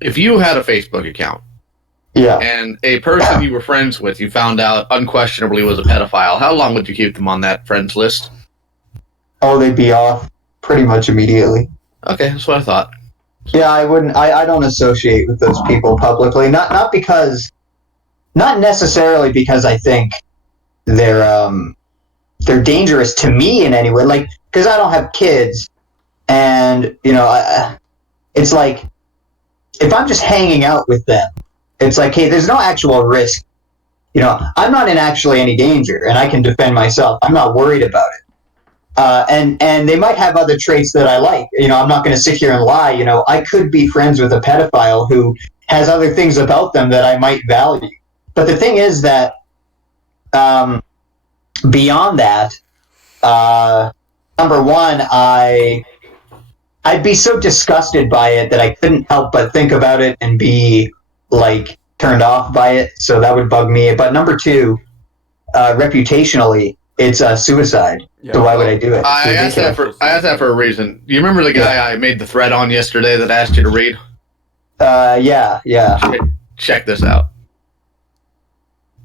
if you had a Facebook account, and a person you were friends with, you found out unquestionably was a pedophile, how long would you keep them on that friends list? Oh, they'd be off pretty much immediately. Okay, that's what I thought. Yeah, I wouldn't. I don't associate with those people publicly. Not necessarily because I think they're dangerous to me in any way. Like, because I don't have kids, and it's like if I'm just hanging out with them, it's like, hey, there's no actual risk. I'm not in actually any danger, and I can defend myself. I'm not worried about it. And they might have other traits that I like. I'm not going to sit here and lie. I could be friends with a pedophile who has other things about them that I might value. But the thing is that beyond that, number one, I'd be so disgusted by it that I couldn't help but think about it and be like turned off by it. So that would bug me. But number two, reputationally, it's suicide. Yeah, so why would I do it? I asked that for a reason. You remember the guy I made the thread on yesterday that I asked you to read? Yeah. Check this out.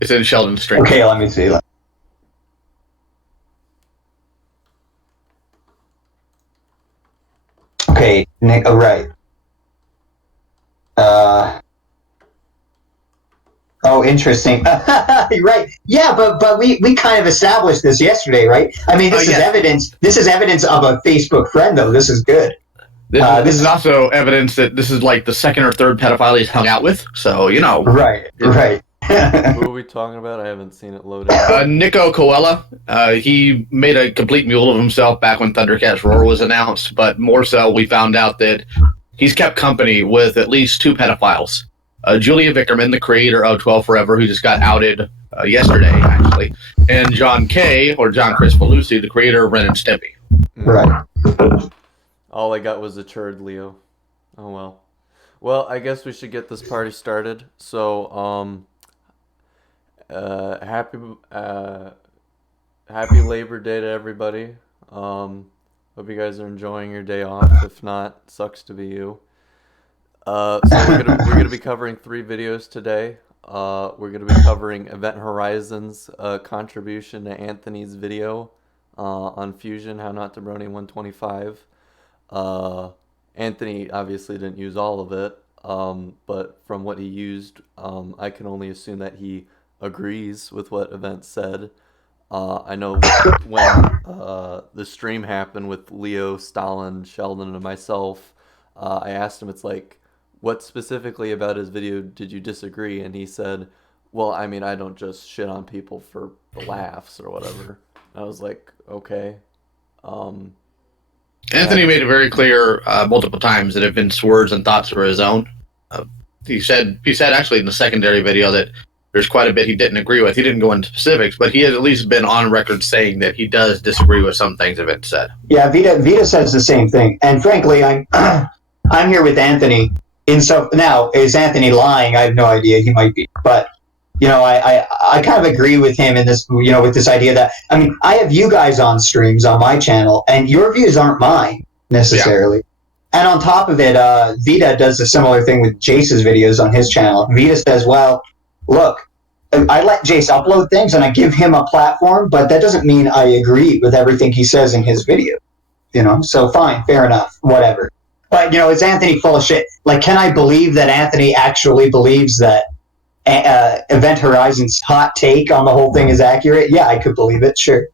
It's in Sheldon Street. Okay, let me see. Okay, Nick. Oh, right. Oh, interesting. Right. Yeah, but we kind of established this yesterday, right? I mean, this is evidence. This is evidence of a Facebook friend, though. This is good. This is also evidence that this is like the second or third pedophile he's hung out with. So Right. Who are we talking about? I haven't seen it loaded. Nico Coella. He made a complete mule of himself back when Thundercats Roar was announced, but more so, we found out that he's kept company with at least two pedophiles. Julia Vickerman, the creator of 12 Forever, who just got outed yesterday, actually, and John K., or John Chris Belushi, the creator of Ren and Stimpy. Right. All I got was a turd, Leo. Oh, well. Well, I guess we should get this party started. So, happy Labor Day to everybody. Hope you guys are enjoying your day off. If not, sucks to be you. So we're gonna be covering 3 videos today. We're gonna be covering Event Horizon's contribution to Anthony's video on Fusion, How Not to Brony 125. Anthony obviously didn't use all of it, but from what he used, I can only assume that he agrees with what Event said. I know when the stream happened with Leo, Stalin, Sheldon, and myself, I asked him, it's like, what specifically about his video did you disagree? And he said, well, I mean, I don't just shit on people for the laughs or whatever. I was like, okay. Anthony made it very clear multiple times that Event's words and thoughts were his own. He said actually in the secondary video that there's quite a bit he didn't agree with. He didn't go into specifics, but he had at least been on record saying that he does disagree with some things Event said. Yeah, Vita says the same thing. And frankly, I'm here with Anthony. Now, is Anthony lying? I have no idea. He might be. But, I kind of agree with him in this, with this idea that, I mean, I have you guys on streams on my channel, and your views aren't mine, necessarily. Yeah. And on top of it, Vita does a similar thing with Jace's videos on his channel. Vita says, well, look, I let Jace upload things, and I give him a platform, but that doesn't mean I agree with everything he says in his video. So fine, fair enough, whatever. But, is Anthony full of shit? Like, can I believe that Anthony actually believes that Event Horizon's hot take on the whole thing is accurate? Yeah, I could believe it, sure.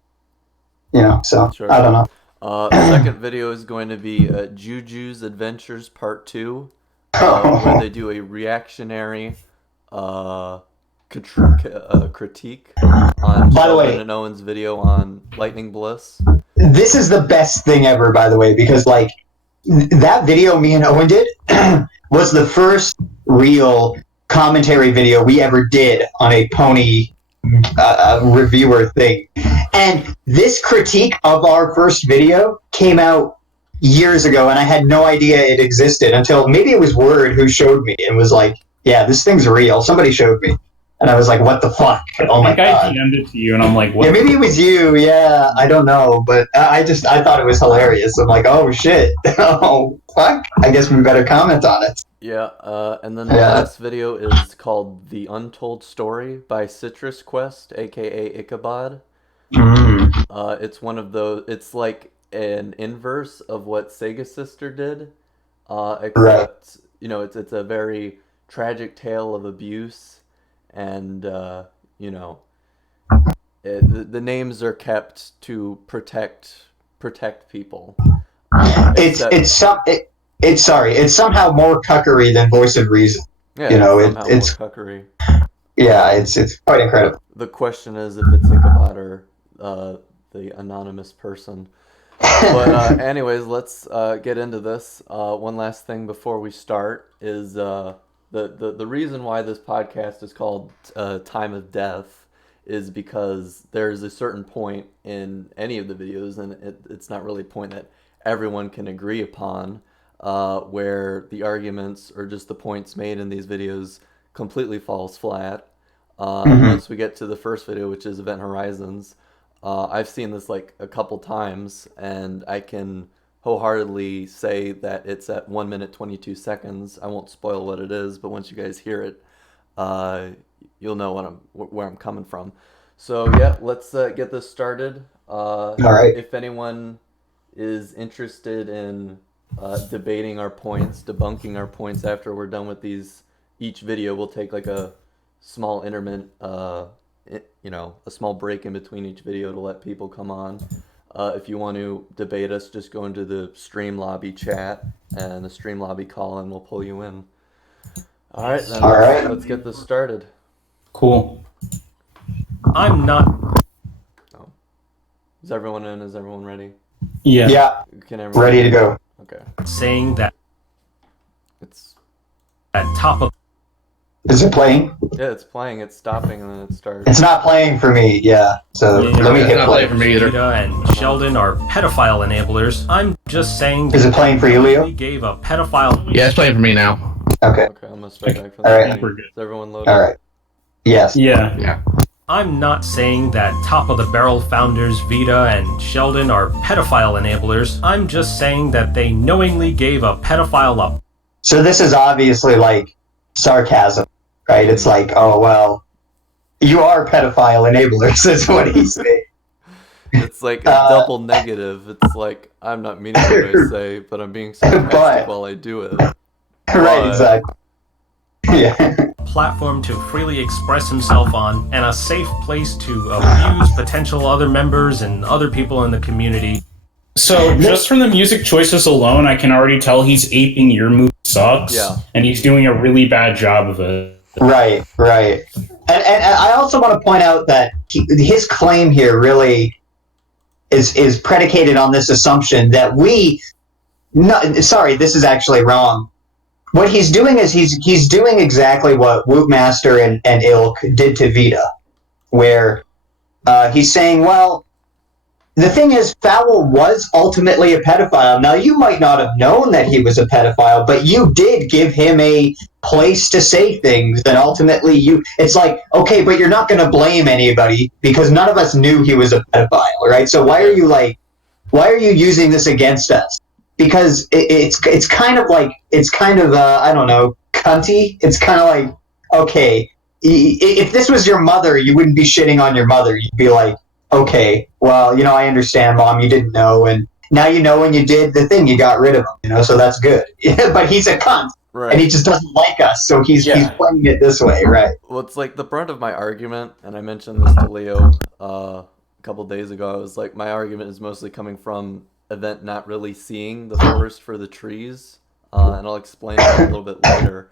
Sure. I don't know. The second video is going to be JewJews Adventures Part 2, where they do a reactionary critique on Sheldon and Owen's video on Lightning Bliss. This is the best thing ever, by the way, because, like, that video me and Owen did was the first real commentary video we ever did on a pony reviewer thing. And this critique of our first video came out years ago, and I had no idea it existed until maybe it was Word who showed me and was like, yeah, this thing's real. Somebody showed me. and I was like, what the fuck? Oh my I think I god. DM'd it to you, and I'm like, what? Yeah, maybe it was you. Yeah, I don't know, but I thought it was hilarious. I'm like, oh shit, oh fuck. I guess we better comment on it. Yeah, and then the Yeah. last video is called The Untold Story by Citrus Quest, aka Ichabod. It's one of those, it's like an inverse of what Sega Sister did, except, you know, it's a very tragic tale of abuse, and, you know, the names are kept to protect people. It's somehow more cuckery than Voice of Reason. Yeah, You know, somehow it's more cuckery. yeah, it's quite incredible. The question is if it's Ichabod or the anonymous person. But anyways, let's get into this. One last thing before we start is the reason why this podcast is called Time of Death is because there's a certain point in any of the videos, and it's not really a point that everyone can agree upon, where the arguments or just the points made in these videos completely falls flat. Once we get to the first video, which is Event Horizons, I've seen this like a couple times, and I can wholeheartedly say that it's at 1 minute 22 seconds. I won't spoil what it is, but once you guys hear it, you'll know where I'm coming from. So yeah, let's get this started. All right. If anyone is interested in debating our points, debunking our points after we're done with each video, we'll take like a small intermittent, a small break in between each video to let people come on. If you want to debate us, just go into the stream lobby chat and the stream lobby call, and we'll pull you in. All right, then. All right. Let's get this started. Cool. I'm not. Oh. Is everyone in? Is everyone ready? Yeah. Yeah, Can everyone... ready to go. Okay. Saying that It's at top of Is it playing? yeah, it's playing. It's stopping, and then it starts. It's not playing for me. Yeah, so Yeah, let me it's hit not play. playing for me either. Rita and Sheldon are pedophile enablers. I'm just saying Is it playing for you, Leo? we gave a pedophile. Yeah, it's playing for me now. Okay. Okay, I'm gonna start back from All the right. beginning. We're good. Is everyone loaded? All right. Yes. Yeah. Yeah. I'm not saying that top of the barrel founders Vita and Sheldon are pedophile enablers. I'm just saying that they knowingly gave a pedophile up. So this is obviously like sarcasm, right? It's like, oh well, you are pedophile enablers. Is what he's saying. It's like a double negative. It's like I'm not meaning what I say, but I'm being sarcastic But- while I do it. Right. Exactly. Yeah. Platform to freely express himself on, and a safe place to abuse potential other members and other people in the community. So just from the music choices alone, I can already tell he's aping Your Move Sucks. Yeah. And he's doing a really bad job of it. Right. Right. And I also want to point out that his claim here really is predicated on this assumption that this is actually wrong. What he's doing is he's doing exactly what Whoopmaster and Ilk did to Vita, where he's saying, well, the thing is, Fowl was ultimately a pedophile. Now, you might not have known that he was a pedophile, but you did give him a place to say things, and ultimately it's like, okay, but you're not going to blame anybody because none of us knew he was a pedophile, right? So why are you using this against us? Because it's kind of I don't know, cunty. It's kind of like, okay, if this was your mother, you wouldn't be shitting on your mother. You'd be like, okay, well, I understand, Mom, you didn't know, and now you know when you did the thing, you got rid of him, so that's good. But he's a cunt, Right. and he just doesn't like us, so he's playing it this way, right? Well, it's like the brunt of my argument, and I mentioned this to Leo a couple days ago. I was like, my argument is mostly coming from Event not really seeing the forest for the trees, and I'll explain that a little bit later.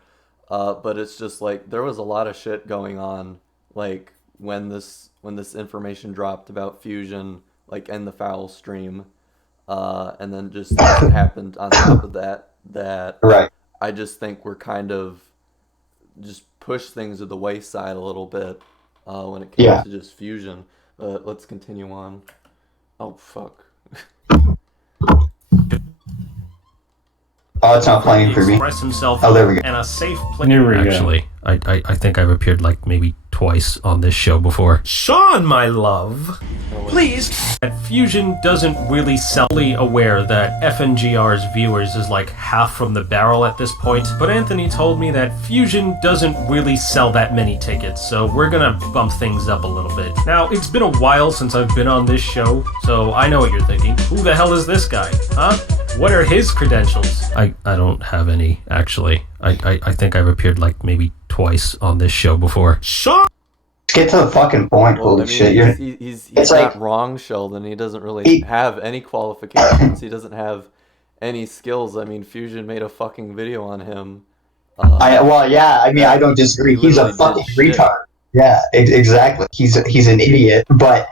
But it's just like there was a lot of shit going on, like when this information dropped about Fusion, like in the Foul stream, and then just what happened on top of that Right. I just think we're kind of just push things to the wayside a little bit when it comes to just Fusion. Let's continue on. Oh fuck. Oh, it's not playing for me. Express himself Oh, there we go. and a safe place. There we go. Actually, I think I've appeared like maybe twice on this show before. Sean, my love, please. That Fusion doesn't really fully aware that FNGR's viewers is like half from the barrel at this point, but Anthony told me that Fusion doesn't really sell that many tickets, so we're gonna bump things up a little bit. Now, it's been a while since I've been on this show, so I know what you're thinking. Who the hell is this guy, huh? What are his credentials? I don't have any, actually. I think I've appeared like maybe twice on this show before. Sean! Get to the fucking point. Well, Holy shit! He's It's not like- wrong, Sheldon. He doesn't really have any qualifications. He doesn't have any skills. I mean, Fusion made a fucking video on him. I don't disagree. He He's a literally fucking did shit. retard. Yeah, exactly. He's an idiot. But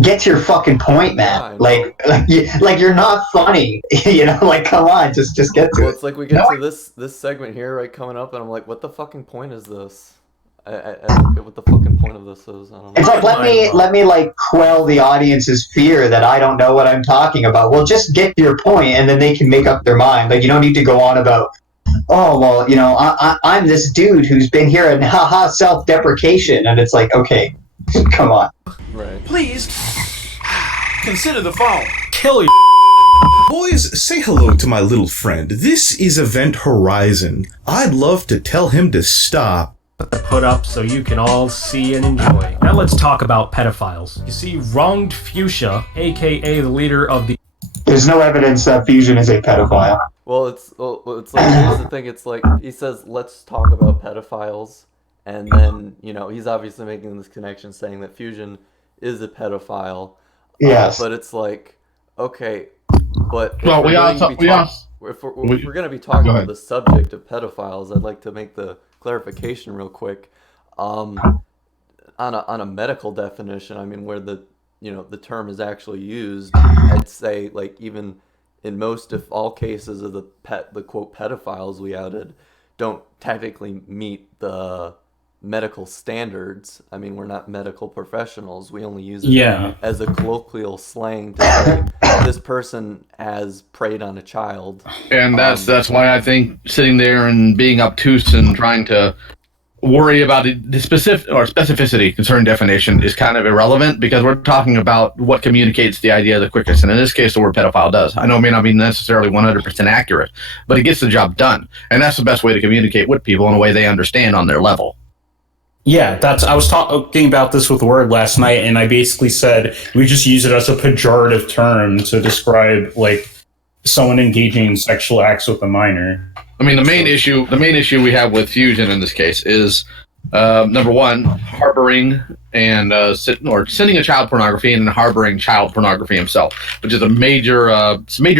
get to your fucking point, Yeah, I man. know. Like you're not funny. You know, like come on, just get to Well, it. it's like we get to this segment here, right, coming up, and I'm like, what the fucking point is this? I don't get what the fucking point of this is. I don't know. It's like let me like quell the audience's fear that I don't know what I'm talking about. Well, just get to your point, and then they can make up their mind. Like you don't need to go on about, oh well, you know, I'm this dude who's been here and haha self-deprecation, and it's like, okay, come on. Right. Please consider the phone. Kill you. Boys, say hello to my little friend. This is Event Horizon. I'd love to tell him to stop. Put up so you can all see and enjoy. Now let's talk about pedophiles. You see, Wronged Fuchsia, aka the leader of the... There's no evidence that Fusion is a pedophile. Well, it's like, here's the thing. It's like he says, let's talk about pedophiles, and then he's obviously making this connection, saying that Fusion is a pedophile. Yes. But it's like, okay, but if Well, we're going to be talking Go about ahead. the subject of pedophiles, I'd like to make the clarification real quick. On a medical definition, I mean, where the term is actually used, I'd say, like, even in most, if all cases of the quote pedophiles we outed don't technically meet the medical standards. I mean, we're not medical professionals. We only use it as a colloquial slang to say this person has preyed on a child. And that's why I think sitting there and being obtuse and trying to worry about the specific or specificity concerning definition is kind of irrelevant, because we're talking about what communicates the idea the quickest. And in this case, the word pedophile does. I know it may not be necessarily 100% accurate, but it gets the job done. And that's the best way to communicate with people in a way they understand on their level. Yeah, I was talking about this with Word last night, and I basically said we just use it as a pejorative term to describe like someone engaging in sexual acts with a minor. I mean, the main issue we have with Fusion in this case is number one, harboring and sending a child pornography and harboring child pornography himself, which is a major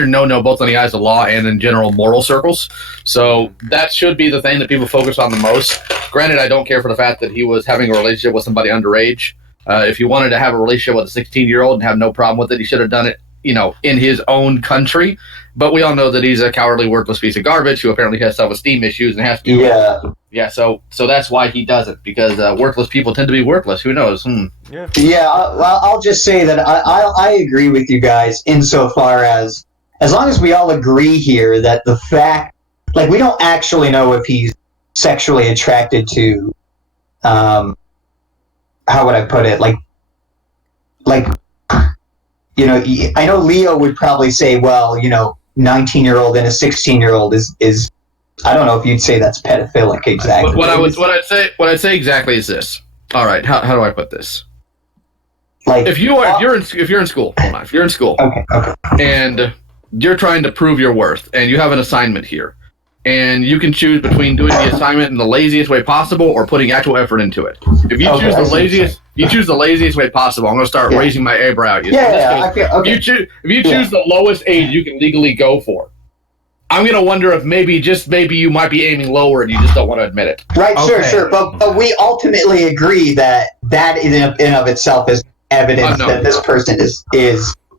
no-no both on the eyes of law and in general moral circles. So that should be the thing that people focus on the most. Granted, I don't care for the fact that he was having a relationship with somebody underage. If he wanted to have a relationship with a 16-year-old and have no problem with it, he should have done it, in his own country. But we all know that he's a cowardly, worthless piece of garbage who apparently has self-esteem issues and has to. Yeah. So that's why he does it, because worthless people tend to be worthless. Who knows? Yeah. I'll just say that I agree with you guys insofar as long as we all agree here that the fact, like, we don't actually know if he's sexually attracted to, how would I put it? I know Leo would probably say, well, 19-year-old and a 16-year-old is I don't know if you'd say that's pedophilic exactly. What I'd say exactly is this. All right, how do I put this? Like, If you're in school, okay. and you're trying to prove your worth, and you have an assignment here, and you can choose between doing the assignment in the laziest way possible or putting actual effort into it. If you choose the laziest way possible, I'm going to start raising my eyebrow at you. If you choose the lowest age you can legally go for, I'm going to wonder if maybe you might be aiming lower and you just don't want to admit it. Right, Okay. sure. But we ultimately agree that in and of itself is evidence that this person is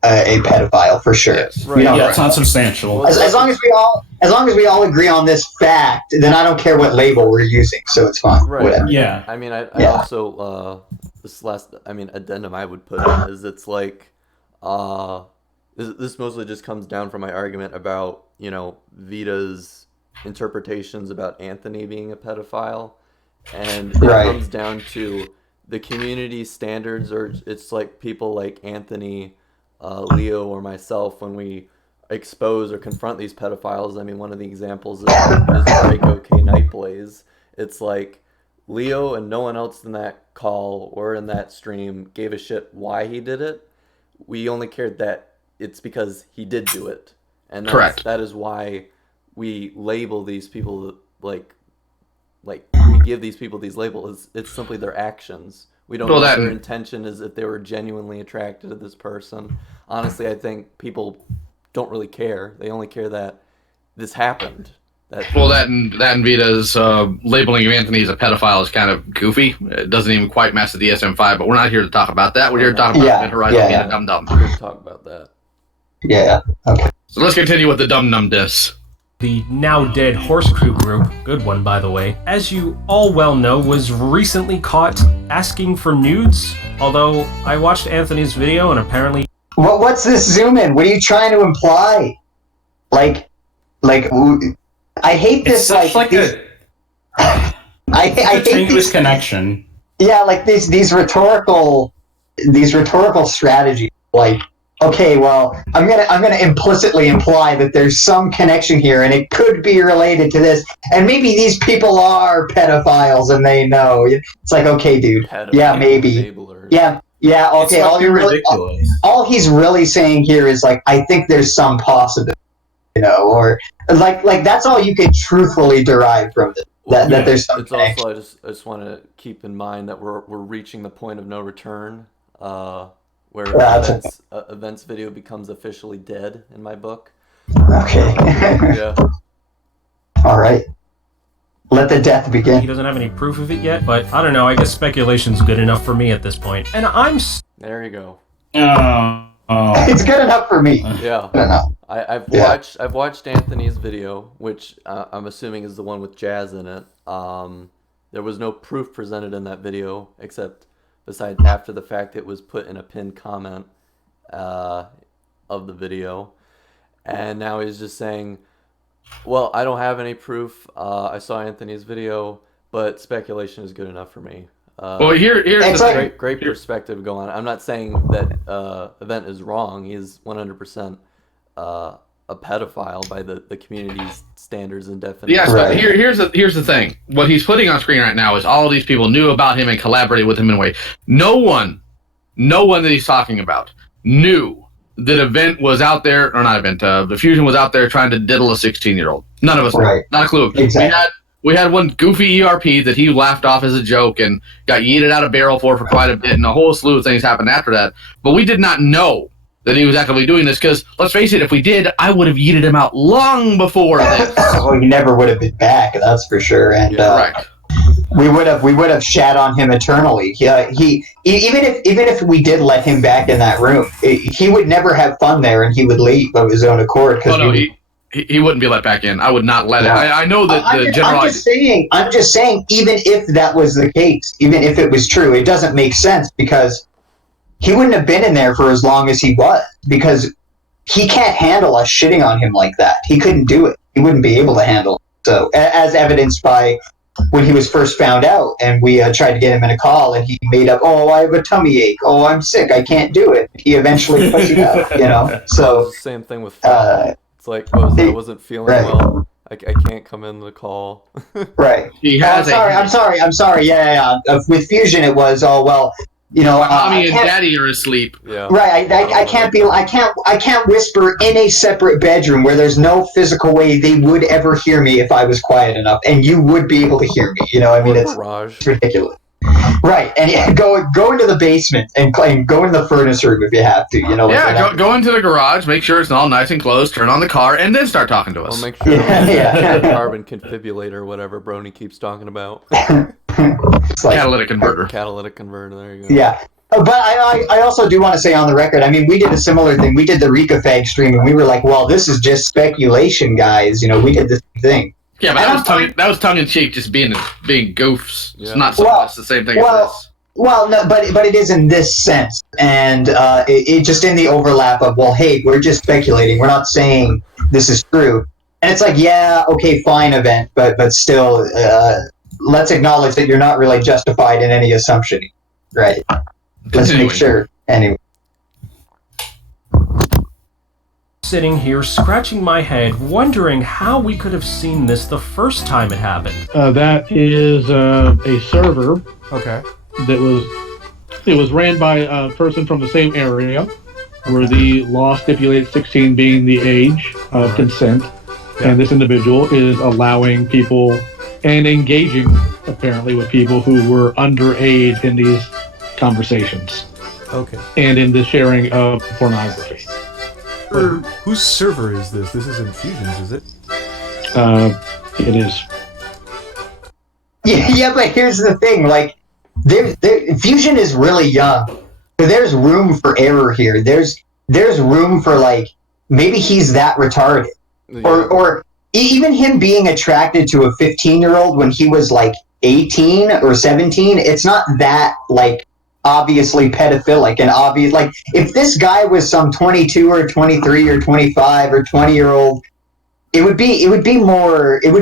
a pedophile for sure. Yes. Right. Yeah, it's not substantial. As long as we all agree on this fact, then I don't care what label we're using, so it's fine. Right. Whatever. Yeah. I mean, I also this last addendum I would put in is it's like this mostly just comes down from my argument about Vita's interpretations about Anthony being a pedophile, and it comes down to the community standards, or it's like people like Anthony, Leo, or myself when we expose or confront these pedophiles. I mean, one of the examples is Draco K. Nightblaze. It's like Leo and no one else in that call or in that stream gave a shit why he did it. We only cared that it's because he did do it. And Correct. That is why we label these people like we give these people these labels. It's simply their actions. We don't know what their intention is, if they were genuinely attracted to this person. Honestly, I think people don't really care. They only care that this happened. That and Vita's labeling of Anthony as a pedophile is kind of goofy. It doesn't even quite match the DSM-5, but we're not here to talk about that. We're here to talk about Event Horizon being a dum-dum. We're going to talk about that. Yeah, okay. So let's continue with the dum-dum diss. The now dead Horse Crew group, good one by the way, as you all well know, was recently caught asking for nudes. Although I watched Anthony's video and apparently... What's this zoom in? What are you trying to imply? Like, I hate this. It's such I hate this connection. Yeah, like these rhetorical strategies. Like, okay, well, I'm gonna implicitly imply that there's some connection here, and it could be related to this, and maybe these people are pedophiles, and they know. It's like, okay, dude, yeah, maybe, enablers. yeah, okay. All he's really saying here is like, I think there's some possibility, or like that's all you can truthfully derive from this. That there's some connection. Also, I just want to keep in mind that we're reaching the point of no return. Where events video becomes officially dead in my book. Okay. Yeah. All right. Let the death begin. He doesn't have any proof of it yet, but I don't know. I guess speculation's good enough for me at this point. And There you go. It's good enough for me. Yeah. I don't know. I've watched Anthony's video, which I'm assuming is the one with Jazz in it. There was no proof presented in that video, except besides after the fact it was put in a pinned comment of the video. And now he's just saying, well, I don't have any proof. I saw Anthony's video, but speculation is good enough for me. Well, here's the great perspective going on. I'm not saying that Event is wrong. He's 100% a pedophile by the community's standards and definitions. Yeah, so here's the thing. What he's putting on screen right now is all these people knew about him and collaborated with him in a way. No one that he's talking about knew that Event was out there, or not Event, the Fusion was out there trying to diddle a 16-year-old. None of us knew. Not a clue. Exactly. We had one goofy ERP that he laughed off as a joke and got yeeted out of barrel for quite a bit, and a whole slew of things happened after that. But we did not know that he was actively doing this, because, let's face it, if we did, I would have yeeted him out long before this. Well, he never would have been back, that's for sure. And correct. We would have shat on him eternally. He even if we did let him back in that room, he would never have fun there, and he would leave of his own accord. He wouldn't be let back in. I would not let it. I know that I'm just saying, even if that was the case, even if it was true, it doesn't make sense, because he wouldn't have been in there for as long as he was, because he can't handle us shitting on him like that. He couldn't do it. He wouldn't be able to handle it. So, as evidenced by when he was first found out, and we tried to get him in a call, and he made up, "Oh, I have a tummy ache. Oh, I'm sick. I can't do it." He eventually pussied out. So same thing with it's like, I wasn't feeling well. I can't come in the call. Right. I'm sorry. Yeah. With Fusion, it was, Mommy and Daddy are asleep. Yeah. Right. I can't whisper in a separate bedroom where there's no physical way they would ever hear me if I was quiet enough, and you would be able to hear me. It's ridiculous. Right, and go into the basement and go into the furnace room if you have to. Go into the garage, make sure it's all nice and closed, turn on the car, and then start talking to us. I'll make sure the carbon confibrillator or whatever Brony keeps talking about. Catalytic converter. Catalytic converter. There you go. Yeah. But I also do want to say on the record, I mean, we did a similar thing. We did the Rika Fag stream, and we were like, well, this is just speculation, guys. We did the same thing. Yeah, but that was tongue in cheek, just being goofs. Yeah. It's not so much the same thing as this. Well, no, but it is in this sense, and it just in the overlap of, well, hey, we're just speculating. We're not saying this is true, and it's like, yeah, okay, fine, Event, but still, let's acknowledge that you're not really justified in any assumption, right? Let's make sure. Anyway. Sitting here scratching my head, wondering how we could have seen this the first time it happened. That is a server. Okay. It was ran by a person from the same area, where the law stipulates 16 being the age of consent, and this individual is allowing people and engaging, apparently, with people who were underage in these conversations. Okay. And in the sharing of pornography. But whose server is this? This isn't Fusion's, is it? It is. Yeah, but here's the thing, like, Fusion is really young. So there's room for error here. There's room for, like, maybe he's that retarded. Yeah. Or even him being attracted to a 15-year-old when he was, like, 18 or 17, it's not that, like, obviously pedophilic and obvious. Like, if this guy was some 22 or 23 or 25 or 20-year-old, it would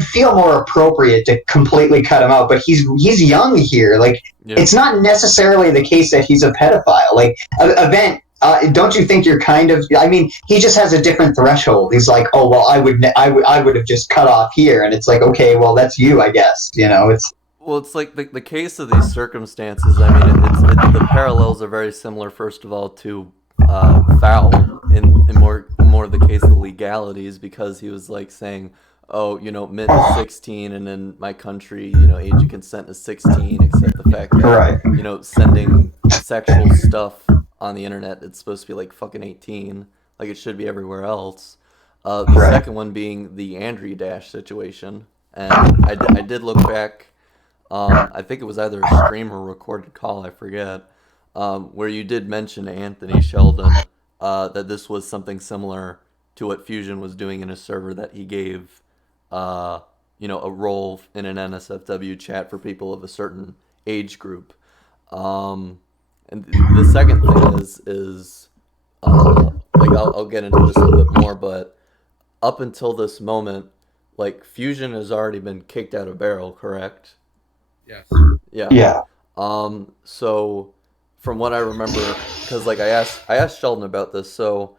feel more appropriate to completely cut him out. But he's young here. Like, it's not necessarily the case that he's a pedophile. Like, Event, don't you think you're kind of? I mean, he just has a different threshold. He's like, oh well, I would have just cut off here, and it's like, okay, well, that's you, I guess. You know, it's. Well, it's like the case of these circumstances. I mean, the parallels are very similar. First of all, to foul in more of the case of the legalities, because he was like saying, oh, you know, mint is 16, and in my country, you know, age of consent is 16, except the fact that you know, sending sexual stuff on the internet, it's supposed to be like fucking 18, like it should be everywhere else. The second one being the Andrew Dash situation, and I did look back. I think it was either a stream or recorded call, I forget, where you did mention to Anthony Sheldon that this was something similar to what Fusion was doing in a server that he gave, you know, a role in an NSFW chat for people of a certain age group. And the second thing is like, I'll get into this a little bit more, but up until this moment, like, Fusion has already been kicked out of Barrel, correct? Yes. Yeah. So from what I remember, because like I asked Sheldon about this. So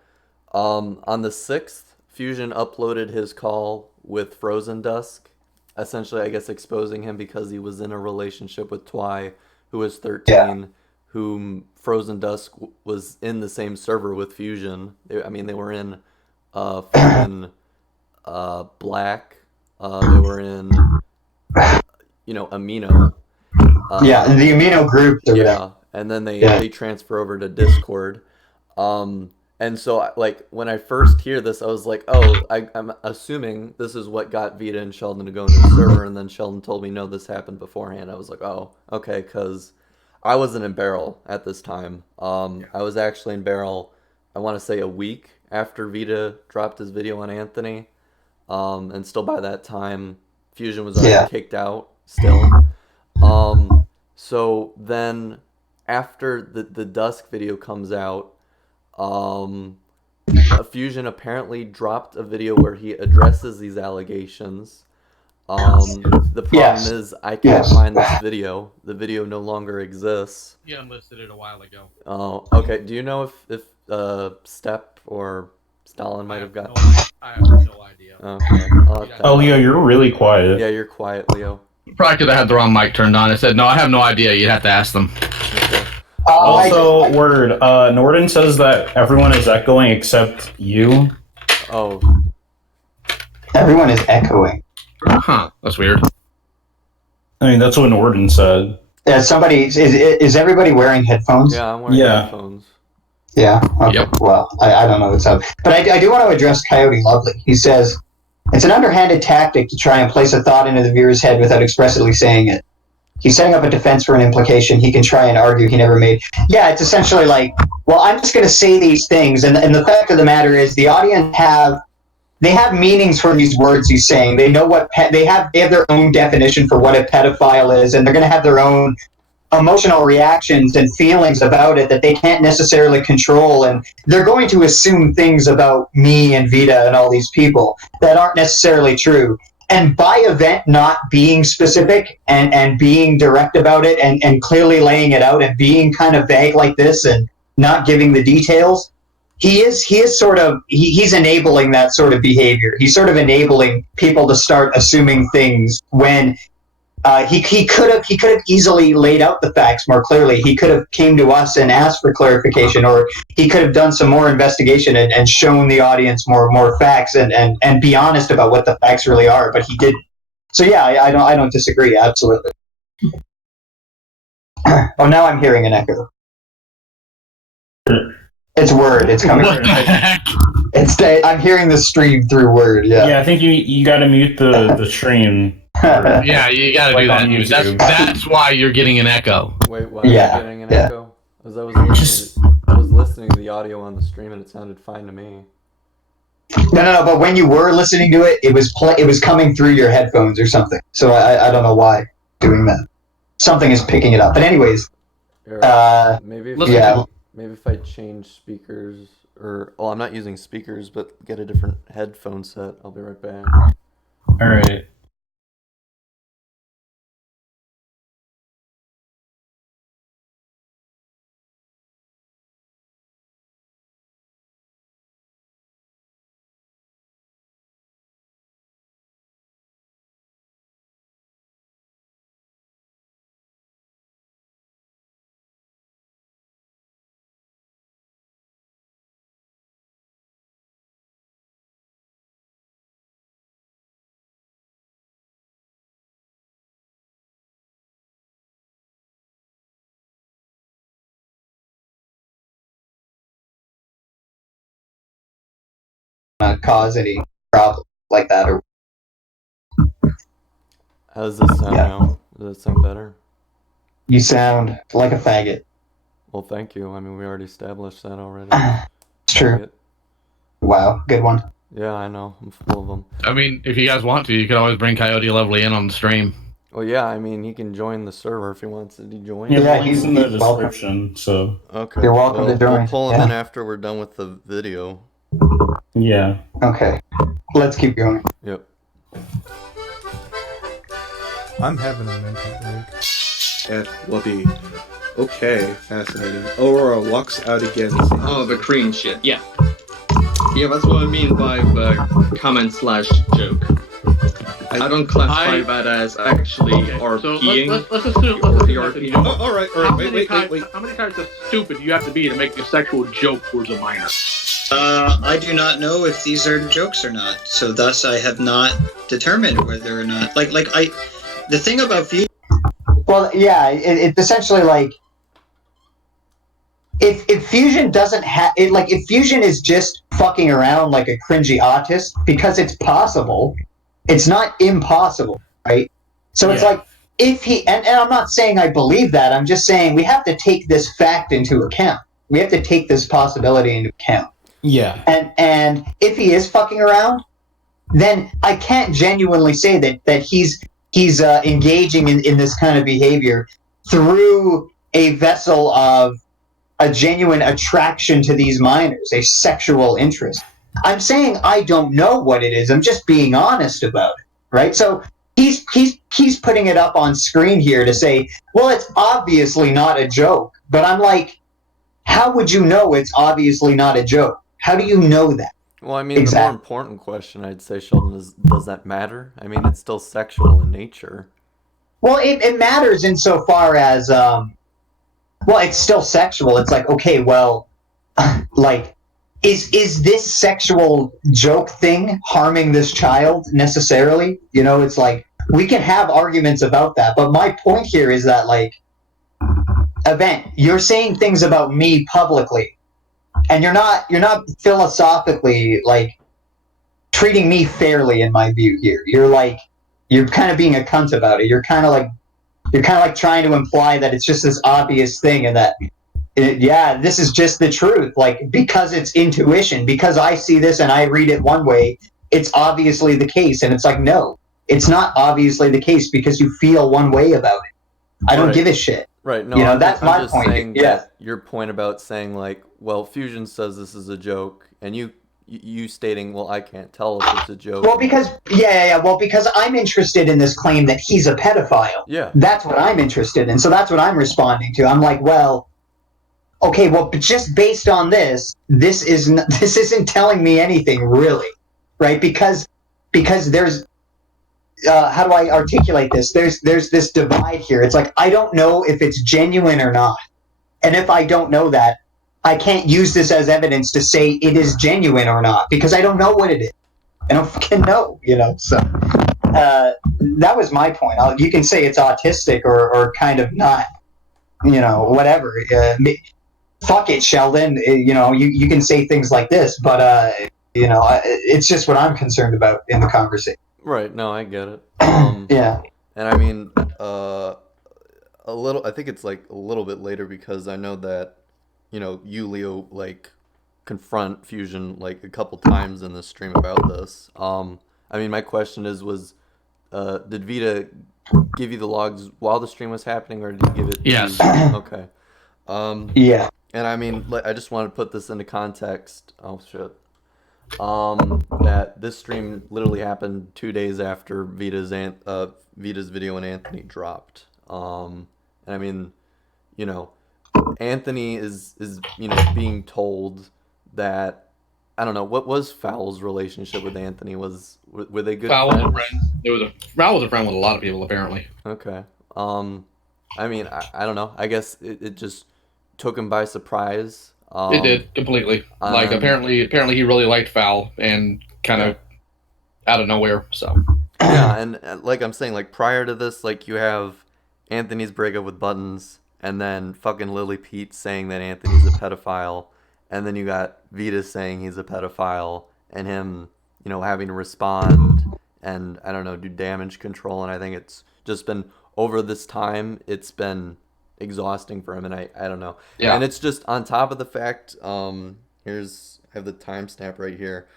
on the 6th, Fusion uploaded his call with Frozen Dusk, essentially, I guess, exposing him because he was in a relationship with Twy, who was 13, whom Frozen Dusk was in the same server with Fusion. They were in fucking Black. They were in, you know, Amino. The Amino group. And then they transfer over to Discord. And so, like, when I first hear this, I was like, oh, I'm assuming this is what got Vita and Sheldon to go into the server, and then Sheldon told me, no, this happened beforehand. I was like, oh, okay, because I wasn't in Barrel at this time. I was actually in Barrel, I want to say a week after Vita dropped his video on Anthony. And still by that time, Fusion was already kicked out still. So then after the Dusk video comes out, Fusion apparently dropped a video where he addresses these allegations. The problem is I can't find this video. The video no longer exists. He unlisted it a while ago. Oh, okay. Do you know if Step or Stalin might have got? I have no idea. Okay. Oh, Leo, you're really quiet. Yeah, you're quiet, Leo. Probably because I had the wrong mic turned on. I said, no, I have no idea. You'd have to ask them. Okay. Also, Norden says that everyone is echoing except you. Oh. Everyone is echoing. Huh. That's weird. I mean, that's what Norden said. Is everybody wearing headphones? Yeah, I'm wearing headphones. Yeah. Okay. Yep. Well, I don't know what's up, but I do want to address Coyote Lovely. He says it's an underhanded tactic to try and place a thought into the viewer's head without expressly saying it. He's setting up a defense for an implication he can try and argue he never made. Yeah, it's essentially like, well, I'm just going to say these things, and the fact of the matter is, the audience have meanings for these words he's saying. They know what they have their own definition for what a pedophile is, and they're going to have their own emotional reactions and feelings about it that they can't necessarily control, and they're going to assume things about me and Vita and all these people that aren't necessarily true. And by event not being specific and being direct about it and clearly laying it out and being kind of vague like this and not giving the details, he's enabling that sort of behavior. He's sort of enabling people to start assuming things when he could have easily laid out the facts more clearly. He could have came to us and asked for clarification, or he could have done some more investigation and shown the audience more facts and be honest about what the facts really are. But he didn't. So yeah, I don't disagree. Absolutely. Oh, now I'm hearing an echo. It's Word. It's coming. What the heck? I'm hearing the stream through Word. Yeah. Yeah, I think you got to mute the stream. Yeah, you gotta Like do that. on YouTube. That's why you're getting an echo. Wait, why am I getting an echo? Because I was listening to the audio on the stream and it sounded fine to me. No. But when you were listening to it, it was coming through your headphones or something. So I don't know why doing that. Something is picking it up. But anyways, maybe if I change speakers, I'm not using speakers, but get a different headphone set. I'll be right back. All right. cause any problem like that. Or How does this sound now? Does that sound better? you sound like a faggot. Well, thank you. I mean, we already established that already. It's true. Faggot. Wow, good one. Yeah, I know. I'm full of them. I mean, if you guys want to, you could always bring Coyote Lovely in on the stream. Well, yeah, I mean, he can join the server if he wants to join. Yeah, he's in the description, so... Okay. You're welcome to join. We'll pull him in after we're done with the video. Yeah. Okay. Let's keep going. Yep. I'm having a mental break. At Wubby. Okay, fascinating. Aurora walks out again. Oh, the Korean shit. Yeah. Yeah, that's what I mean by the comment/joke. I don't classify that as actually RPing. So let's assume. All right. Wait. How many times as stupid do you have to be to make a sexual joke towards a minor? I do not know if these are jokes or not, so thus I have not determined whether or not. The thing about Fusion. Well, yeah, it's essentially like if Fusion doesn't have it, like if Fusion is just fucking around like a cringy autist because it's possible, it's not impossible, right? So it's like if he and I'm not saying I believe that. I'm just saying we have to take this fact into account. We have to take this possibility into account. Yeah. And if he is fucking around, then I can't genuinely say that he's engaging in this kind of behavior through a vessel of a genuine attraction to these minors, a sexual interest. I'm saying I don't know what it is. I'm just being honest about it, right? So he's putting it up on screen here to say, well, it's obviously not a joke. But I'm like, how would you know it's obviously not a joke? How do you know that? Well, I mean, the more important question, I'd say, Sheldon, is does that matter? I mean, it's still sexual in nature. Well, it matters insofar as, it's still sexual. It's like, okay, well, like, is this sexual joke thing harming this child necessarily? You know, it's like, we can have arguments about that. But my point here is that, like, Event, you're saying things about me publicly. And you're not philosophically like treating me fairly in my view here. You're kind of being a cunt about it. You're kind of like trying to imply that it's just this obvious thing and that this is just the truth. Like because it's intuition, because I see this and I read it one way, it's obviously the case. And it's like no, it's not obviously the case because you feel one way about it. I don't give a shit. Right. No, you know, I'm my just point. Saying that your point about saying like, well, Fusion says this is a joke, and you you stating, well, I can't tell if it's a joke. Well, because because I'm interested in this claim that he's a pedophile. Yeah. That's what I'm interested in. So that's what I'm responding to. I'm like, well, okay, well, but just based on this isn't telling me anything really, right? Because there's how do I articulate this? There's this divide here. It's like I don't know if it's genuine or not, and if I don't know that, I can't use this as evidence to say it is genuine or not because I don't know what it is. I don't fucking know, So that was my point. You can say it's autistic or kind of not, whatever. Fuck it, Sheldon. You can say things like this, but it's just what I'm concerned about in the conversation. Right. No, I get it. Yeah. And I mean, I think it's like a little bit later because I know that, you, Leo, like, confront Fusion like a couple times in the stream about this. I mean, my question did Vita give you the logs while the stream was happening, or did he give it? Yes. Okay. Yeah. And I mean, I just want to put this into context. Oh shit. That this stream literally happened 2 days after Vita's video and Anthony dropped. And I mean, Anthony is being told that, I don't know, what was Foul's relationship with Anthony? Were they good friends? Foul was a friend with a lot of people, apparently. Okay. I mean, I don't know. I guess it just took him by surprise. It did, completely. Like, apparently he really liked Foul, and kind of out of nowhere, so. Yeah, and like I'm saying, like, prior to this, like, you have Anthony's breakup with Buttons, and then fucking Lily Pete saying that Anthony's a pedophile, and then you got Vita saying he's a pedophile, and him, having to respond, and, I don't know, do damage control, and I think it's just been, over this time, it's been exhausting for him, and I don't know. Yeah. And it's just on top of the fact, I have the timestamp right here,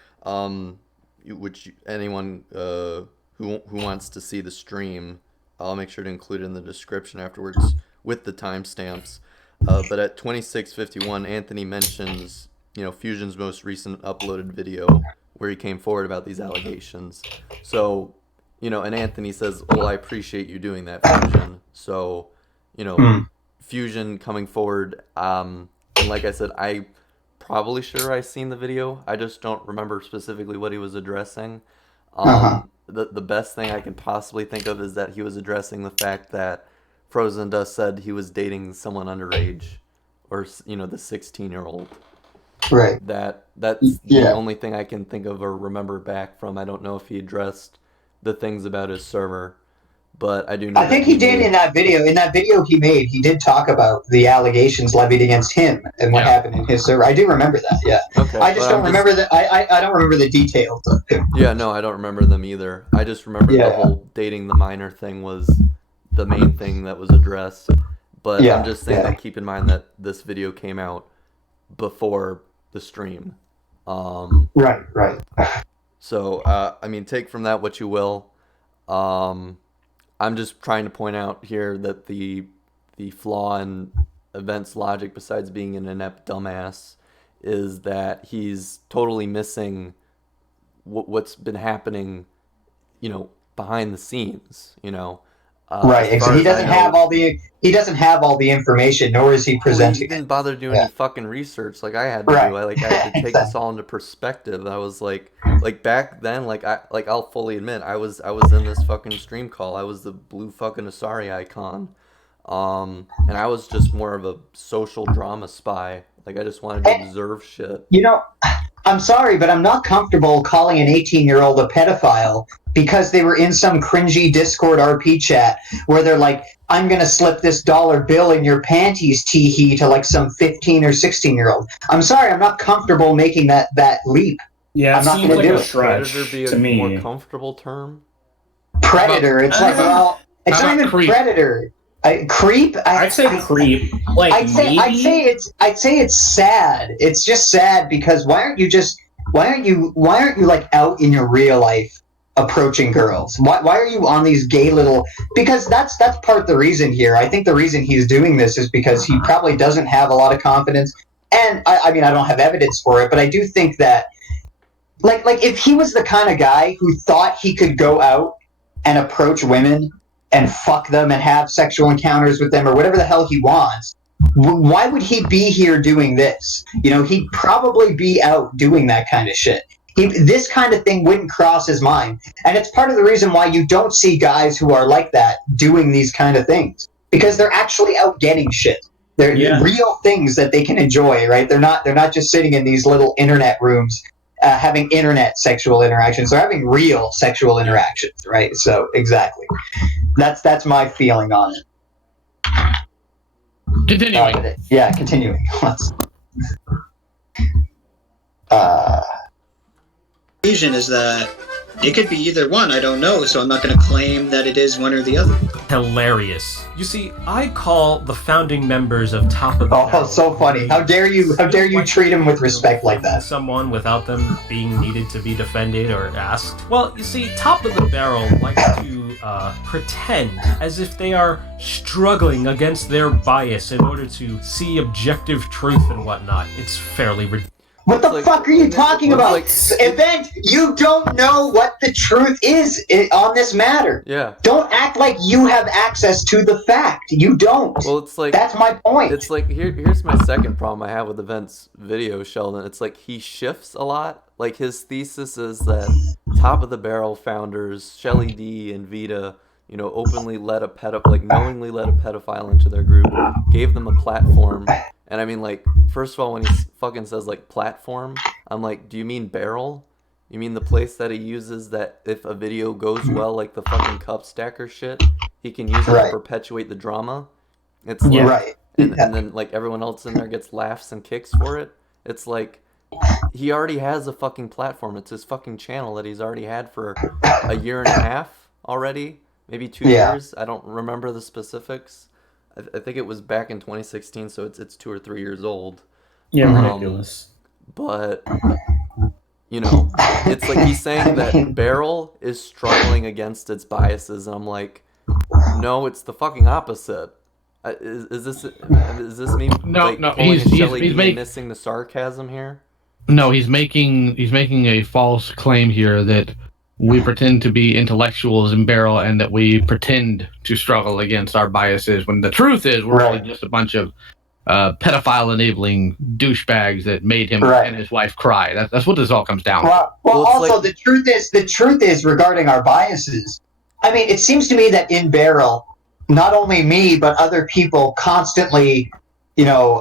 which anyone who wants to see the stream, I'll make sure to include it in the description afterwards with the timestamps. But at 26:51, Anthony mentions, Fusion's most recent uploaded video where he came forward about these allegations. So, and Anthony says, well, I appreciate you doing that, Fusion. So, Fusion coming forward, and like I said, I probably sure I seen the video. I just don't remember specifically what he was addressing. The best thing I can possibly think of is that he was addressing the fact that Frozen Dust said he was dating someone underage, or the 16-year-old. Right. That's the only thing I can think of or remember back from. I don't know if he addressed the things about his server, but I do know. I think he did in that video. In that video he made, he did talk about the allegations levied against him and what happened in his server. I do remember that. Yeah. Okay. I just don't remember the. I don't remember the details of him. Yeah. No, I don't remember them either. I just remember the whole dating the minor thing was the main thing that was addressed. But I'm just saying that keep in mind that this video came out before the stream. Right. So, I mean, take from that what you will. I'm just trying to point out here that the flaw in Event's logic, besides being an inept dumbass, is that he's totally missing what's been happening, behind the scenes, Right, because he doesn't have all the information, nor is he presenting. He didn't bother doing any fucking research like I had to do. I had to take this all into perspective. I was like back then, I'll fully admit, I was in this fucking stream call. I was the blue fucking Asari icon, and I was just more of a social drama spy. Like, I just wanted to observe shit. I'm sorry, but I'm not comfortable calling an 18-year-old a pedophile because they were in some cringy Discord RP chat where they're like, I'm going to slip this dollar bill in your panties, tee-hee, to like some 15 or 16-year-old. I'm sorry, I'm not comfortable making that leap. Yeah, I'm not going to do it. Predator be a more comfortable term? Predator. It's like, well, it's not even creep? Predator. Creep? I'd say creep. Like, I'd say it's sad. It's just sad because why aren't you like out in your real life approaching girls? Why are you on these gay little? Because that's part of the reason here. I think the reason he's doing this is because he probably doesn't have a lot of confidence. And I mean, I don't have evidence for it, but I do think that like if he was the kind of guy who thought he could go out and approach women and fuck them and have sexual encounters with them or whatever the hell he wants, why would he be here doing this? You know, he'd probably be out doing that kind of shit. This kind of thing wouldn't cross his mind. And it's part of the reason why you don't see guys who are like that doing these kind of things, because they're actually out getting shit. They're real things that they can enjoy, right? They're not just sitting in these little internet rooms having internet sexual interactions. They're having real sexual interactions, right? So exactly, that's my feeling on it. Continuing. Continuing. Conclusion is that it could be either one. I don't know, so I'm not going to claim that it is one or the other. Hilarious. You see, I call the founding members of Top of the Barrel. Oh, so funny! How dare you treat him with respect like that? Someone without them being needed to be defended or asked. Well, you see, Top of the Barrel likes to pretend as if they are struggling against their bias in order to see objective truth and whatnot. It's fairly ridiculous. What the fuck are you talking about? Event, you don't know what the truth is on this matter. Yeah. Don't act like you have access to the fact. You don't. Well, it's like... That's my point. It's like, here's my second problem I have with Event's video, Sheldon. It's like he shifts a lot. Like, his thesis is that Top of the Barrel founders, Shelly D and Vita, you know, openly knowingly let a pedophile into their group, gave them a platform. And I mean, like, first of all, when he fucking says, like, platform, I'm like, do you mean barrel? You mean the place that he uses that if a video goes well, like the fucking cup stacker shit, he can use it to perpetuate the drama? It's like, and then, like, everyone else in there gets laughs and kicks for it. It's like, he already has a fucking platform. It's his fucking channel that he's already had for a year and a half already. Maybe 2 years. I don't remember the specifics. I think it was back in 2016, so it's 2 or 3 years old. Yeah, ridiculous. But, you know, it's like he's saying that Barrel is struggling against its biases, and I'm like, no, it's the fucking opposite. Is this me? No. He's missing the sarcasm here. No, he's making a false claim here that we pretend to be intellectuals in Barrel and that we pretend to struggle against our biases, when the truth is we're really just a bunch of pedophile-enabling douchebags that made him and his wife cry. That's what this all comes down to. Well, also, the truth is regarding our biases. I mean, it seems to me that in Barrel, not only me, but other people constantly, you know,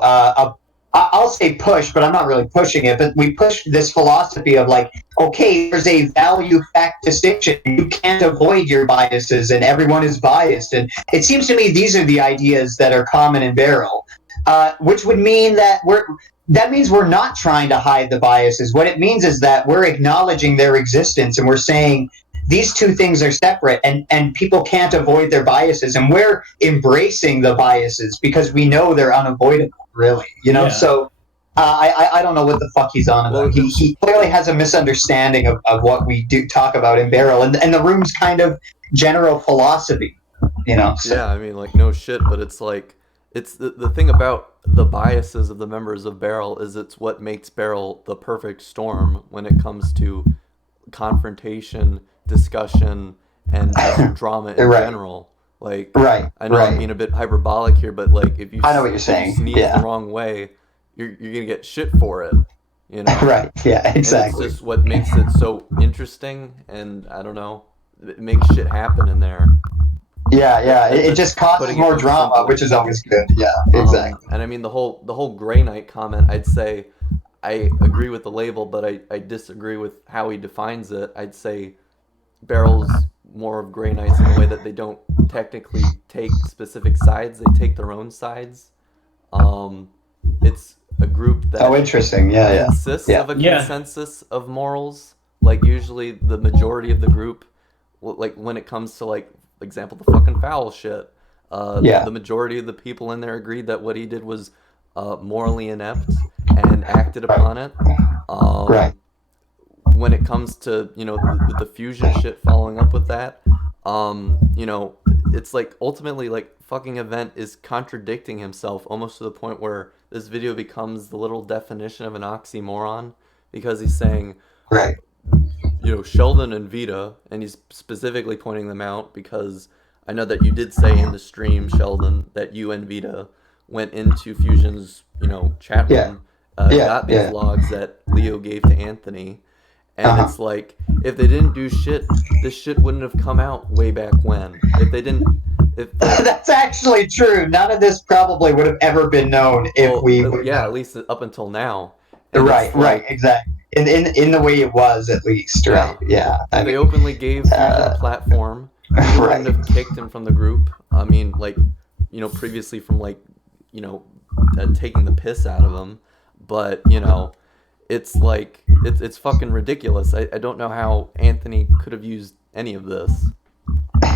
I'll say push, but I'm not really pushing it, but we push this philosophy of like, okay, there's a value fact distinction. You can't avoid your biases and everyone is biased. And it seems to me these are the ideas that are common in Barrel, which would mean that we're not trying to hide the biases. What it means is that we're acknowledging their existence and we're saying these two things are separate and people can't avoid their biases. And we're embracing the biases because we know they're unavoidable. Really, you know, so I don't know what the fuck he's on about. He clearly has a misunderstanding of what we do talk about in Barrel and the room's kind of general philosophy, you know. So. Yeah, I mean, like, no shit, but it's like, it's the thing about the biases of the members of Barrel is it's what makes Barrel the perfect storm when it comes to confrontation, discussion, and drama in general. Like, I know I'm being a bit hyperbolic here, but like, if you sneeze the wrong way, you're gonna get shit for it, you know? Right? Yeah, exactly. And it's just what makes it so interesting, and I don't know, it makes shit happen in there. Yeah. It just causes more drama, which is always good. Yeah, exactly. And I mean, the whole Grey Knight comment, I'd say I agree with the label, but I disagree with how he defines it. I'd say Barrel's more of Grey Knights in the way that they don't technically take specific sides; they take their own sides. It's a group that interesting, consists of a consensus of morals. Like usually, the majority of the group, like when it comes to like, for example, the fucking foul shit. The majority of the people in there agreed that what he did was morally inept and acted upon it. When it comes to, you know, the fusion shit following up with that, you know, it's like ultimately like fucking Event is contradicting himself almost to the point where this video becomes the little definition of an oxymoron, because he's saying, Right. Sheldon and Vita, and he's specifically pointing them out because I know that you did say in the stream, Sheldon, that you and Vita went into Fusion's, chat room, got these logs that Leo gave to Anthony, and it's like, if they didn't do shit, this shit wouldn't have come out way back when. If they didn't... That's actually true. None of this probably would have ever been known if at least up until now. And right, exactly. In the way it was, at least, right? Yeah. They openly gave Fusion a platform. They wouldn't have kicked him from the group. I mean, previously from taking the piss out of him, but it's like it's fucking ridiculous. I don't know how Anthony could have used any of this.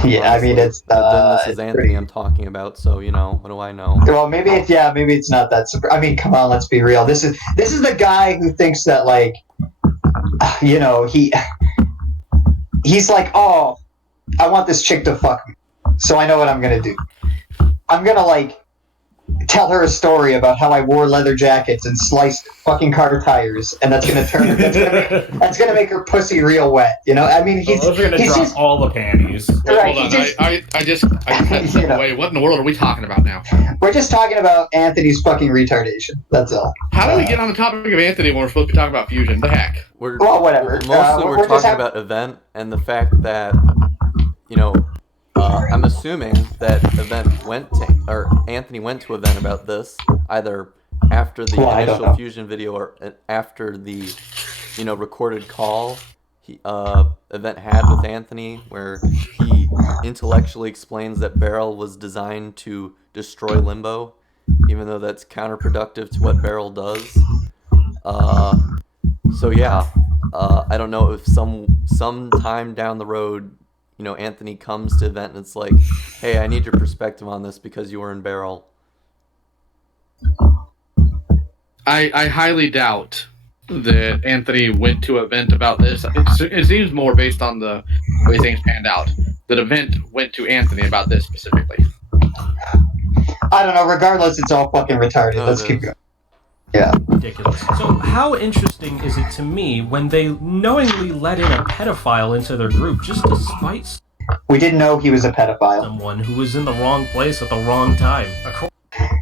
Yeah, honestly. I mean it's. Then this is Anthony I'm talking about, so what do I know? Well, maybe it's not that. I mean, come on, let's be real. This is the guy who thinks that he's like, oh, I want this chick to fuck me, so I know what I'm gonna do. I'm gonna tell her a story about how I wore leather jackets and sliced fucking car tires, and that's gonna make her pussy real wet. I mean, he's gonna drop just all the panties. Right, hold on, I just wait. What in the world are we talking about now? We're just talking about Anthony's fucking retardation. That's all. How do we get on the topic of Anthony when we're supposed to be talking about Fusion? The heck? Well, whatever. Mostly we're talking about Event and the fact that I'm assuming that Anthony went to Event about this either after the initial Fusion video or after the recorded call Event had with Anthony, where he intellectually explains that Beryl was designed to destroy Limbo, even though that's counterproductive to what Beryl does. So yeah, I don't know if some time down the road, Anthony comes to Event and it's like, hey, I need your perspective on this because you were in Beryl. I highly doubt that Anthony went to Event about this. It seems more based on the way things panned out that Event went to Anthony about this specifically. I don't know. Regardless, it's all fucking retarded. Let's keep going. Yeah. Ridiculous. So how interesting is it to me when they knowingly let in a pedophile into their group just to spite we didn't know he was a pedophile. Someone who was in the wrong place at the wrong time.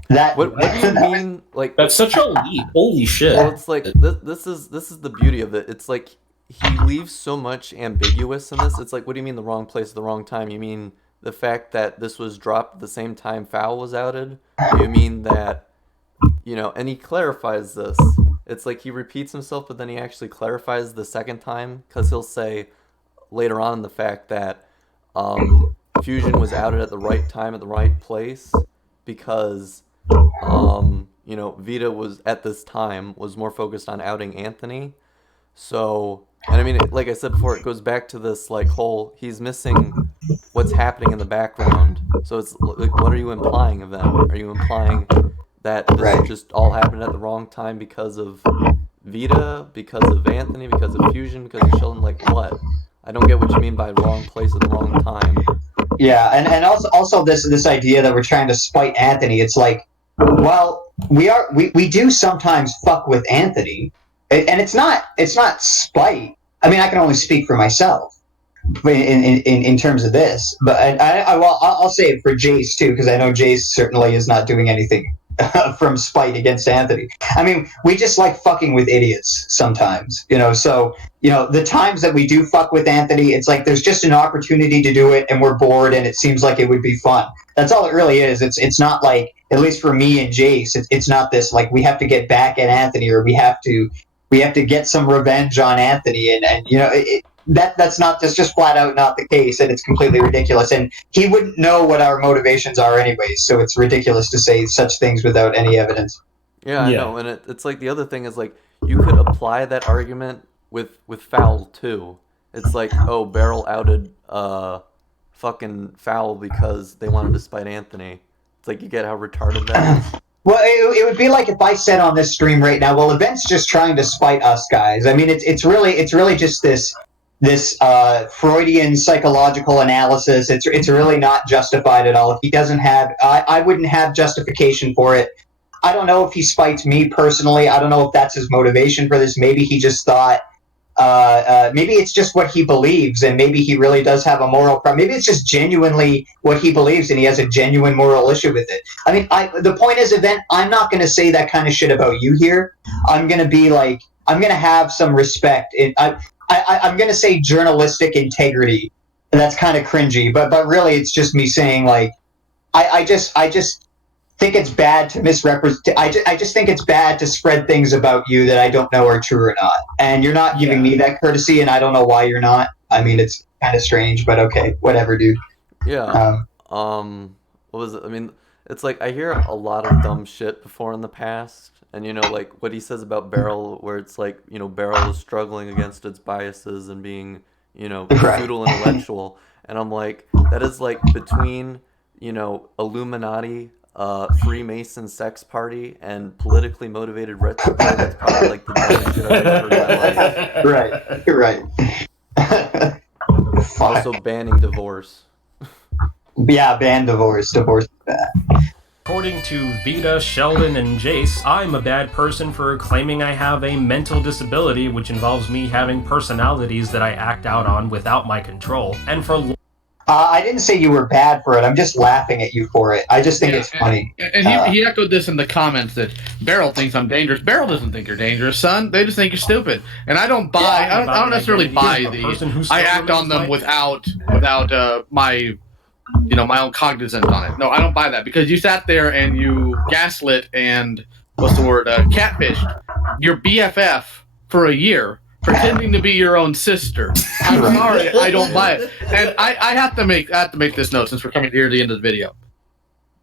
What do you mean? That's such a leap. Holy shit. Well, it's like this is the beauty of it. It's like he leaves so much ambiguous in this. It's like, what do you mean the wrong place at the wrong time? You mean the fact that this was dropped at the same time Foul was outed? Do you mean that and he clarifies this. It's like he repeats himself, but then he actually clarifies the second time, because he'll say later on the fact that Fusion was outed at the right time at the right place because Vita was at this time was more focused on outing Anthony. So, and I mean, like I said before, it goes back to this whole he's missing what's happening in the background. So it's like, what are you implying of that? Are you implying that this just all happened at the wrong time because of Vita, because of Anthony, because of Fusion, because of Sheldon? Like what? I don't get what you mean by wrong place at the wrong time. Yeah, and also this idea that we're trying to spite Anthony. It's like, well, we do sometimes fuck with Anthony, and it's not spite. I mean, I can only speak for myself in terms of this, but I'll say it for Jace too, because I know Jace certainly is not doing anything from spite against Anthony. I mean, we just like fucking with idiots sometimes, so, the times that we do fuck with Anthony, it's like there's just an opportunity to do it and we're bored and it seems like it would be fun. That's all it really is. It's not like, at least for me and Jace, it's not this like we have to get back at Anthony or we have to get some revenge on Anthony and that's just flat out not the case, and it's completely ridiculous, and he wouldn't know what our motivations are anyways, so it's ridiculous to say such things without any evidence. Yeah, I know, and it's like the other thing is like you could apply that argument with Foul too. It's like, oh, Beryl outed fucking Foul because they wanted to spite Anthony. It's like, you get how retarded that is? Well, it would be like if I said on this stream right now, well, Event's just trying to spite us guys. I mean, it's really just this Freudian psychological analysis. It's really not justified at all. If he doesn't have, I wouldn't have justification for it. I don't know if he spites me personally. I don't know if that's his motivation for this. Maybe he just thought, maybe it's just what he believes, and maybe he really does have a moral problem. Maybe it's just genuinely what he believes, and he has a genuine moral issue with it. I mean, the point is, Event, I'm not going to say that kind of shit about you here. I'm going to be like, I'm going to have some respect. I'm going to say journalistic integrity, and that's kind of cringy, but really, it's just me saying, like, I just think it's bad to misrepresent. I just think it's bad to spread things about you that I don't know are true or not. And you're not giving me that courtesy, and I don't know why you're not. I mean, it's kind of strange, but okay, whatever, dude. Yeah. What was it? I mean, it's like I hear a lot of dumb shit before in the past, and you know, like what he says about Beryl, where it's like, you know, Beryl is struggling against its biases and being, you know, pseudo intellectual, and I'm like, that is like between, you know, Illuminati, Freemason sex party, and politically motivated retro. That's probably like the dumbest shit I've ever heard in my life. Right. Also banning divorce. Yeah, ban divorce. Divorce bad. According to Vita, Sheldon, and Jace, I'm a bad person for claiming I have a mental disability, which involves me having personalities that I act out on without my control. And for I didn't say you were bad for it. I'm just laughing at you for it. I just think it's funny. And he echoed this in the comments that Beryl thinks I'm dangerous. Beryl doesn't think you're dangerous, son. They just think you're stupid. And I don't buy. I don't necessarily buy the. I act on them without my, you know, my own cognizance on it. No, I don't buy that, because you sat there and you gaslit and what's the word? Catfished your BFF for a year, pretending to be your own sister. I'm sorry, I don't buy it. And I have to make this note since we're coming near the end of the video.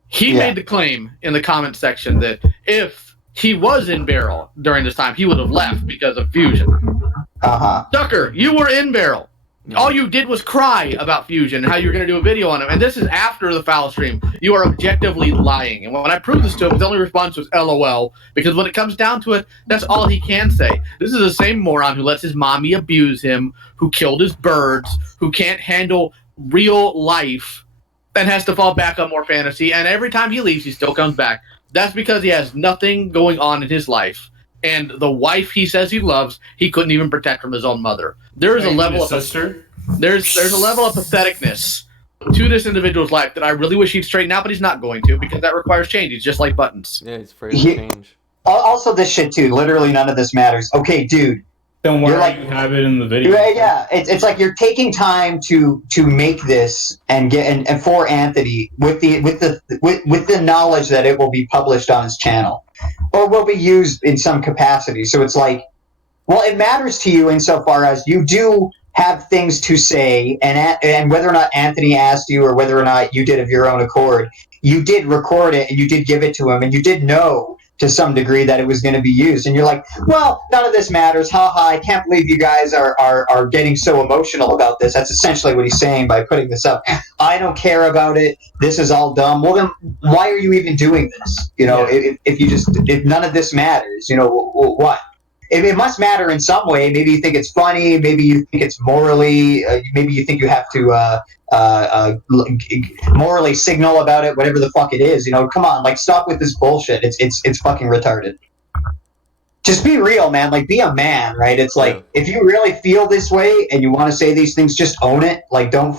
He made the claim in the comment section that if he was in Beryl during this time, he would have left because of Fusion. Sucker, you were in Beryl. All you did was cry about Fusion and how you were going to do a video on him. And this is after the foul stream. You are objectively lying. And when I proved this to him, his only response was LOL. Because when it comes down to it, that's all he can say. This is the same moron who lets his mommy abuse him, who killed his birds, who can't handle real life, and has to fall back on more fantasy. And every time he leaves, he still comes back. That's because he has nothing going on in his life. And the wife he says he loves, he couldn't even protect from his own mother. There is a level of sister. There's a level of patheticness to this individual's life that I really wish he'd straighten out, but he's not going to, because that requires change. He's just like buttons. Yeah, he's afraid of change. Also, this shit too. Literally, none of this matters. Okay, dude. Don't worry, you have it in the video. Yeah, it's like you're taking time to make this and get and for Anthony with the knowledge that it will be published on his channel or will be used in some capacity. So it's like, well, it matters to you insofar as you do have things to say, and whether or not Anthony asked you or whether or not you did of your own accord, you did record it and you did give it to him, and you did know to some degree that it was going to be used, and you're like, well, none of this matters, haha, I can't believe you guys are getting so emotional about this. That's essentially what he's saying by putting this up. I don't care about it, this is all dumb. Well, then why are you even doing this? You know, if none of this matters, you know, what? It must matter in some way. Maybe you think it's funny, maybe you think it's morally, maybe you think you have to morally signal about it, whatever the fuck it is. You know, come on, like, stop with this bullshit. It's fucking retarded. Just be real, man. Like, be a man, right? It's like, if you really feel this way and you want to say these things, just own it. Like, don't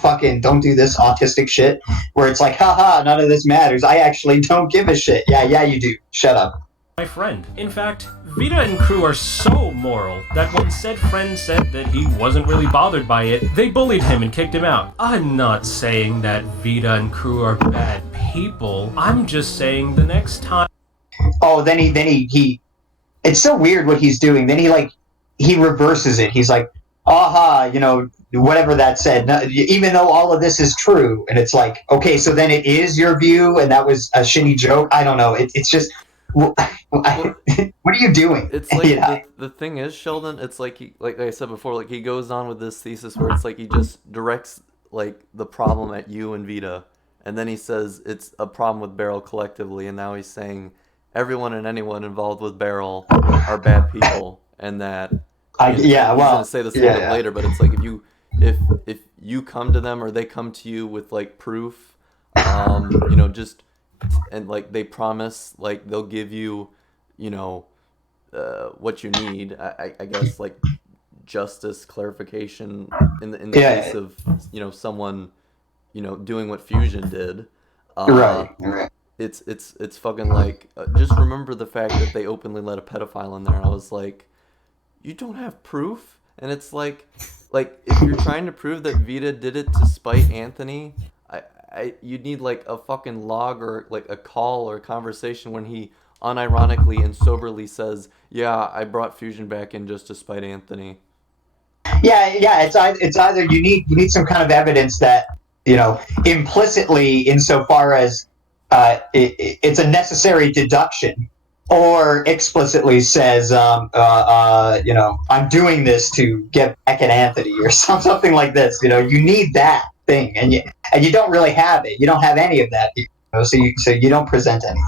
do this autistic shit where it's like, haha, none of this matters. I actually don't give a shit. Yeah, you do. Shut up. My friend. In fact, Vita and crew are so moral that when said friend said that he wasn't really bothered by it, they bullied him and kicked him out. I'm not saying that Vita and crew are bad people. I'm just saying the next time. Oh, then he it's so weird what he's doing. Then he reverses it. He's like, aha, you know, whatever that said, no, even though all of this is true. And it's like, okay, so then it is your view and that was a shitty joke. I don't know. It's just, what are you doing? It's like the thing is, Sheldon, it's like like I said before, like he goes on with this thesis where it's like he just directs like the problem at you and Vita, and then he says it's a problem with Beryl collectively, and now he's saying everyone and anyone involved with Beryl are bad people, and that he's gonna say this a little bit later, but it's like if you come to them or they come to you with like proof, you know, just. And like they promise, like they'll give you, you know, what you need. I guess like justice clarification in the case of someone doing what Fusion did. Right. It's fucking like just remember the fact that they openly let a pedophile in there. I was like, you don't have proof, and it's like if you're trying to prove that Vita did it to spite Anthony, you'd need like a fucking log or like a call or a conversation when he unironically and soberly says, "Yeah, I brought Fusion back in just to spite Anthony." Yeah. It's either you need some kind of evidence that implicitly, insofar as it's a necessary deduction, or explicitly says, I'm doing this to get back at Anthony or something like this. You need that thing, and you don't really have it. You don't have any of that, so you don't present anything.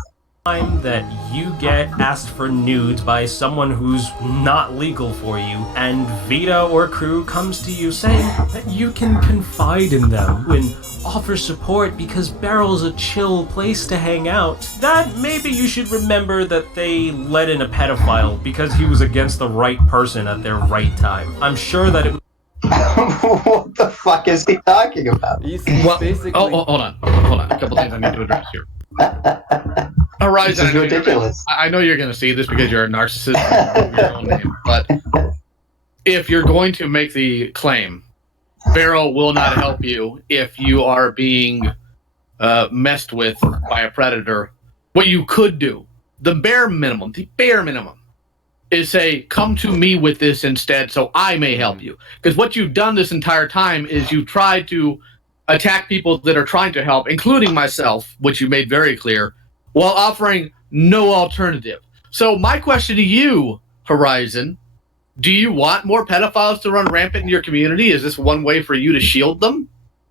Time that you get asked for nudes by someone who's not legal for you, and Vita or crew comes to you saying that you can confide in them and offer support because Barrel's a chill place to hang out, that maybe you should remember that they let in a pedophile because he was against the right person at their right time. I'm sure that it... What the fuck is he talking about? He's basically... hold on. A couple things I need to address here. Horizon, this is ridiculous. I know you're going to see this because you're a narcissist of your own name, but if you're going to make the claim, Barrel will not help you if you are being messed with by a predator, what you could do, the bare minimum, is say, come to me with this instead so I may help you. Because what you've done this entire time is you've tried to attack people that are trying to help, including myself, which you made very clear, while offering no alternative. So my question to you, Horizon, do you want more pedophiles to run rampant in your community? Is this one way for you to shield them?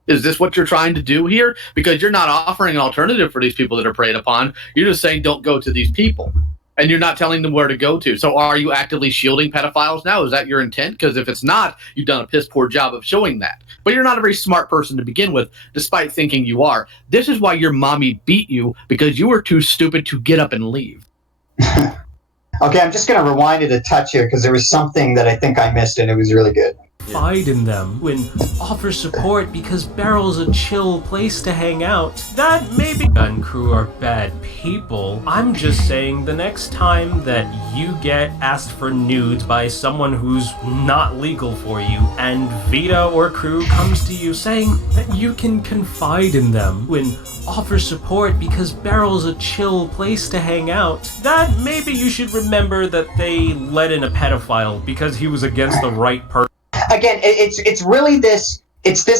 Is this what you're trying to do here? Because you're not offering an alternative for these people that are preyed upon. You're just saying don't go to these people. And you're not telling them where to go to. So are you actively shielding pedophiles now? Is that your intent? Because if it's not, you've done a piss poor job of showing that. But you're not a very smart person to begin with, despite thinking you are. This is why your mommy beat you, because you were too stupid to get up and leave. Okay, I'm just going to rewind it a touch here because there was something that I think I missed and it was really good. Confide in them and offer support because Barrel's a chill place to hang out. That maybe gun crew are bad people. I'm just saying the next time that you get asked for nudes by someone who's not legal for you, and Vita or crew comes to you saying that you can confide in them and offer support because Barrel's a chill place to hang out, that maybe you should remember that they let in a pedophile because he was against the right person. Again, it's really this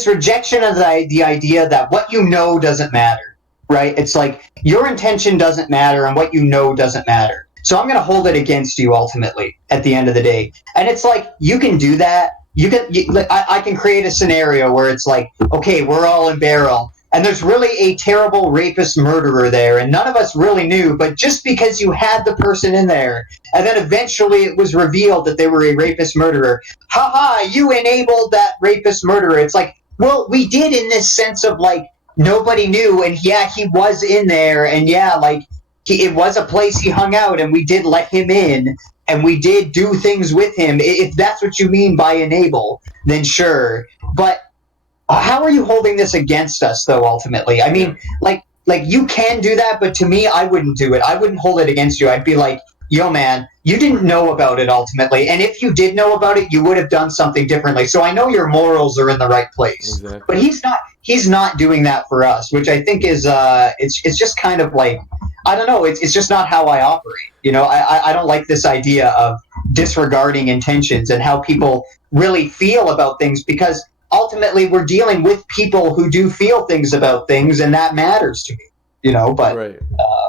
rejection of the idea that what you know doesn't matter, right? It's like your intention doesn't matter and what you know doesn't matter. So I'm going to hold it against you ultimately at the end of the day. And it's like, you can do that. I can create a scenario where it's like, okay, we're all in Barrel, and there's really a terrible rapist murderer there, and none of us really knew, but just because you had the person in there, and then eventually it was revealed that they were a rapist murderer, haha, you enabled that rapist murderer. It's like, well, we did in this sense of like, nobody knew, and yeah, he was in there, and yeah, like, it was a place he hung out, and we did let him in, and we did do things with him. If that's what you mean by enable, then sure. But how are you holding this against us, though, ultimately? I mean, like you can do that, but to me, I wouldn't do it. I wouldn't hold it against you. I'd be like, yo, man, you didn't know about it, ultimately. And if you did know about it, you would have done something differently. So I know your morals are in the right place. Exactly. But he's not doing that for us, which I think is, it's just kind of like, I don't know, it's just not how I operate. I don't like this idea of disregarding intentions and how people really feel about things, because ultimately we're dealing with people who do feel things about things, and that matters to me, but right.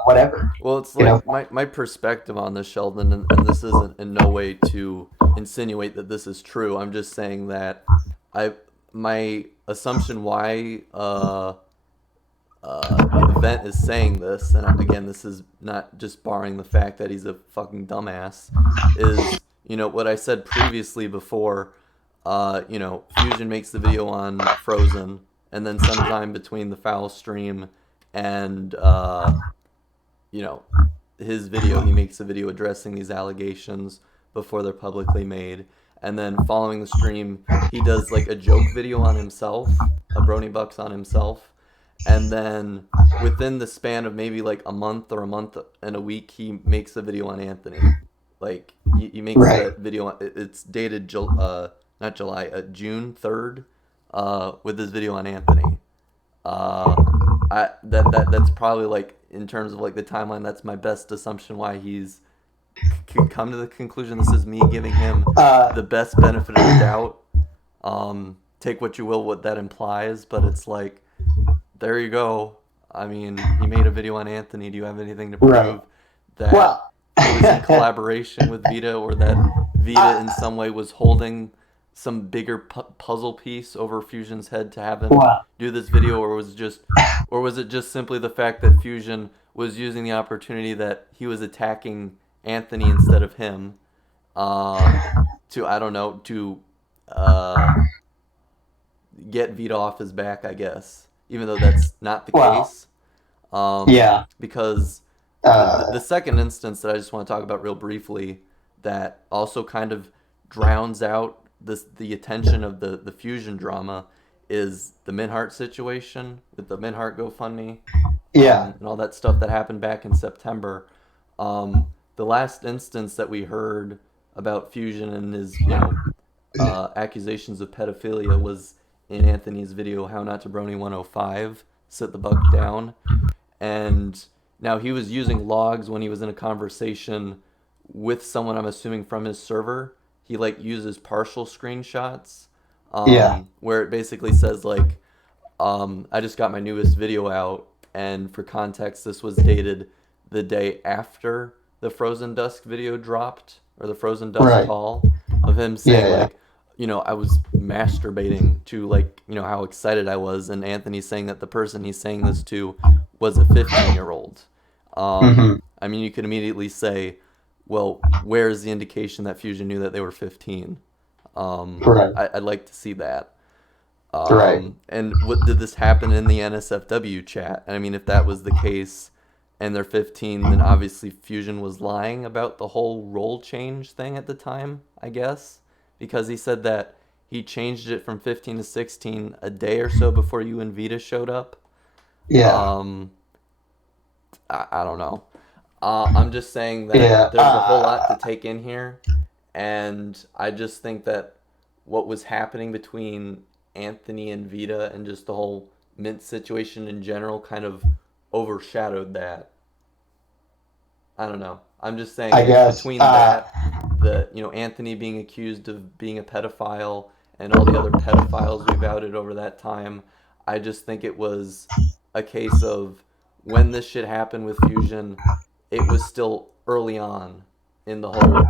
Whatever. Well, it's like my perspective on this, Sheldon, and this isn't in no way to insinuate that this is true. I'm just saying that my assumption why Event is saying this, and again, this is not just barring the fact that he's a fucking dumbass, is, what I said previously before, Fusion makes the video on Frozen, and then sometime between the foul stream and, his video, he makes a video addressing these allegations before they're publicly made. and then following the stream, he does like a joke video on himself, a Brony Bucks on himself, and then within the span of maybe like a month and a week, he makes a video on Anthony. Like he makes that video. It's dated June 3rd, with his video on Anthony. That's probably like, in terms of like the timeline, that's my best assumption why he's come to the conclusion. This is me giving him the best benefit of the doubt. Take what you will, what that implies, but it's like, there you go. I mean, he made a video on Anthony. Do you have anything to prove that it was in collaboration with Vita, or that Vita in some way was holding some bigger puzzle piece over Fusion's head to have him do this video, or was it just simply the fact that Fusion was using the opportunity that he was attacking Anthony instead of him to get Vita off his back, I guess, even though that's not the case. Because the second instance that I just want to talk about real briefly that also kind of drowns out the attention of the Fusion drama is the Minhart situation with the Minhart GoFundMe, and all that stuff that happened back in September. The last instance that we heard about Fusion and his accusations of pedophilia was in Anthony's video, How Not to Brony 105, Sit the Buck Down. And now he was using logs when he was in a conversation with someone, I'm assuming from his server. He like uses partial screenshots where it basically says like, I just got my newest video out, and for context, this was dated the day after the Frozen Dusk video dropped, or the Frozen Dusk call of him saying I was masturbating to like, how excited I was, and Anthony's saying that the person he's saying this to was a 15-year-old. I mean, you could immediately say, well, where's the indication that Fusion knew that they were 15? I'd like to see that. And did this happen in the NSFW chat? I mean, if that was the case and they're 15, then obviously Fusion was lying about the whole role change thing at the time, I guess, because he said that he changed it from 15 to 16 a day or so before you and Vita showed up. I don't know. I'm just saying that there's a whole lot to take in here, and I just think that what was happening between Anthony and Vita and just the whole Mint situation in general kind of overshadowed that. I don't know. I'm just saying between that, Anthony being accused of being a pedophile and all the other pedophiles we've outed over that time, I just think it was a case of when this shit happened with Fusion, it was still early on in the whole,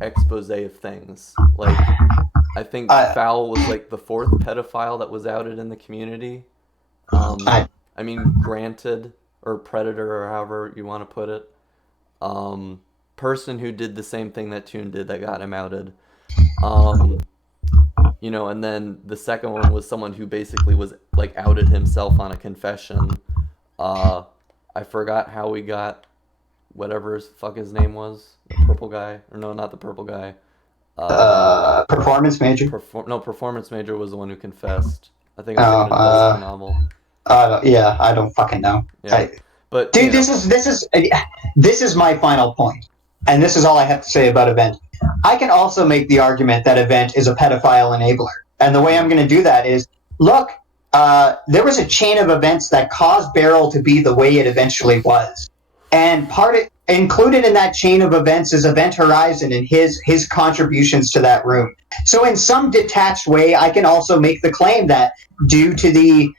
expose of things. Like, I think Fowl was like the fourth pedophile that was outed in the community. I mean, granted, or predator, or however you want to put it. Person who did the same thing that Toon did that got him outed. And then the second one was someone who basically was like outed himself on a confession. I forgot how we got whatever his name was, the purple guy, or no, not the purple guy. Performance Major. Performance Major was the one who confessed. I think it was the novel. I don't fucking know. Yeah. But dude, this is my final point, and this is all I have to say about Event. I can also make the argument that Event is a pedophile enabler, and the way I'm going to do that is, look, there was a chain of events that caused Beryl to be the way it eventually was, and included in that chain of events is Event Horizon and his contributions to that room. So in some detached way, I can also make the claim that due to the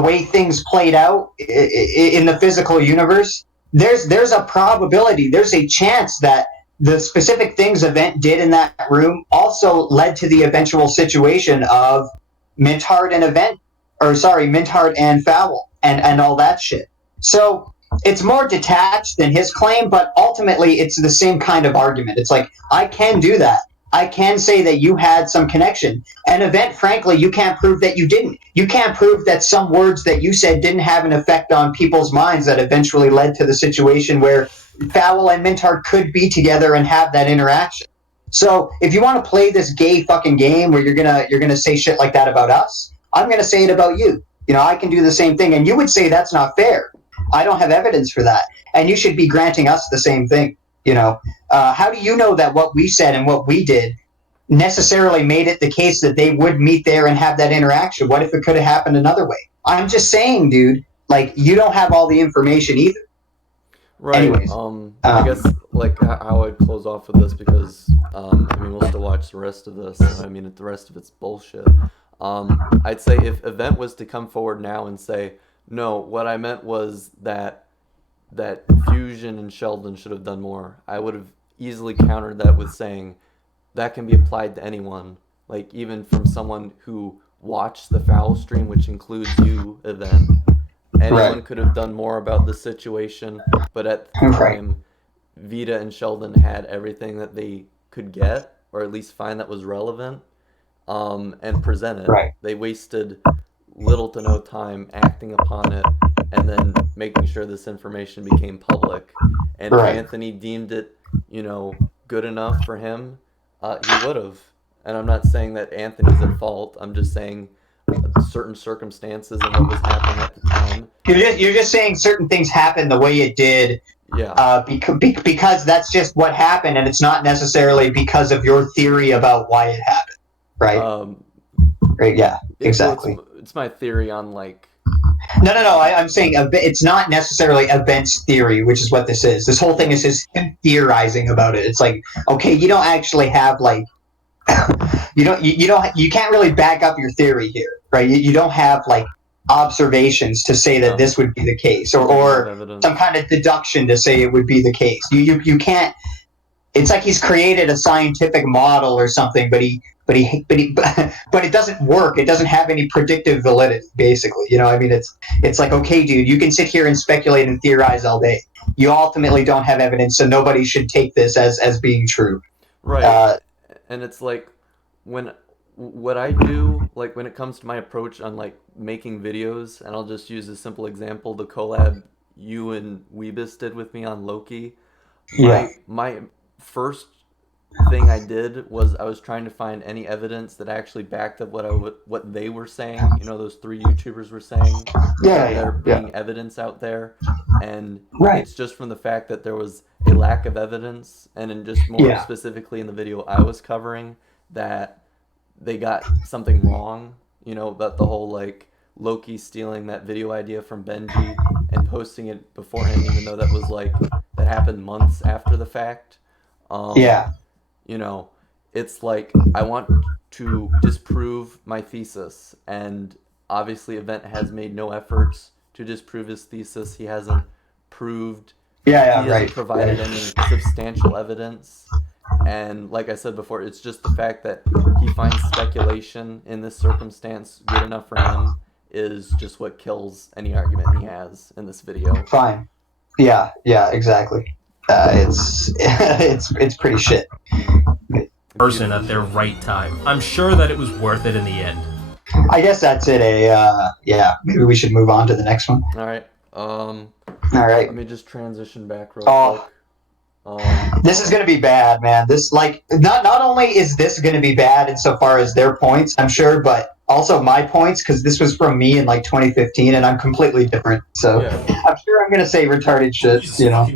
way things played out in the physical universe, there's a probability, there's a chance that the specific things Event did in that room also led to the eventual situation of Minthart and Fowl and all that shit. So it's more detached than his claim, but ultimately it's the same kind of argument. It's like, I can do that. I can say that you had some connection. And Event, frankly, you can't prove that you didn't. You can't prove that some words that you said didn't have an effect on people's minds that eventually led to the situation where Fowl and Minthart could be together and have that interaction. So if you want to play this gay fucking game where you're gonna say shit like that about us, I'm gonna say it about you. You know, I can do the same thing, and you would say that's not fair. I don't have evidence for that, and you should be granting us the same thing. You know, how do you know that what we said and what we did necessarily made it the case that they would meet there and have that interaction? What if it could have happened another way? I'm just saying, dude, like, you don't have all the information either. Right. Anyways, I guess like how I'd close off with this, because I mean, we'll still watch the rest of this. I mean, the rest of it's bullshit. I'd say if Event was to come forward now and say, no, what I meant was that Fusion and Sheldon should have done more, I would have easily countered that with saying that can be applied to anyone, like even from someone who watched the foul stream, which includes you, Event. Anyone could have done more about the situation, but at the time, Vita and Sheldon had everything that they could get, or at least find that was relevant, and present it. They wasted little to no time acting upon it, and then making sure this information became public. And if Anthony deemed it, you know, good enough for him, he would have. And I'm not saying that Anthony's at fault. I'm just saying certain circumstances and what was happening at the time. You're just saying certain things happened the way it did. Yeah. Because that's just what happened, and it's not necessarily because of your theory about why it happened, right? Right. Yeah. Exactly. It's my theory on like. No. I'm saying it's not necessarily Event's theory, which is what this is. This whole thing is just him theorizing about it. It's like, okay, you don't actually have like. You can't really back up your theory here, right? You don't have like observations to say that this would be the case, or some kind of deduction to say it would be the case. You can't. It's like he's created a scientific model or something, but it doesn't work. It doesn't have any predictive validity, basically. You know, I mean, it's like, okay, dude, you can sit here and speculate and theorize all day. You ultimately don't have evidence, so nobody should take this as being true. Right. And it's like what I do, like when it comes to my approach on like making videos, and I'll just use a simple example, the collab you and Weebus did with me on Loki. My first thing I did was I was trying to find any evidence that actually backed up what they were saying. You know, those 3 YouTubers were saying. There being evidence out there, and it's just from the fact that there was a lack of evidence, and in just more specifically in the video I was covering, that they got something wrong, you know, about the whole like Loki stealing that video idea from Benji and posting it beforehand, even though that was like that happened months after the fact. You know, it's like I want to disprove my thesis, and obviously Event has made no efforts to disprove his thesis. He hasn't proved he hasn't provided any substantial evidence. And like I said before, it's just the fact that he finds speculation in this circumstance good enough for him is just what kills any argument he has in this video. Fine. Yeah, exactly. It's pretty shit. Person at their right time. I'm sure that it was worth it in the end. I guess that's it. Maybe we should move on to the next one. All right. All right. Let me just transition back real quick. This is going to be bad, man. This, like, not only is this going to be bad insofar as their points, I'm sure, but also my points, because this was from me in like 2015, and I'm completely different. So I'm sure I'm going to say retarded shit, you know.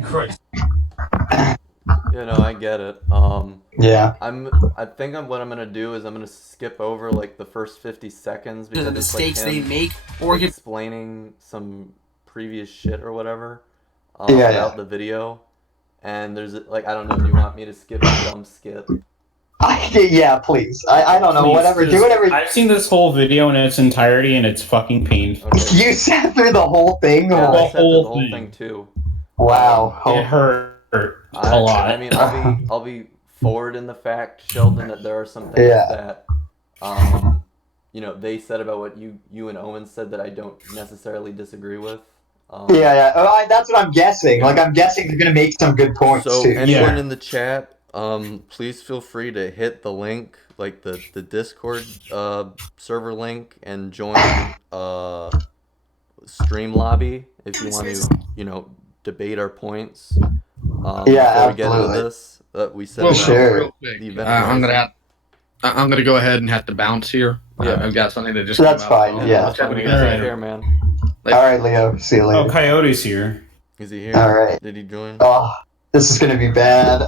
You know, I get it. I think what I'm gonna do is I'm gonna skip over like the first 50 seconds because the mistakes like they make, or explaining some previous shit or whatever about the video. And there's like, I don't know, do you want me to skip a dumb skip? Yeah, please. I don't know, Please, whatever. Do whatever. I've seen this whole video in its entirety, and it's fucking painful. Okay. You sat through the whole thing? Yeah, I sat through the whole thing too. Wow. It hurt a lot. I mean, I'll be forward in the fact, Sheldon, that there are some things that you know, they said about what you and Owen said that I don't necessarily disagree with. That's what I'm guessing. Like, I'm guessing they're gonna make some good points so too. anyone in the chat, please feel free to hit the link, like the Discord server link, and join Stream Lobby if you want to, you know, debate our points. Before we get into this, we said. Well, Sure. real quick, The event I'm gonna go ahead and have to bounce here. Yeah. I've got something that just. That's came out. fine, yeah. Let's have Take you guys later. care, man. All right, Leo. See you Oh, later. Coyote's here. Is he here? All right. Did he join? Oh, this is gonna be bad.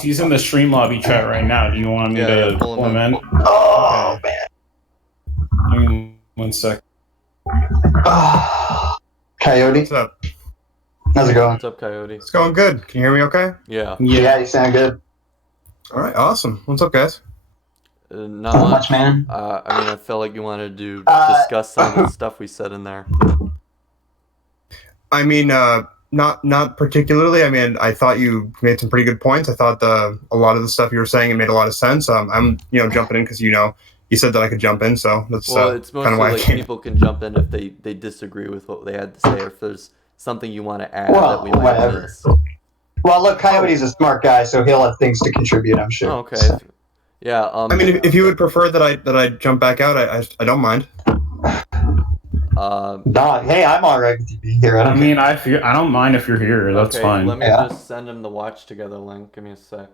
He's in the stream lobby chat right now. Do you want me to pull him in? Oh man. Give me 1 sec. Coyote. What's up? How's it going? What's up, Coyote? It's going good. Can you hear me okay? Yeah. Yeah, you sound good. All right, awesome. What's up, guys? Not Not much, man. I mean, I felt like you wanted to discuss some of the stuff we said in there. I mean, not particularly. I mean, I thought you made some pretty good points. I thought a lot of the stuff you were saying, it made a lot of sense. I'm jumping in because you said that I could jump in, so that's Well, it's kind mostly of why I like came. people can jump in if they disagree with what they had to say, or if there's something you want to add Well, that we might have whatever. missed. Well, look, Coyote's a smart guy, so he'll have things to contribute, I'm sure. Oh, okay. So. Yeah. I mean, if you would prefer that I jump back out, I don't mind. Dog, hey, I'm all right with you being here. I mean, I don't mind if you're here. That's okay, fine. Let me just send him the watch together link. Give me a sec.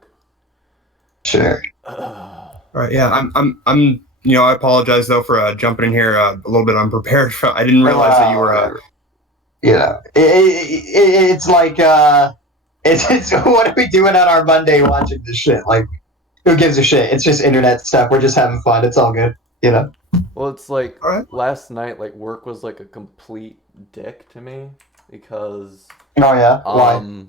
Sure. All right. Yeah. I'm. I apologize though for jumping in here a little bit unprepared. I didn't realize that you were. It's like it's what are we doing on our Monday watching this shit? Like, who gives a shit? It's just internet stuff. We're just having fun. It's all good, Well, it's like last night, like work was like a complete dick to me because. Oh yeah. Why?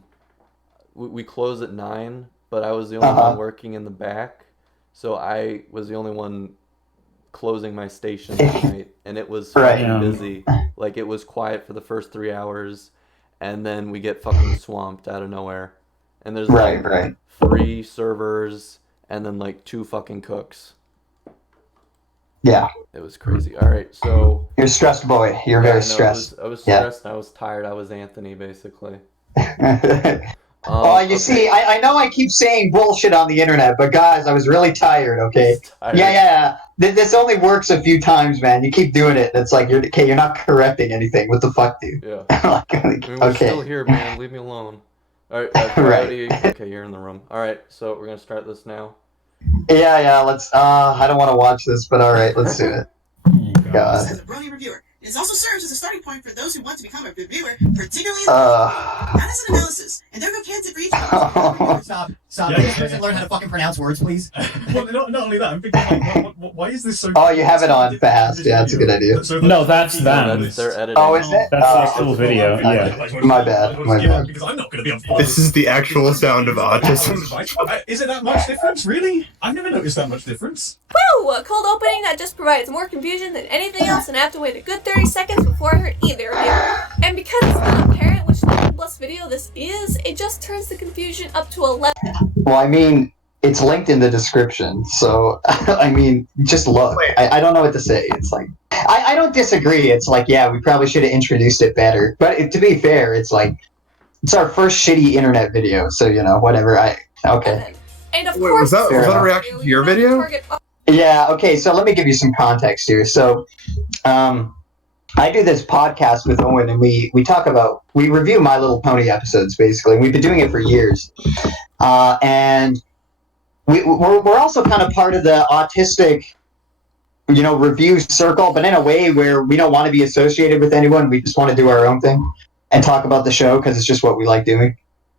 We close at 9, but I was the only one working in the back, so I was the only one closing my station tonight, and it was fucking busy. Like, it was quiet for the first 3 hours, and then we get fucking swamped out of nowhere. And there's like 3 servers, and then like 2 fucking cooks. Yeah. It was crazy. All right, so you're stressed, boy. You're very stressed. I was stressed. And I was tired. I was Anthony, basically. You see, I know I keep saying bullshit on the internet, but guys, I was really tired, okay? Yeah. This only works a few times, man. You keep doing it, and it's like, you're not correcting anything. What the fuck, dude? Yeah. We're still here, man. Leave me alone. All right, Friday. Okay, you're in the room. All right, so we're going to start this now. Yeah, let's, I don't want to watch this, but all right, let's do it. God. As a brilliant reviewer. It also serves as a starting point for those who want to become a reviewer, particularly in not as an analysis. And there go candidates for each. Stop. Can this person learn how to fucking pronounce words, please? Well, not only that, I'm thinking, like, why is this so... Oh, you have it on fast. Yeah, that's a good idea. No, that's them. They're editing. Oh, is it? That's the actual video, yeah. My bad. Because I'm not going to be on This is the actual sound of autism. Is it that much difference, really? I've never noticed that much difference. Woo! A cold opening that just provides more confusion than anything else, and I have to wait a good 30 seconds before I heard either of you. And because it's not apparent which plus video this is, it just turns the confusion up to 11. Well, I mean, it's linked in the description, so, I mean, just look. I don't know what to say. It's like, I don't disagree. It's like, yeah, we probably should have introduced it better. But to be fair, it's like, it's our first shitty internet video, so, whatever. Okay. And of Wait, course, was that a reaction to your video? Yeah, okay, so let me give you some context here. So, I do this podcast with Owen, and we review My Little Pony episodes, basically. We've been doing it for years. And we're also kind of part of the autistic, review circle, but in a way where we don't want to be associated with anyone. We just want to do our own thing and talk about the show because it's just what we like doing.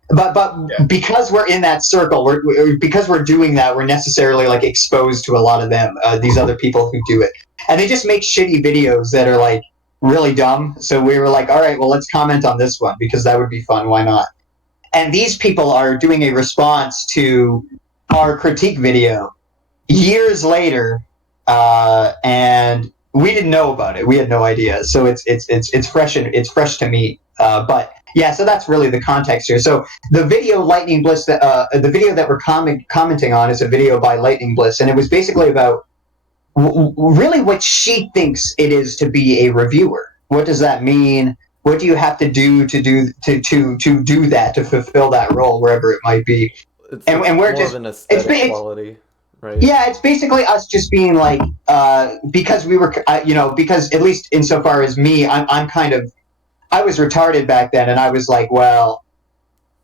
But because we're in that circle, because we're doing that, we're necessarily like exposed to a lot of them, these other people who do it. And they just make shitty videos that are like really dumb. So we were like, all right, well, let's comment on this one because that would be fun. Why not? And these people are doing a response to our critique video years later, and we didn't know about it. We had no idea. So it's fresh to me. But yeah, so that's really the context here. So the video Lightning Bliss, the video that we're commenting on is a video by Lightning Bliss, and it was basically about really what she thinks it is to be a reviewer. What does that mean? What do you have to do to do that, to fulfill that role wherever it might be? And we're just it's quality, right? Yeah, it's basically us just being like because we were because at least insofar as me, I was retarded back then, and I was like, well,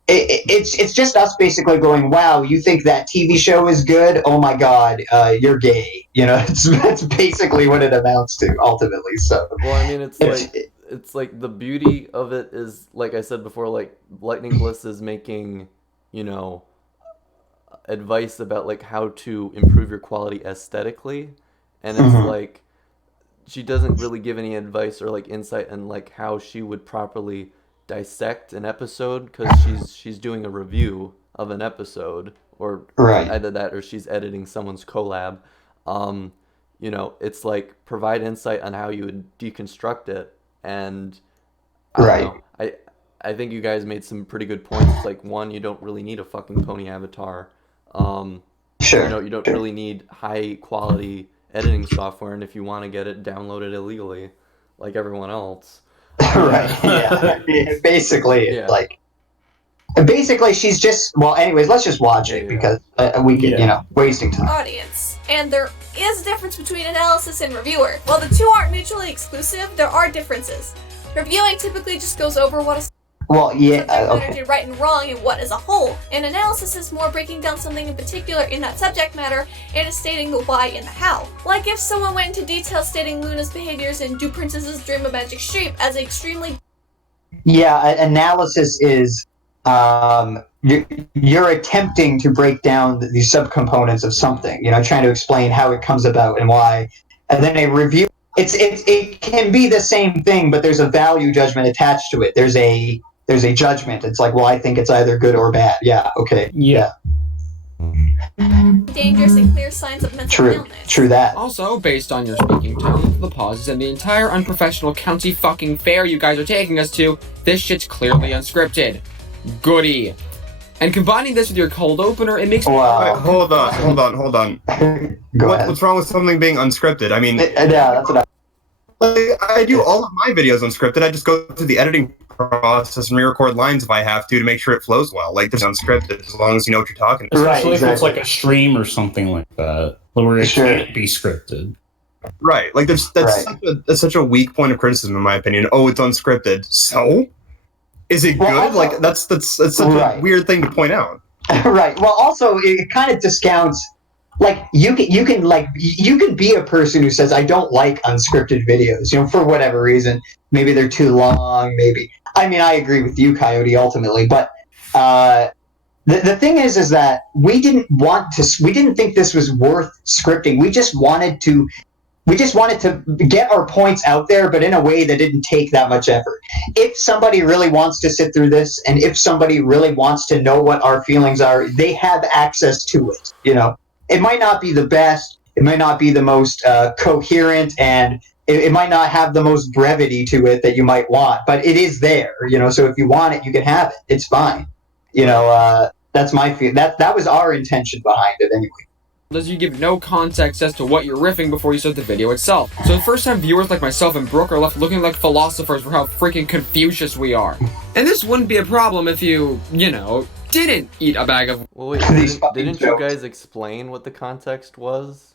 it's just us basically going, wow, you think that TV show is good? Oh my God, you're gay. That's basically what it amounts to ultimately. So well, I mean, it's like the beauty of it is, like I said before, like Lightning Bliss is making, advice about like how to improve your quality aesthetically, and it's like she doesn't really give any advice or like insight on like how she would properly dissect an episode, because she's doing a review of an episode, or either that or she's editing someone's collab. It's like provide insight on how you would deconstruct it, and I don't know. I think you guys made some pretty good points. It's like, one, you don't really need a fucking pony avatar. You don't really need high quality editing software, and if you want to get it, download it illegally, like everyone else. Basically, she's just, well, anyways, let's just watch it because we can, wasting time. Audience. And there is a difference between analysis and reviewer. While the two aren't mutually exclusive, there are differences. Reviewing typically just goes over what is did right and wrong and what as a whole, and analysis is more breaking down something in particular in that subject matter and is stating the why and the how. Like if someone went into detail stating Luna's behaviors in Do Princesses Dream of Magic Street as extremely... Analysis is you're attempting to break down the subcomponents of something, trying to explain how it comes about and why, and then a review. It can be the same thing, but there's a value judgment attached to it. There's a judgment. It's like, well, I think it's either good or bad. Yeah, okay. Yeah. Dangerous and clear signs of mental illness. True that. Also, based on your speaking tone, the pauses, and the entire unprofessional county fucking fair you guys are taking us to, this shit's clearly unscripted. Goody. And combining this with your cold opener, it makes... Wow. Hold on. What's wrong with something being unscripted? I mean... that's what I do all of my videos unscripted. I just go through the editing process and re-record lines if I have to make sure it flows well. Like, this is unscripted, as long as you know what you're talking about. Especially if it's like a stream or something like that, where it can't be scripted. Right. Like, that's such a weak point of criticism, in my opinion. Oh, it's unscripted. So? Is it good? Also, like, that's such a weird thing to point out. Right. Well, also, it kind of discounts... Like, you can be a person who says, I don't like unscripted videos, for whatever reason. Maybe they're too long, maybe. I mean, I agree with you, Coyote, ultimately, but the thing is that we didn't think this was worth scripting. We just wanted to get our points out there, but in a way that didn't take that much effort. If somebody really wants to sit through this, and if somebody really wants to know what our feelings are, they have access to it, It might not be the best, it might not be the most coherent, and it might not have the most brevity to it that you might want, but it is there, so if you want it, you can have it. It's fine. That's my feel. That was our intention behind it anyway. Does you give no context as to what you're riffing before you start the video itself. So the first time viewers like myself and Brooke are left looking like philosophers for how freaking Confucius we are. And this wouldn't be a problem if you, didn't eat a bag of... Well, wait, didn't you guys explain what the context was?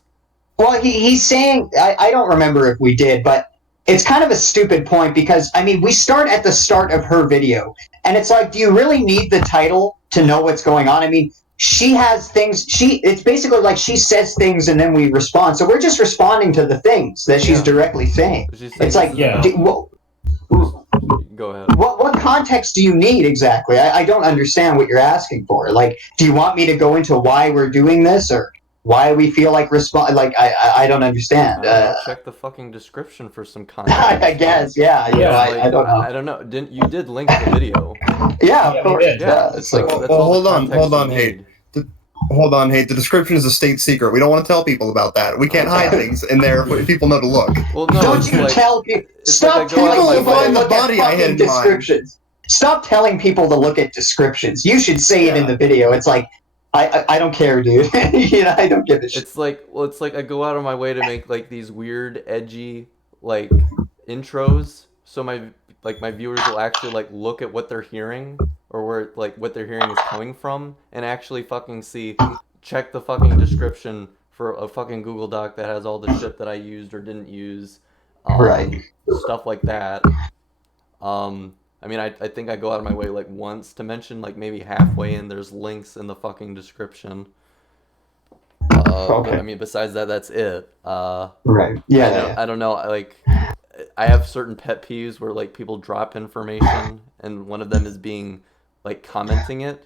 Well, he's saying... I don't remember if we did, but it's kind of a stupid point because, I mean, we start at the start of her video, and it's like, do you really need the title to know what's going on? I mean, she has things... It's basically like she says things and then we respond. So we're just responding to the things that she's directly saying. It's like... Go ahead. What context do you need exactly? I don't understand what you're asking for. Like, do you want me to go into why we're doing this or why we feel like respond? Like, I don't understand. Check the fucking description for some context. I guess, yeah. I don't know. I don't know. You did link the video? Yeah, of course. Yeah, it's like hold on, Hate. Hold on, Hate. The description is a state secret. We don't want to tell people about that. We can't hide things in there for people know to look. Well, no, don't you tell people? Stop telling people to look at fucking descriptions. Stop telling people to look at descriptions. You should say it in the video. It's like, I don't care, dude. I don't give a shit. It's like I go out of my way to make like these weird, edgy like intros, so my viewers will actually like look at what they're hearing or where like what they're hearing is coming from, and actually fucking check the fucking description for a fucking Google Doc that has all the shit that I used or didn't use, right? Stuff like that. I mean, I think I go out of my way like once to mention, like maybe halfway in, there's links in the fucking description. Okay. But, I mean, besides that, that's it. Right. Yeah. I don't know. Like, I have certain pet peeves where like people drop information, and one of them is being like commenting it.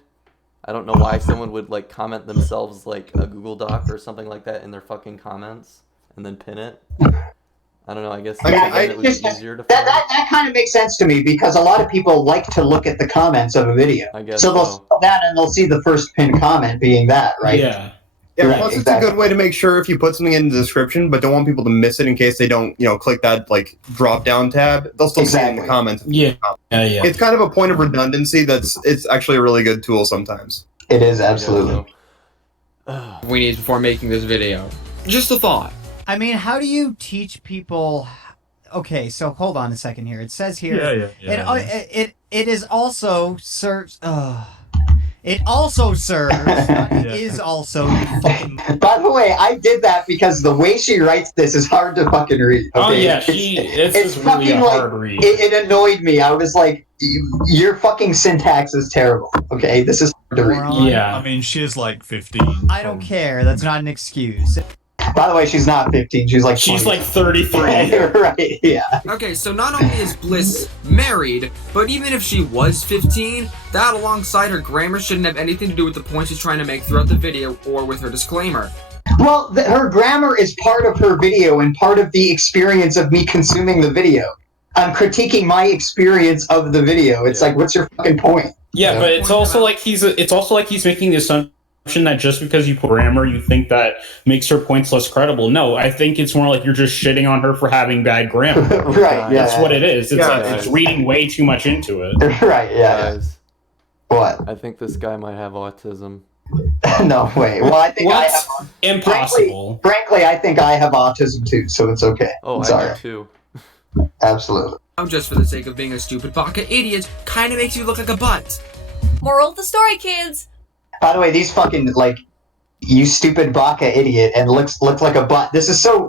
I don't know why someone would like comment themselves like a Google Doc or something like that in their fucking comments and then pin it. I don't know. I guess it would be easier to find. That kind of makes sense to me because a lot of people like to look at the comments of a video. I guess so they'll see that and they'll see the first pinned comment being that, right? Yeah. Yeah, Right, plus it's exactly. a good way to make sure if you put something in the description, but don't want people to miss it in case they don't, click that like drop down tab. They'll still see it in the comments. Yeah. It's kind of a point of redundancy. It's actually a really good tool sometimes. It is absolutely. We need before making this video. Just a thought. I mean, how do you teach people? Okay, so hold on a second here. It says here. It is also serves. It also serves. It is also. By the way, I did that because the way she writes this is hard to fucking read. Okay? Oh yeah, it's really a hard read. It annoyed me. I was like, your fucking syntax is terrible. Okay, this is hard to read. Yeah. I mean, she is like 15. I don't care. That's not an excuse. By the way, she's not 15. She's like 33. Right? Yeah. Okay, so not only is Bliss married, but even if she was 15, that alongside her grammar shouldn't have anything to do with the point she's trying to make throughout the video or with her disclaimer. Well, her grammar is part of her video and part of the experience of me consuming the video. I'm critiquing my experience of the video. It's like, what's your fucking point? Yeah, but it's also like he's making the assumption that just because you put grammar, you think that makes her points less credible. No, I think it's more like you're just shitting on her for having bad grammar. Right. Yeah. That's what it is. It's it's reading way too much into it. Right. Yeah. Guys, what? I think this guy might have autism. No way. Well, I think I have. Impossible. Frankly, I think I have autism too, so it's okay. Oh, Sorry. I do too. Absolutely. Just for the sake of being a stupid baka idiot, kind of makes you look like a butt. Moral of the story, kids. By the way, these fucking like, you stupid baka idiot, and looks like a butt. This is so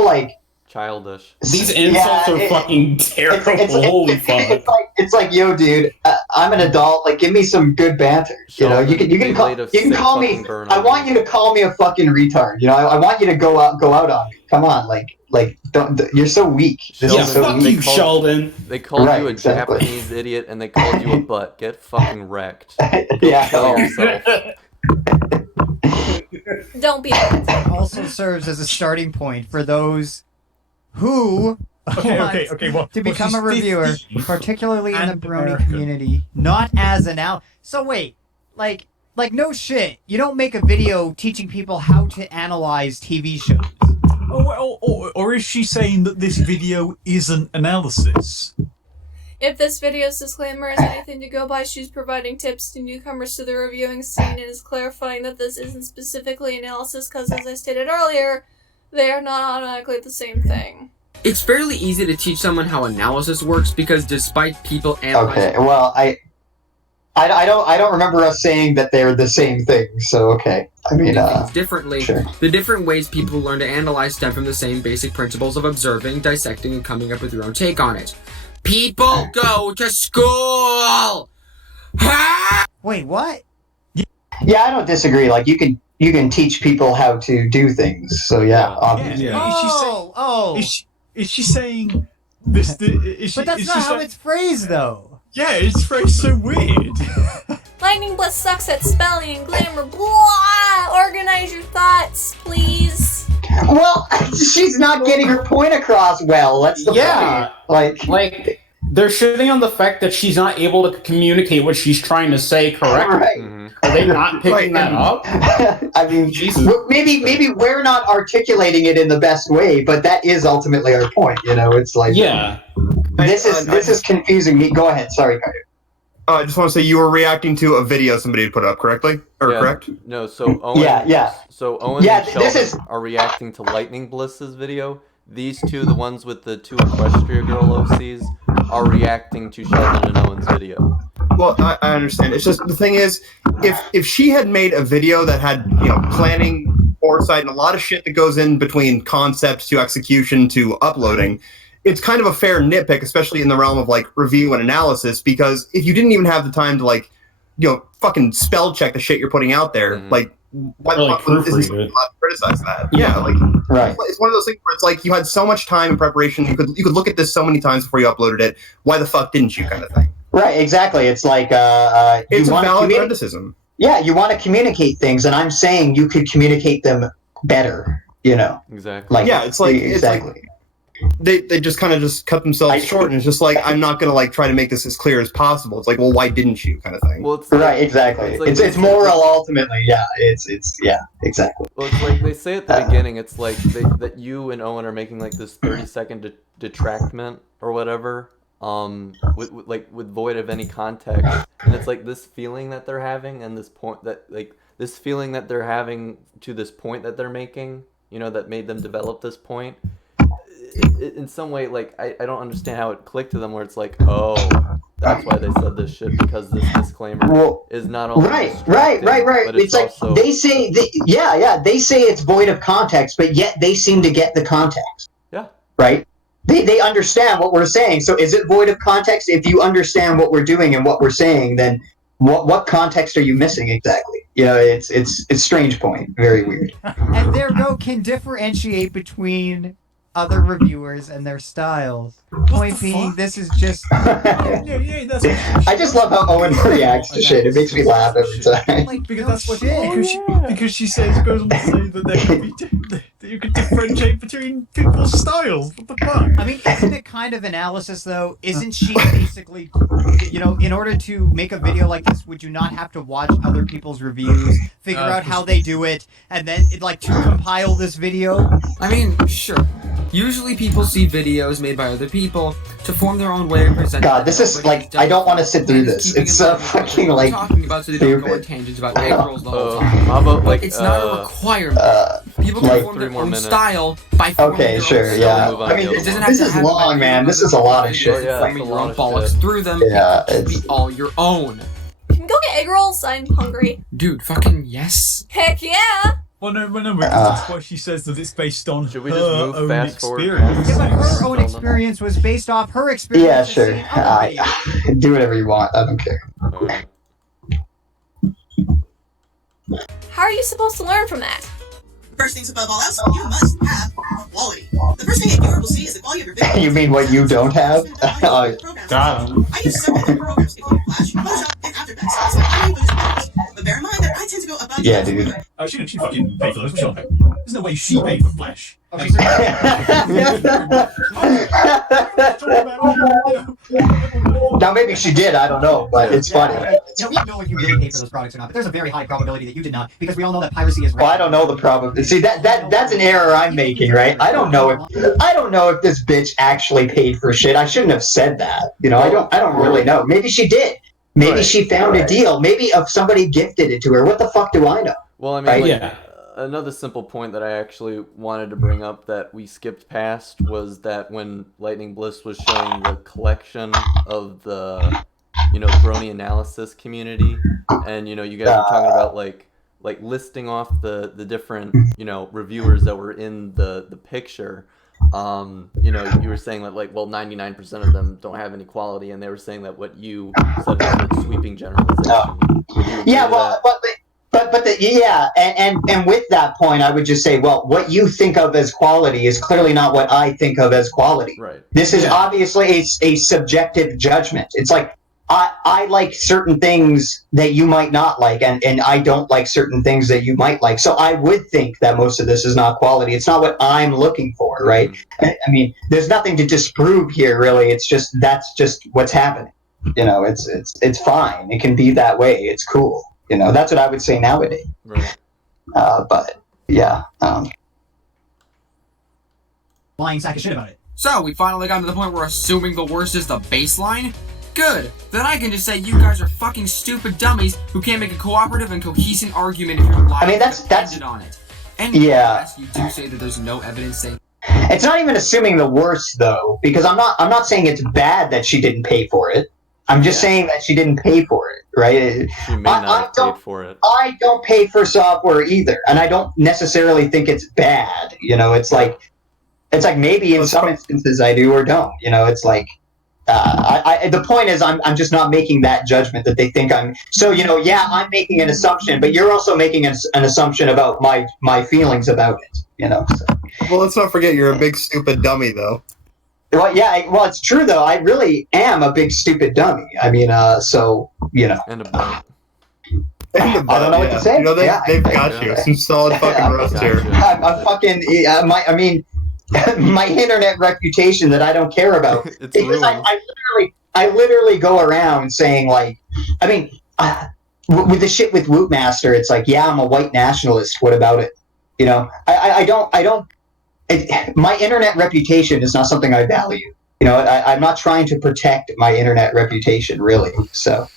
like childish. These insults are fucking terrible. Holy fuck! It's like, yo, dude, I'm an adult. Like, give me some good banter. You know, you can call me. I want you to call me a fucking retard. You know, I want you to go out on me. Come on, like don't. You're so weak. This is so fuck weak. you, Sheldon. They called Right, you a exactly. Japanese idiot, and they called you a butt. Get fucking wrecked. Yeah. Kill yourself. Don't be. It also serves as a starting point for those who want to become a reviewer, particularly in the brony community, not as an out. So wait, like no shit. You don't make a video teaching people how to analyze TV shows. Or is she saying that this video isn't analysis? If this video's disclaimer is anything to go by, she's providing tips to newcomers to the reviewing scene and is clarifying that this isn't specifically analysis because, as I stated earlier, they are not automatically the same thing. It's fairly easy to teach someone how analysis works because despite people analyzing... Okay, well, I don't remember us saying that they're the same thing, so okay. I mean, differently, sure. The different ways people learn to analyze stem from the same basic principles of observing, dissecting, and coming up with your own take on it. People go to school! Wait, what? Yeah, I don't disagree. Like, you can teach people how to do things, so yeah, obviously. Yeah. Is she saying this? But that's not how it's phrased, though. Yeah, it's phrased so weird. Lightning Bliss sucks at spelling and grammar. Blah! Organize your thoughts, please. Well, she's not getting her point across well. That's the point. Like they're shitting on the fact that she's not able to communicate what she's trying to say correctly. Right. Mm-hmm. Are they not picking that up? I mean, maybe we're not articulating it in the best way, but that is ultimately our point. You know, it's like this is confusing me. Go ahead. Sorry, Carter. I just want to say you were reacting to a video somebody had put up, correctly? Or correct? No, so Owen. So Owen Yeah, and Sheldon are reacting to Lightning Bliss's video. These two, the ones with the two Equestria Girl OCs, are reacting to Sheldon and Owen's video. Well, I understand. It's just the thing is, if she had made a video that had planning, foresight, and a lot of shit that goes in between concept to execution to uploading, it's kind of a fair nitpick, especially in the realm of like review and analysis, because if you didn't even have the time to like, fucking spell check the shit you're putting out there, like, why the fuck isn't someone allowed to criticize that? Yeah, like, right. It's one of those things where it's like you had so much time in preparation, you could look at this so many times before you uploaded it. Why the fuck didn't you, kind of thing? Right, exactly. It's like it's a valid criticism. Yeah, you want to communicate things, and I'm saying you could communicate them better. Exactly. Like, yeah, it's like exactly. It's like they just kind of just cut themselves short, and it's just like, I'm not gonna like try to make this as clear as possible. It's like, well, why didn't you, kind of thing. Well, it's right, exactly. It's moral ultimately. Yeah, it's yeah, exactly. Well, it's like they say at the beginning, it's like that you and Owen are making like this 30-second detractment or whatever, with void of any context, and it's like this feeling that they're having, and this point that like this feeling that they're having to this point that they're making, that made them develop this point. In some way, like I don't understand how it clicked to them, where it's like, oh, that's why they said this shit, because this disclaimer is not only right. but it's like also... they say they say it's void of context, but yet they seem to get the context. Yeah. Right. They understand what we're saying. So is it void of context? If you understand what we're doing and what we're saying, then what context are you missing exactly? It's a strange point. Very weird. And can differentiate between other reviewers and their styles. Point being, this is just... I just love how Owen reacts to shit. It makes me laugh every time. Because she says, goes on to say that you could differentiate between people's styles. What the fuck? I mean, isn't it kind of analysis, though? Isn't she basically, in order to make a video like this, would you not have to watch other people's reviews, figure out how they do it, and then, to compile this video? I mean, sure. Usually people see videos made by other people to form their own way of presenting. God, this is like, I don't want to sit through this. It's so fucking like talking about, so they don't go on tangents about egg rolls the whole time. How about like it's not a requirement. People can form their own style by forming okay, sure, yeah. I mean, this is long, man. This is a lot of shit. Forming your own bollocks through them. Yeah, it's be all your own. Can we go get egg rolls? I'm hungry. Dude, fucking yes. Heck yeah. Well, no, because that's what she says, that it's based on Should we her just move own fast experience. Yeah, but her own experience was based off her experience. Yeah, sure. Do whatever you want. I don't care. How are you supposed to learn from that? First things above all else, you must have quality. The first thing a viewer will see is the quality of your video. You mean what you don't have? I use several different programs, including Flash, Photoshop, and After Effects. So I use those. But bear in mind that I tend to go above. Yeah, dude. She fucking paid for those. There's no way she paid for Flash. Now maybe she did, I don't know, but it's funny. We don't know if you really paid for those products or not, but there's a very high probability that you did not, because we all know that piracy is well, I don't know the probability. See, that's an error I'm making, right? I don't know if this bitch actually paid for shit. I shouldn't have said that. I don't really know. Maybe she did. Maybe she found a deal. Maybe if somebody gifted it to her. What the fuck do I know? Well, I mean, another simple point that I actually wanted to bring up that we skipped past was that when Lightning Bliss was showing the collection of the, the Brony analysis community, and, you guys were talking about, like listing off the different, reviewers that were in the picture. You were saying that, like, well, 99% of them don't have any quality, and they were saying that what you said was a sweeping generalization. Yeah, well, and with that point, I would just say, well, what you think of as quality is clearly not what I think of as quality. Right. This is obviously a subjective judgment. It's like, I like certain things that you might not like, and I don't like certain things that you might like. So I would think that most of this is not quality. It's not what I'm looking for, right? I mean, there's nothing to disprove here, really. It's just, that's just what's happening. It's fine. It can be that way. It's cool. That's what I would say nowadays. Right. But yeah. Lying sack of shit about it. So we finally got to the point where assuming the worst is the baseline? Good. Then I can just say you guys are fucking stupid dummies who can't make a cooperative and cohesive argument if you're lying. I mean, that's on it. And yes, you do say that there's no evidence saying. It's not even assuming the worst though, because I'm not saying it's bad that she didn't pay for it. I'm just saying that she didn't pay for it, right? She may not have paid for it. I don't pay for software either, and I don't necessarily think it's bad. It's like, It's like maybe in some instances I do or don't. You know, it's like the point is I'm just not making that judgment that they think I'm. So you know, yeah, I'm making an assumption, but you're also making an assumption about my feelings about it. You know. So. Well, let's not forget you're a big stupid dummy, though. Well, yeah, well, it's true though. I really am a big stupid dummy. I mean, so you know. And a butt. I don't know what to say. You know, they've got you. Some solid fucking roast here. I'm fucking. I mean, my internet reputation that I don't care about. Because I literally go around saying like, I mean, with the shit with Wootmaster, it's like, yeah, I'm a white nationalist. What about it? You know, I don't. My internet reputation is not something I value. You know, I'm not trying to protect my internet reputation, really. So.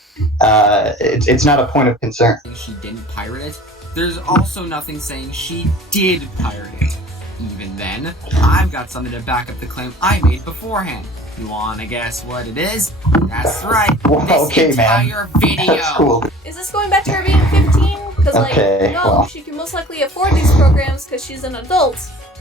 It's not a point of concern. She didn't pirate it. There's also nothing saying she did pirate it. Even then, I've got something to back up the claim I made beforehand. You wanna guess what it is? That's right. This entire video. That's cool. Is this going back to her being 15? Because she can most likely afford these programs because she's an adult.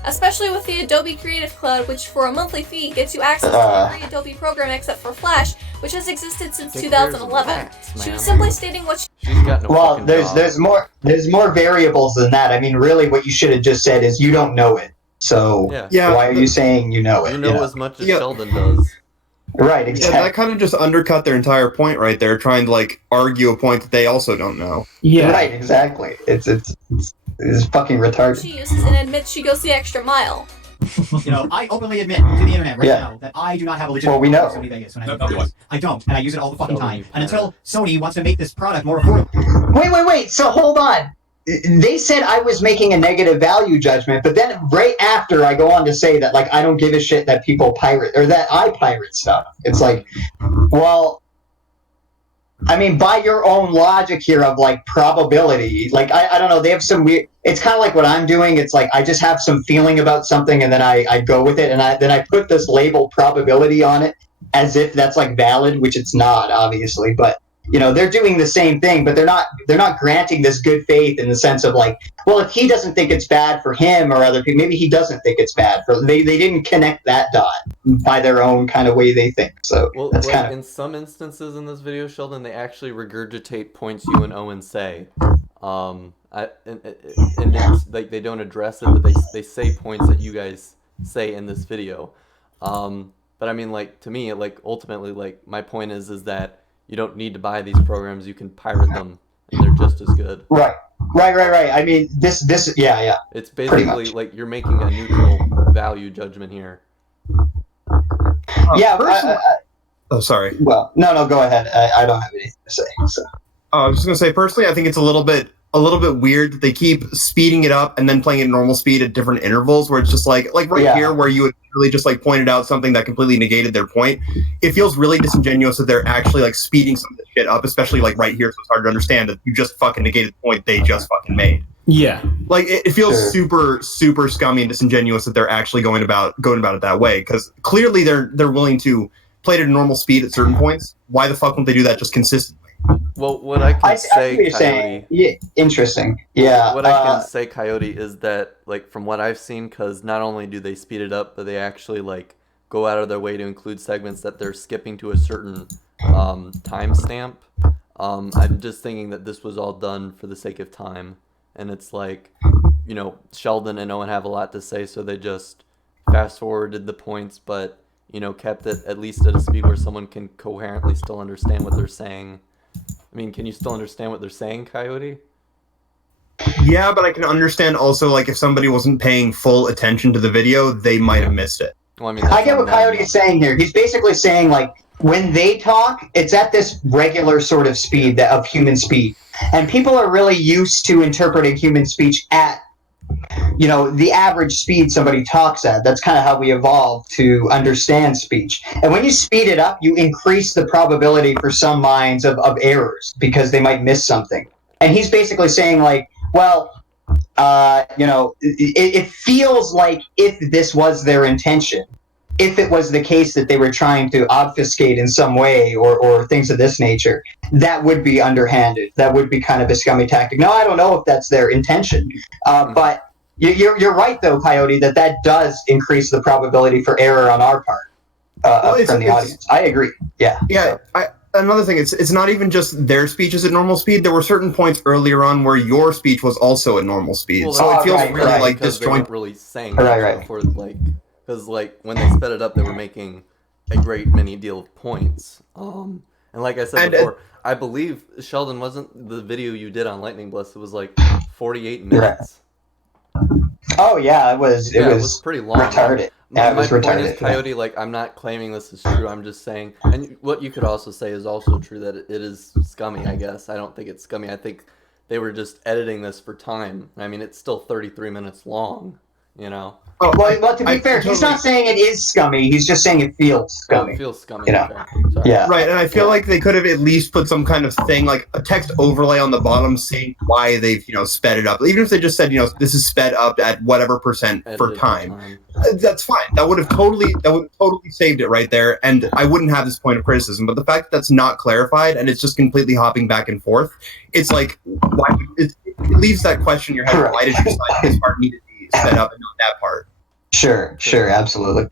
Especially with the Adobe Creative Cloud, which for a monthly fee gets you access to every Adobe program except for Flash, which has existed since 2011. She was simply stating what she's got no Well, there's more variables than that. I mean, really, what you should have just said is you don't know it. So why are you saying you know it? You know as much as Sheldon does. Right, exactly. Yeah, that kind of just undercut their entire point right there, trying to like argue a point that they also don't know. Yeah, right, exactly. It's fucking retarded. she uses and admits she goes the extra mile. You know, I openly admit to the internet right now that I do not have a legitimate we know. Sony Vegas when I make videos. I don't, and I use it all the fucking time. And until Sony wants to make this product more affordable. Wait. So hold on. They said I was making a negative value judgment, but then right after I go on to say that like I don't give a shit that people pirate or that I pirate stuff. It's like, well, I mean, by your own logic here of like probability, like I don't know, they have some weird. It's kind of like what I'm doing. It's like I just have some feeling about something, and then I go with it, and then I put this label probability on it as if that's like valid, which it's not, obviously. But you know, they're doing the same thing, but they're not granting this good faith in the sense of like, well, if he doesn't think it's bad for him or other people, maybe he doesn't think it's bad for. They didn't connect that dot by their own kind of way they think. So that's kind of in some instances in this video, Sheldon, they actually regurgitate points you and Owen say. And it's like they don't address it, but they say points that you guys say in this video. But I mean, like, to me, like, ultimately, like, my point is that you don't need to buy these programs. You can pirate them, and they're just as good. Right. I mean, this, yeah. It's basically like you're making a neutral value judgment here. Oh, sorry. Well, no, go ahead. I don't have anything to say. So. I was just gonna say, personally, I think it's a little bit weird that they keep speeding it up and then playing it at normal speed at different intervals, where it's just like here, where you had really just like pointed out something that completely negated their point. It feels really disingenuous that they're actually like speeding some of the shit up, especially like right here, so it's hard to understand that you just fucking negated the point they just fucking made. Yeah, like it feels super scummy and disingenuous that they're actually going about it that way, because clearly they're willing to play it at a normal speed at certain points. Why the fuck won't they do that just consistently? Well, what I can say, Coyote. Yeah, interesting. Yeah. What I can say, Coyote, is that like from what I've seen, because not only do they speed it up, but they actually like go out of their way to include segments that they're skipping to a certain timestamp. I'm just thinking that this was all done for the sake of time, and it's like, you know, Sheldon and Owen have a lot to say, so they just fast forwarded the points, but you know, kept it at least at a speed where someone can coherently still understand what they're saying. I mean, can you still understand what they're saying, Coyote? Yeah, but I can understand also, like, if somebody wasn't paying full attention to the video, they might have missed it. Well, I mean, I get what Coyote is saying here. He's basically saying, like, when they talk, it's at this regular sort of speed of human speech. And people are really used to interpreting human speech at, you know, the average speed somebody talks at. That's kind of how we evolved to understand speech. And when you speed it up, you increase the probability for some minds of errors because they might miss something. And he's basically saying, like, well, you know, it feels like if this was their intention, if it was the case that they were trying to obfuscate in some way or things of this nature, that would be underhanded. That would be kind of a scummy tactic. Now, I don't know if that's their intention, but You're right though, Coyote, that does increase the probability for error on our part from the audience. I agree. Yeah. Yeah. Another thing, it's not even just their speech is at normal speed. There were certain points earlier on where your speech was also at normal speed, Well, so it feels right, really right, like because they disjointed. weren't really saying much before, like, because like when they sped it up, they were making a great many deal of points. And like I said before, I believe Sheldon wasn't the video you did on Lightning Bliss. It was like 48 minutes. Oh yeah, it was pretty long. retarded. My It was point retarded. is, Coyote, like, I'm not claiming this is true. I'm just saying, and what you could also say is also true, that it is scummy, I guess. I don't think it's scummy. I think they were just editing this for time. I mean, it's still 33 minutes long, you know? Oh, well, to be fair, he's not saying it is scummy. He's just saying it feels scummy. Oh, it feels scummy. You know? Okay. Sorry. Yeah. Right, and I feel like they could have at least put some kind of thing, like a text overlay on the bottom saying why they've, sped it up. Even if they just said, this is sped up at whatever percent for time. That's fine. That would have totally saved it right there, and I wouldn't have this point of criticism. But the fact that that's not clarified and it's just completely hopping back and forth, it's like, why? It leaves that question in your head. Why did you decide this part needed to be sped up and not that part? Sure, absolutely.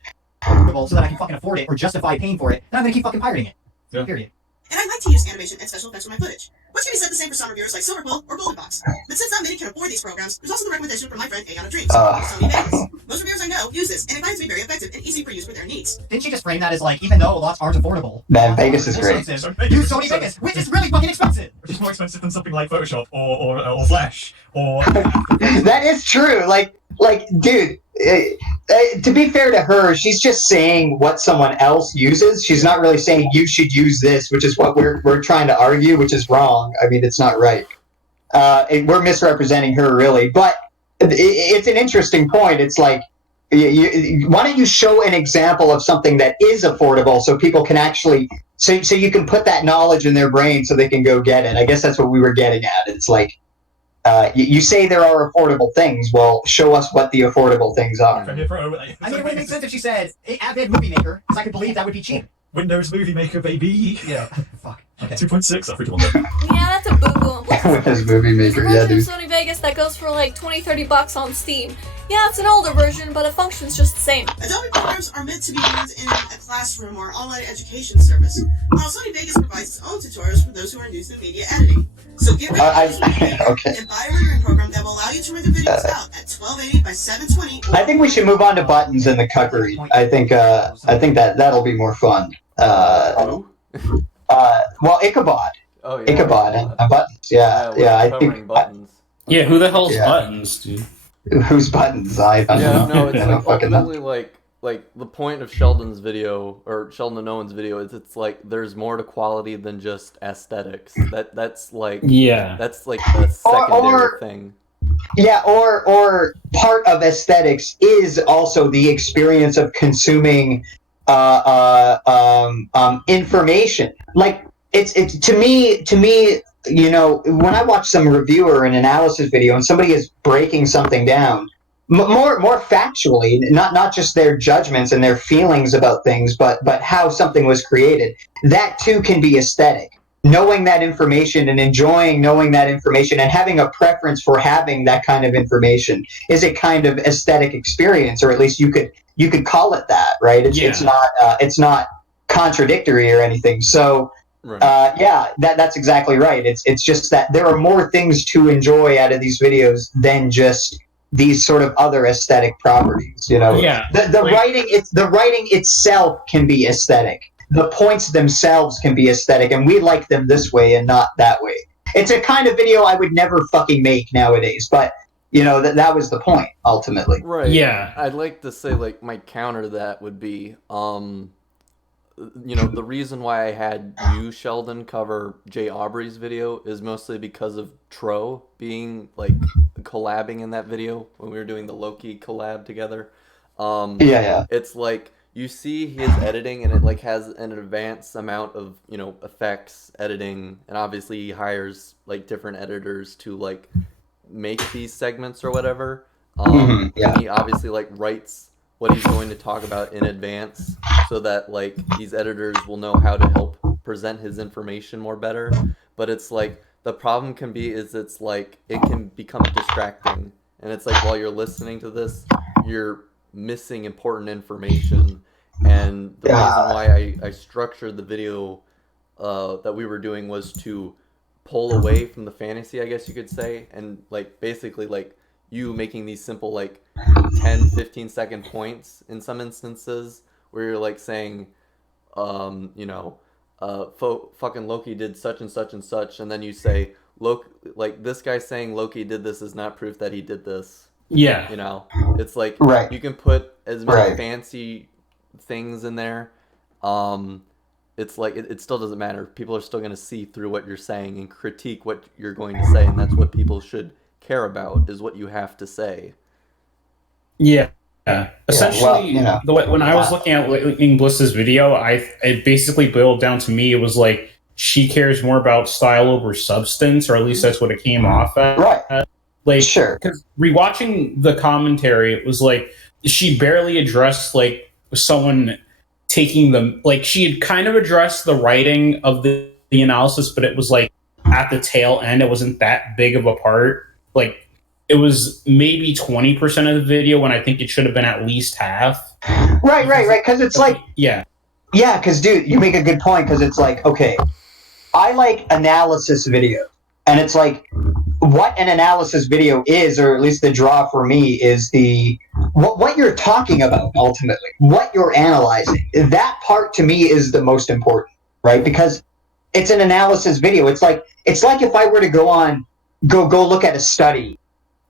So that I can fucking afford it or justify paying for it, then I'm gonna keep fucking pirating it. Yeah. Period. And I like to use animation and special effects for my footage. What's going to be said the same for some reviewers like Silverquill or Golden Box. But since not many can afford these programs, there's also the recommendation from my friend Aeon of Dreams, Sony Vegas. Most reviewers I know use this, and it finds it to be very effective and easy for use for their needs. Didn't you just frame that as like, even though lots aren't affordable? Man, Vegas is great. Use Sony Vegas, which is really fucking expensive. Which is more expensive than something like Photoshop or Flash or. That is true. Like, dude. To be fair to her, she's just saying what someone else uses. She's not really saying you should use this, which is what we're trying to argue, which is wrong. I mean, it's not right. We're misrepresenting her, really. But it's an interesting point. It's like, why don't you show an example of something that is affordable so people can actually, so you can put that knowledge in their brain so they can go get it. I guess that's what we were getting at. It's like, you say there are affordable things. Well, show us what the affordable things are. I mean, it would make sense if she said, Avid Movie Maker, because I could believe that would be cheap. Windows Movie Maker, baby. Yeah. Fuck. Okay. 2.6. I forget one. Yeah, that's a boo-boo. Windows Movie Maker, There's a yeah, version dude. of Sony Vegas that goes for like $20-30 on Steam. Yeah, it's an older version, but it functions just the same. Adobe programs are meant to be used in a classroom or online education service, while Sony Vegas provides its own tutorials for those who are new to media editing. So get ready and buy a rendering program that will allow you to render videos out at 1280 by 720. I think we should move on to buttons in the cutlery. I think that'll be more fun. Well, Ichabod. Oh, yeah. Ichabod and buttons. Yeah. I think. Buttons. Yeah, who the hell's buttons, dude? Whose buttons? I don't know. No, it's I don't like fucking know. ultimately like the point of Sheldon's video or Sheldon and Owen's video is it's like there's more to quality than just aesthetics. That's like that's like the secondary thing. Yeah, or part of aesthetics is also the experience of consuming information. Like it's to me, when I watch some reviewer and analysis video and somebody is breaking something down more factually, not just their judgments and their feelings about things, but how something was created, that too can be aesthetic. Knowing that information and enjoying knowing that information and having a preference for having that kind of information is a kind of aesthetic experience, or at least you could call it that, right? It's not contradictory or anything. So that's exactly right. It's just that there are more things to enjoy out of these videos than just these sort of other aesthetic properties. The writing itself can be aesthetic. The points themselves can be aesthetic, and we like them this way and not that way. It's a kind of video I would never fucking make nowadays, but that was the point ultimately. Right. Yeah. I'd like to say like my counter to that would be the reason why I had you, Sheldon, cover Jay Aubrey's video is mostly because of Tro being like collabing in that video when we were doing the Loki collab together. It's like you see his editing and it like has an advanced amount of effects, editing, and obviously he hires like different editors to like make these segments or whatever. And he obviously like writes what he's going to talk about in advance so that like these editors will know how to help present his information more better. But it's like the problem can be is it's like it can become distracting And it's like while you're listening to this, you're missing important information. And the reason why I structured the video that we were doing was to pull away from the fantasy, I guess you could say, and like basically like you making these simple like 10-15 second points in some instances where you're like saying fucking Loki did such and such and such, and then you say Loki, like this guy saying Loki did this is not proof that he did this. Yeah. You know, it's like Right. you can put as many Right. fancy things in there. It's like it still doesn't matter. People are still going to see through what you're saying and critique what you're going to say, and that's what people should care about, is what you have to say. Yeah. Essentially, well, when I was looking at Lightning Bliss's video, it basically boiled down to me. It was like she cares more about style over substance, or at least that's what it came off at. Right. Like, sure. Because rewatching the commentary, it was like she barely addressed like someone taking them. Like she had kind of addressed the writing of the analysis, but it was like at the tail end. It wasn't that big of a part. Like. It was maybe 20% of the video when I think it should have been at least half. Right. Because it's like... Yeah. Yeah, because, dude, you make a good point, because it's like, okay, I like analysis video. And it's like, what an analysis video is, or at least the draw for me, is what you're talking about, ultimately. What you're analyzing. That part, to me, is the most important, right? Because it's an analysis video. It's like if I were to go look at a study,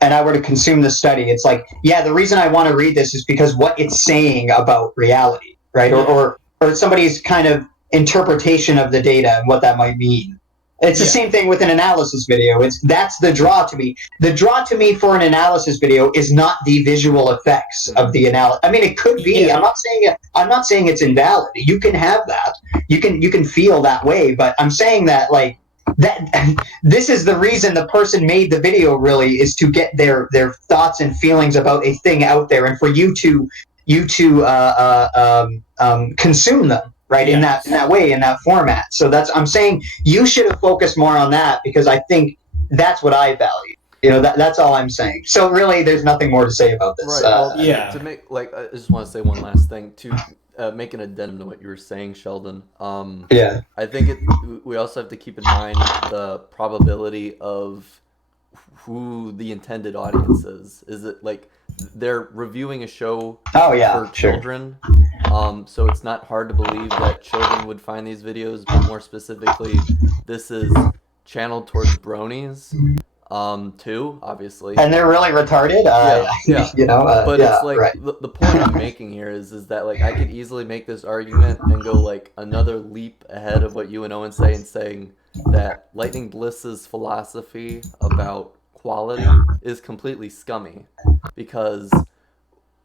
and I were to consume the study, it's like, yeah, the reason I want to read this is because what it's saying about reality, right? Or somebody's kind of interpretation of the data and what that might mean. It's the same thing with an analysis video. That's the draw to me. The draw to me for an analysis video is not the visual effects of the analysis. I mean, it could be. Yeah. I'm not saying it's invalid. You can have that. You can feel that way, but I'm saying that like. This is the reason the person made the video, really, is to get their thoughts and feelings about a thing out there, and for you to consume them, right? Yes. in that way, in that format. So I'm saying you should have focused more on that, because I think that's what I value. You know, that's all I'm saying. So really, there's nothing more to say about this. Right. Well, to make I just want to say one last thing to. Make an addendum to what you were saying, Sheldon. I think we also have to keep in mind the probability of who the intended audience is. Is it like they're reviewing a show for children? So it's not hard to believe that children would find these videos, but more specifically, this is channeled towards bronies. Too, obviously. And they're really retarded. You know, but it's like the point I'm making here is that like I could easily make this argument and go like another leap ahead of what you and Owen say, and saying that Lightning Bliss's philosophy about quality is completely scummy, because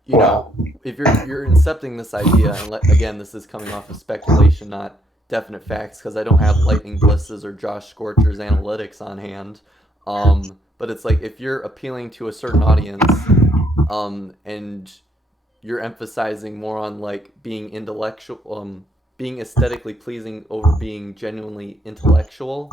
you know, if you're incepting this idea, and again, this is coming off of speculation, not definite facts, because I don't have Lightning Bliss's or Josh Scorcher's analytics on hand. But it's like if you're appealing to a certain audience, and you're emphasizing more on like being intellectual, being aesthetically pleasing over being genuinely intellectual,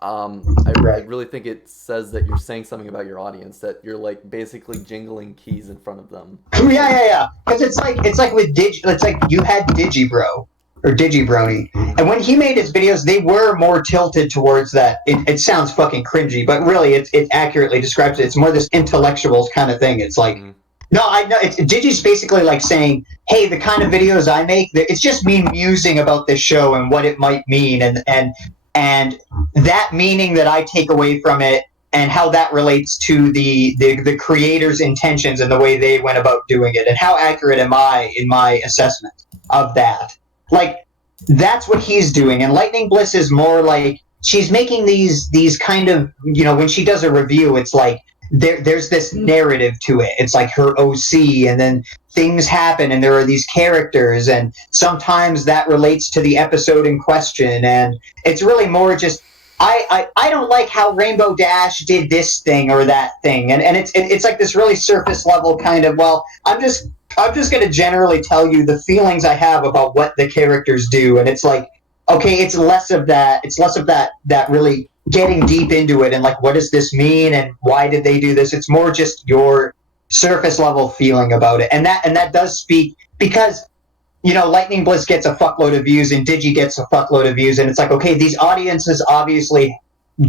I really think it says that you're saying something about your audience, that you're like basically jingling keys in front of them. Yeah. Because it's like with it's like you had Digibro. Or Digibrony. And when he made his videos, they were more tilted towards that. It sounds fucking cringy, but really it accurately describes it. It's more this intellectuals kind of thing. It's like, no, I know. Digi's basically like saying, hey, the kind of videos I make, it's just me musing about this show and what it might mean, and that meaning that I take away from it, and how that relates to the creator's intentions and the way they went about doing it, and how accurate am I in my assessment of that. Like, that's what he's doing. And Lightning Bliss is more like, she's making these kind of, you know, when she does a review, it's like, there's this narrative to it. It's like her OC, and then things happen, and there are these characters, and sometimes that relates to the episode in question, and it's really more just, I don't like how Rainbow Dash did this thing or that thing, and it's like this really surface level kind of, well, I'm just going to generally tell you the feelings I have about what the characters do, and it's like, okay, it's less of that really getting deep into it and like, what does this mean and why did they do this? It's more just your surface level feeling about it, and that does speak because Lightning Bliss gets a fuckload of views and Digi gets a fuckload of views, and it's like, okay, these audiences obviously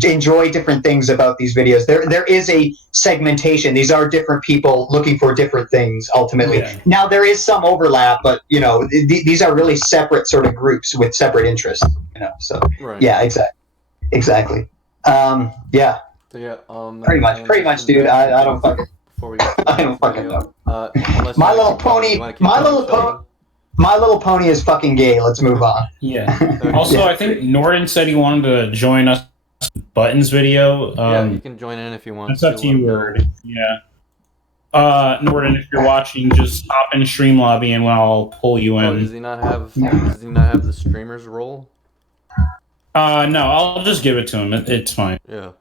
enjoy different things about these videos. There is a segmentation. These are different people looking for different things ultimately. Yeah. Now there is some overlap, but these are really separate sort of groups with separate interests. So right. Yeah, exactly. Yeah. So yeah. Pretty much, dude. I don't fucking. I don't fucking know. My Little Pony. My Little Pony is fucking gay. Let's move on. Yeah. Also, I think Norton said he wanted to join us. Buttons video. Yeah, you can join in if you want. It's up to you, Word. Yeah. Norton, if you're watching, just hop in stream lobby and I'll pull you in. Does he not have the streamer's role? No, I'll just give it to him. It's fine. Yeah.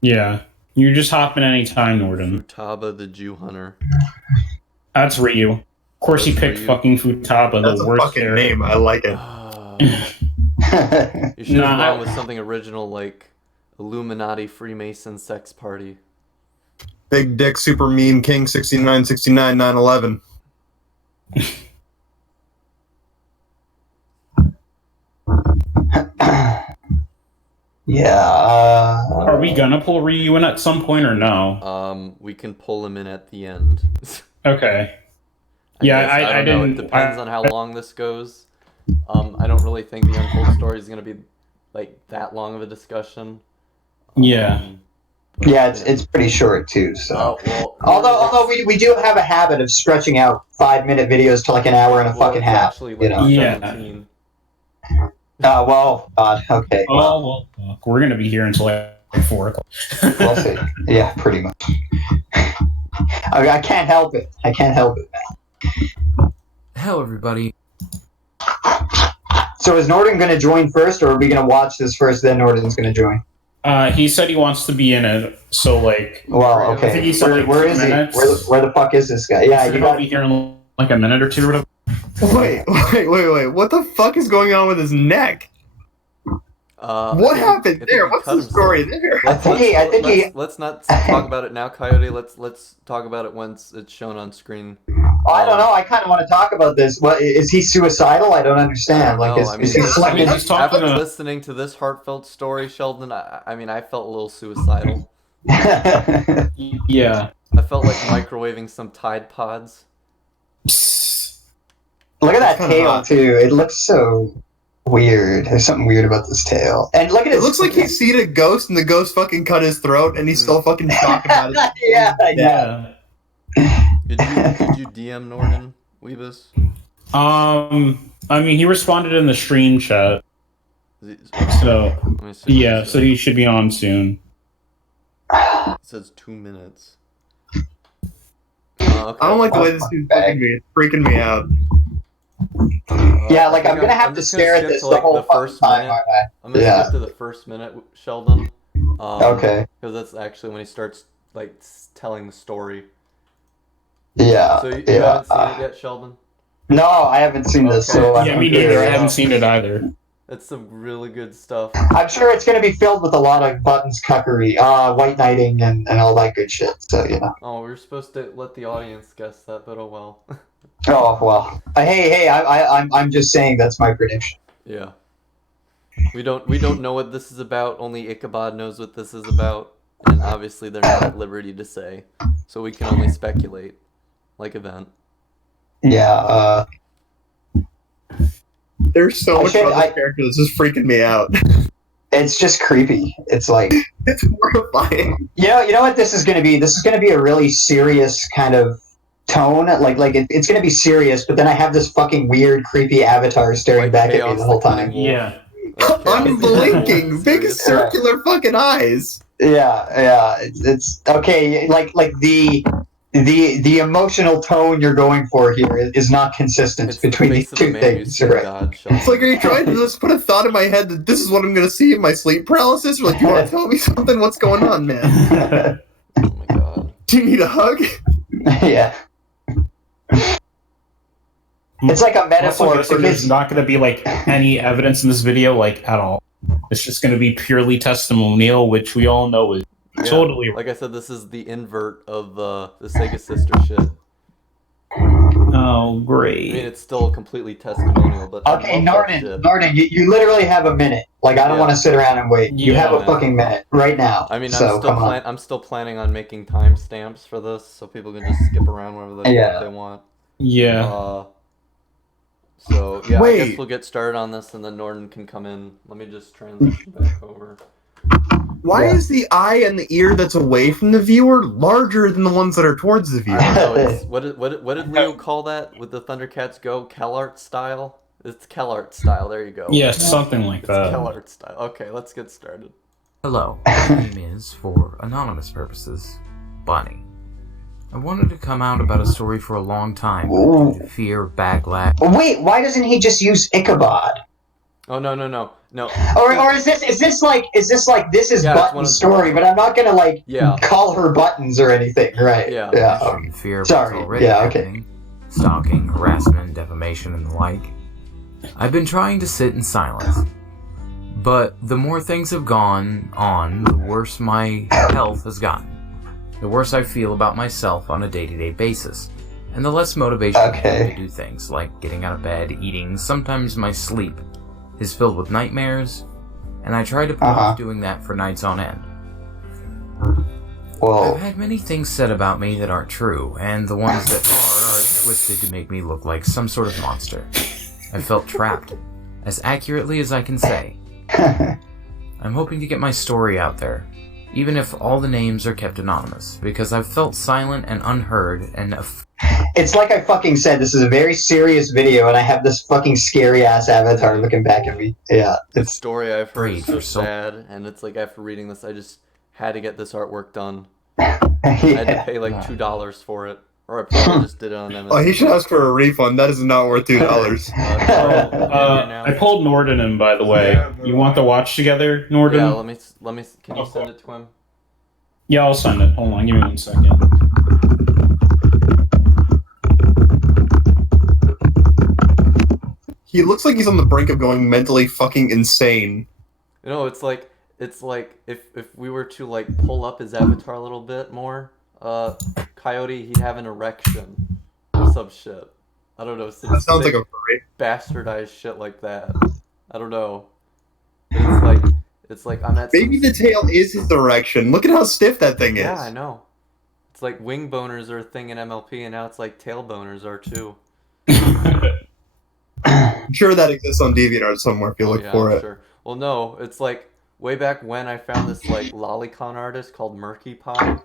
Yeah. You just hop in any time, Norton. Futaba the Jew Hunter. That's Ryu. Of course, he picked fucking Futaba, the worst fucking name. I like it. You should have gone with something original like Illuminati Freemason Sex Party. Big Dick Super Meme King 6969 911. Yeah. Are we gonna pull Ryu in at some point or no? We can pull him in at the end. Okay. I don't know. It depends on how long this goes. I don't really think the Untold Story is going to be like that long of a discussion. Yeah. Yeah, it's pretty short too. So, although we do have a habit of stretching out 5-minute videos to like an hour and a fucking half. Yeah. Well, okay. Well, we're gonna be here until like 4 o'clock. We'll see. Yeah, pretty much. I can't help it. I can't help it, man. Hello, everybody. So is Norton going to join first, or are we going to watch this first, then Norton's going to join? He said he wants to be in it, so like... Well, okay. I think he said where is he? Where the fuck is this guy? Yeah, you got to be here in like a minute or two or whatever. Wait. What the fuck is going on with his neck? What happened there? What's the story there? Let's not talk about it now, Coyote. Let's talk about it once it's shown on screen. I don't know. I kind of want to talk about this. What is he suicidal? I don't understand. Is he selecting? After listening to this heartfelt story, Sheldon, I felt a little suicidal. Yeah. I felt like microwaving some Tide Pods. Look at that tail too. It looks so weird. There's something weird about this tail. And look at it. It looks like he's seen a ghost and the ghost fucking cut his throat and he's still fucking shocked about it. Yeah. Did you DM Norton, Weebus? He responded in the stream chat. So so he should be on soon. It says 2 minutes. Okay. I don't like the way this dude's looking at me. It's freaking me out. Yeah, like I'm gonna have to stare at this the whole first time. I'm gonna skip to the first minute, Sheldon. Okay. Because that's actually when he starts like telling the story. Yeah. So you haven't seen it yet, Sheldon? No, I haven't seen this. So yeah, me neither. I haven't seen it either. It's some really good stuff. I'm sure it's going to be filled with a lot of buttons cuckery, white knighting, and all that good shit. So Oh, we were supposed to let the audience guess that, but oh well. Oh well. Hey, I'm just saying that's my prediction. Yeah. We don't know what this is about. Only Ichabod knows what this is about, and obviously they're not at liberty to say, so we can only speculate, like Event. Yeah. There's so much about this character that's just freaking me out. It's just creepy. It's like it's horrifying. You know what this is going to be? This is going to be a really serious kind of tone. It's going to be serious, but then I have this fucking weird, creepy avatar staring back at me the whole time. Yeah. Unblinking, big circular fucking eyes. Yeah. It's okay. Like the emotional tone you're going for here is not consistent between these two things. Right? It's like, are you trying to just put a thought in my head that this is what I'm going to see in my sleep paralysis? Or like, you want to tell me something? What's going on, man? Oh my god. Do you need a hug? Yeah. It's like a metaphor. There's not going to be like any evidence in this video, like at all. It's just going to be purely testimonial, which we all know is totally. Like I said, this is the invert of the Sega Sister shit. Oh, great. I mean, it's still completely testimonial, but Okay, Norden, you literally have a minute. Like, I don't want to sit around and wait. You have a fucking minute right now. I mean, so, I'm still planning on making timestamps for this, so people can just skip around wherever they want. Yeah. So, yeah, Wait. I guess we'll get started on this, and then Norden can come in. Let me just transition back over. Why is the eye and the ear that's away from the viewer larger than the ones that are towards the viewer? I don't know. What did Leo call that with the Thundercats Go? Kellart style? It's Kellart style. There you go. Yeah, something like that. It's Kellart style. Okay, let's get started. Hello, my name is, for anonymous purposes, Bunny. I wanted to come out about a story for a long time, but due to fear of backlash. Wait, why doesn't he just use Ichabod? Oh no. Or is this like this is Button's story, but I'm not gonna call her Buttons or anything, right? Yeah. Fear of what's already happening, stalking, harassment, defamation, and the like. I've been trying to sit in silence, but the more things have gone on, the worse my health has gotten. The worse I feel about myself on a day-to-day basis, and the less motivation I have to do things like getting out of bed, eating. Sometimes my sleep is filled with nightmares, and I try to put off doing that for nights on end. I've had many things said about me that aren't true, and the ones that are twisted to make me look like some sort of monster. I felt trapped, as accurately as I can say. I'm hoping to get my story out there, even if all the names are kept anonymous, because I've felt silent and unheard, and it's like I fucking said, this is a very serious video, and I have this fucking scary-ass avatar looking back at me. Yeah. The story I've heard is so sad, and it's like after reading this, I just had to get this artwork done. I had to pay like $2 for it, or I probably just did it on Amazon. Oh, he should ask for a refund. That is not worth $2. I pulled Norden in, by the way. You want the watch together, Norden? Yeah, let me. Can you send it to him? Yeah, I'll send it. Hold on, give me 1 second. He looks like he's on the brink of going mentally fucking insane. You know, it's like if we were to like pull up his avatar a little bit more, Coyote, he'd have an erection or some shit. I don't know. That sounds like a furry. Bastardized shit like that. I don't know. It's like I'm at. Maybe the tail is his erection. Look at how stiff that thing is. Yeah, I know. It's like wing boners are a thing in MLP, and now it's like tail boners are too. I'm sure that exists on DeviantArt somewhere if you look for it. Sure. Well, no, it's like way back when I found this like lolicon artist called Murky Pie,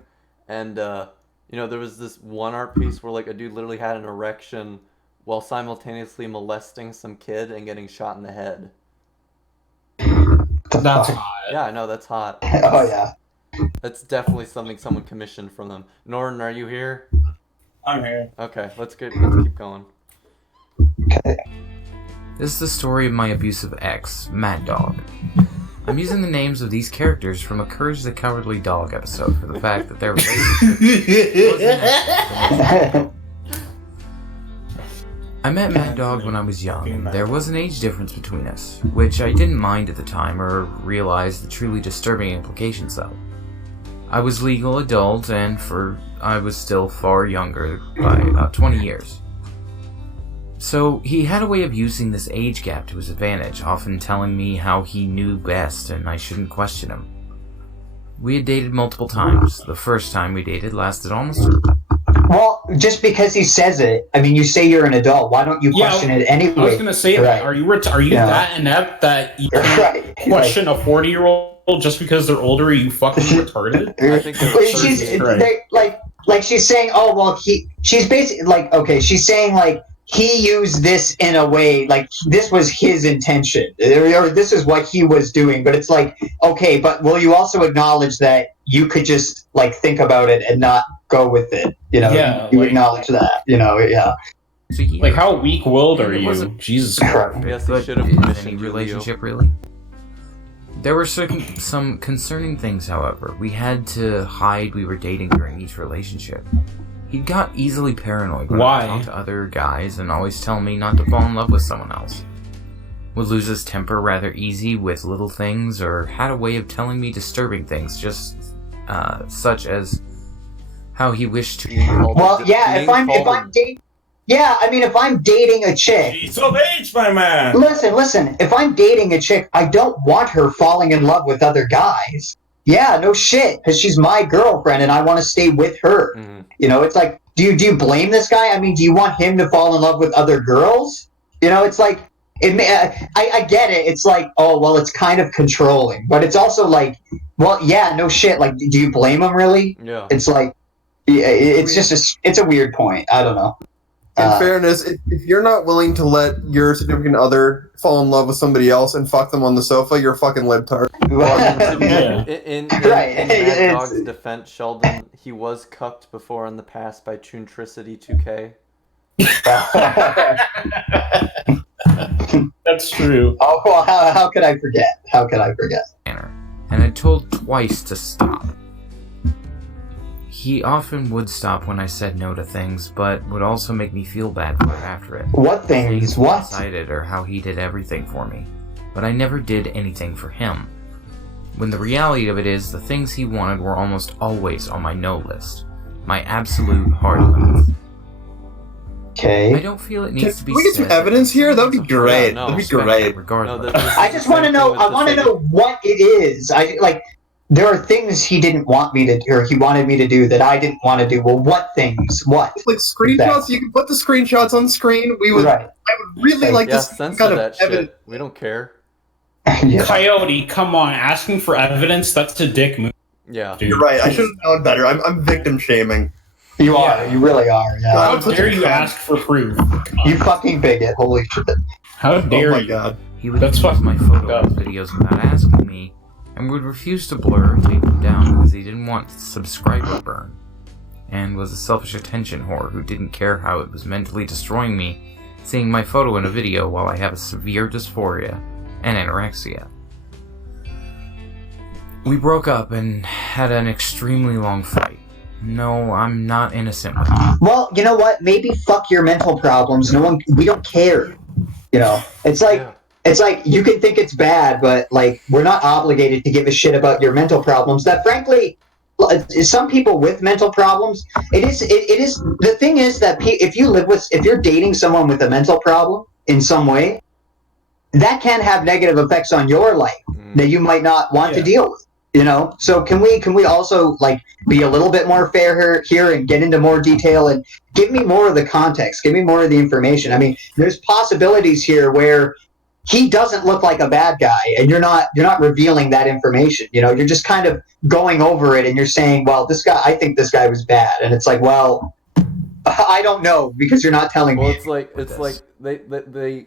and you know, there was this one art piece where like a dude literally had an erection while simultaneously molesting some kid and getting shot in the head. That's hot. Yeah, I know, that's hot. Oh yeah. That's definitely something someone commissioned from them. Norton, are you here? I'm here. Okay, let's keep going. Okay. This is the story of my abusive ex, Mad Dog. I'm using the names of these characters from a Courage the Cowardly Dog episode for the fact that their relationship wasn't. I met Mad Dog when I was young, and there was an age difference between us, which I didn't mind at the time or realize the truly disturbing implications of. I was legal adult, and I was still far younger by about 20 years. So he had a way of using this age gap to his advantage, often telling me how he knew best and I shouldn't question him. We had dated multiple times. The first time we dated lasted almost... Well, just because he says it, I mean, you say you're an adult. Why don't you question it anyway? I was going to say, right. Are you that inept that you question a 40-year-old just because they're older? Are you fucking retarded? I think she's saying, oh, well, she's basically, like, okay, she's saying, like, he used this in a way, like, this was his intention, or this is what he was doing, but it's like, okay, but will you also acknowledge that you could just, like, think about it and not go with it, you know? Yeah, you acknowledge that, you know, yeah. Like, how weak-willed are you? Jesus Christ. Yes, they should have any relationship, really. There were some concerning things, however. We had to hide we were dating during each relationship. He got easily paranoid when I talked to other guys and always tell me not to fall in love with someone else. would lose his temper rather easy with little things, or had a way of telling me disturbing things, just such as how he wished to. Well, yeah, if I'm dating, yeah, I mean, if I'm dating a chick, She's of age, my man. Listen. If I'm dating a chick, I don't want her falling in love with other guys. Yeah, no shit, because she's my girlfriend and I want to stay with her. You know, it's like, do you blame this guy? I mean, do you want him to fall in love with other girls? You know, it's like, I get it. It's like, oh, well, it's kind of controlling, but it's also like, well, yeah, no shit. Like, do you blame him really? Yeah. It's like, it's just it's a weird point. I don't know. In fairness, if you're not willing to let your significant other fall in love with somebody else and fuck them on the sofa, you're a fucking libtard. In Mad Dog's defense, Sheldon, he was cucked before in the past by Toontricity 2K. That's true. Oh, well, how could I forget? How could I forget? And I told twice to stop. He often would stop when I said no to things, but would also make me feel bad for it after it. What things? What? Excited or how he did everything for me, but I never did anything for him. When the reality of it is, the things he wanted were almost always on my no list, my absolute hard limit. Okay. I don't feel it needs to be. Can we get some evidence here? That'd be great. Yeah, no, That'd be great. Regardless. I just want to know. I want to know what it is. There are things he didn't want me to do, or he wanted me to do that I didn't want to do. Well, what things? What? Like screenshots? You can put the screenshots on screen. We would. Right. I would really like Yeah, this censor kind of that evidence. shit. We don't care. Coyote, come on, asking for evidence—that's a dick move. Yeah, You're right. I should have known better. I'm victim shaming. You are. You really are. Yeah. How dare you ask for proof? You fucking bigot! Holy shit! How dare Oh my you? god. He would use my photo in his videos without asking me, and would refuse to blur or take them down because he didn't want subscriber burn, and was a selfish attention whore who didn't care how it was mentally destroying me, seeing my photo in a video while I have a severe dysphoria and anorexia. We broke up and had an extremely long fight. No, I'm not innocent with him. Well, you know what? Maybe fuck your mental problems. We don't care. You know, it's like you can think it's bad, but like we're not obligated to give a shit about your mental problems. That frankly, some people with mental problems, it is. The thing is that if you're dating someone with a mental problem in some way, that can have negative effects on your life that you might not want to deal with. You know, so can we also like be a little bit more fair here and get into more detail and give me more of the context, give me more of the information. I mean, there's possibilities here where he doesn't look like a bad guy, and you're not revealing that information. You know, you're just kind of going over it, and you're saying, well, I think this guy was bad, and it's like, well, I don't know because you're not telling me. Well, it's like they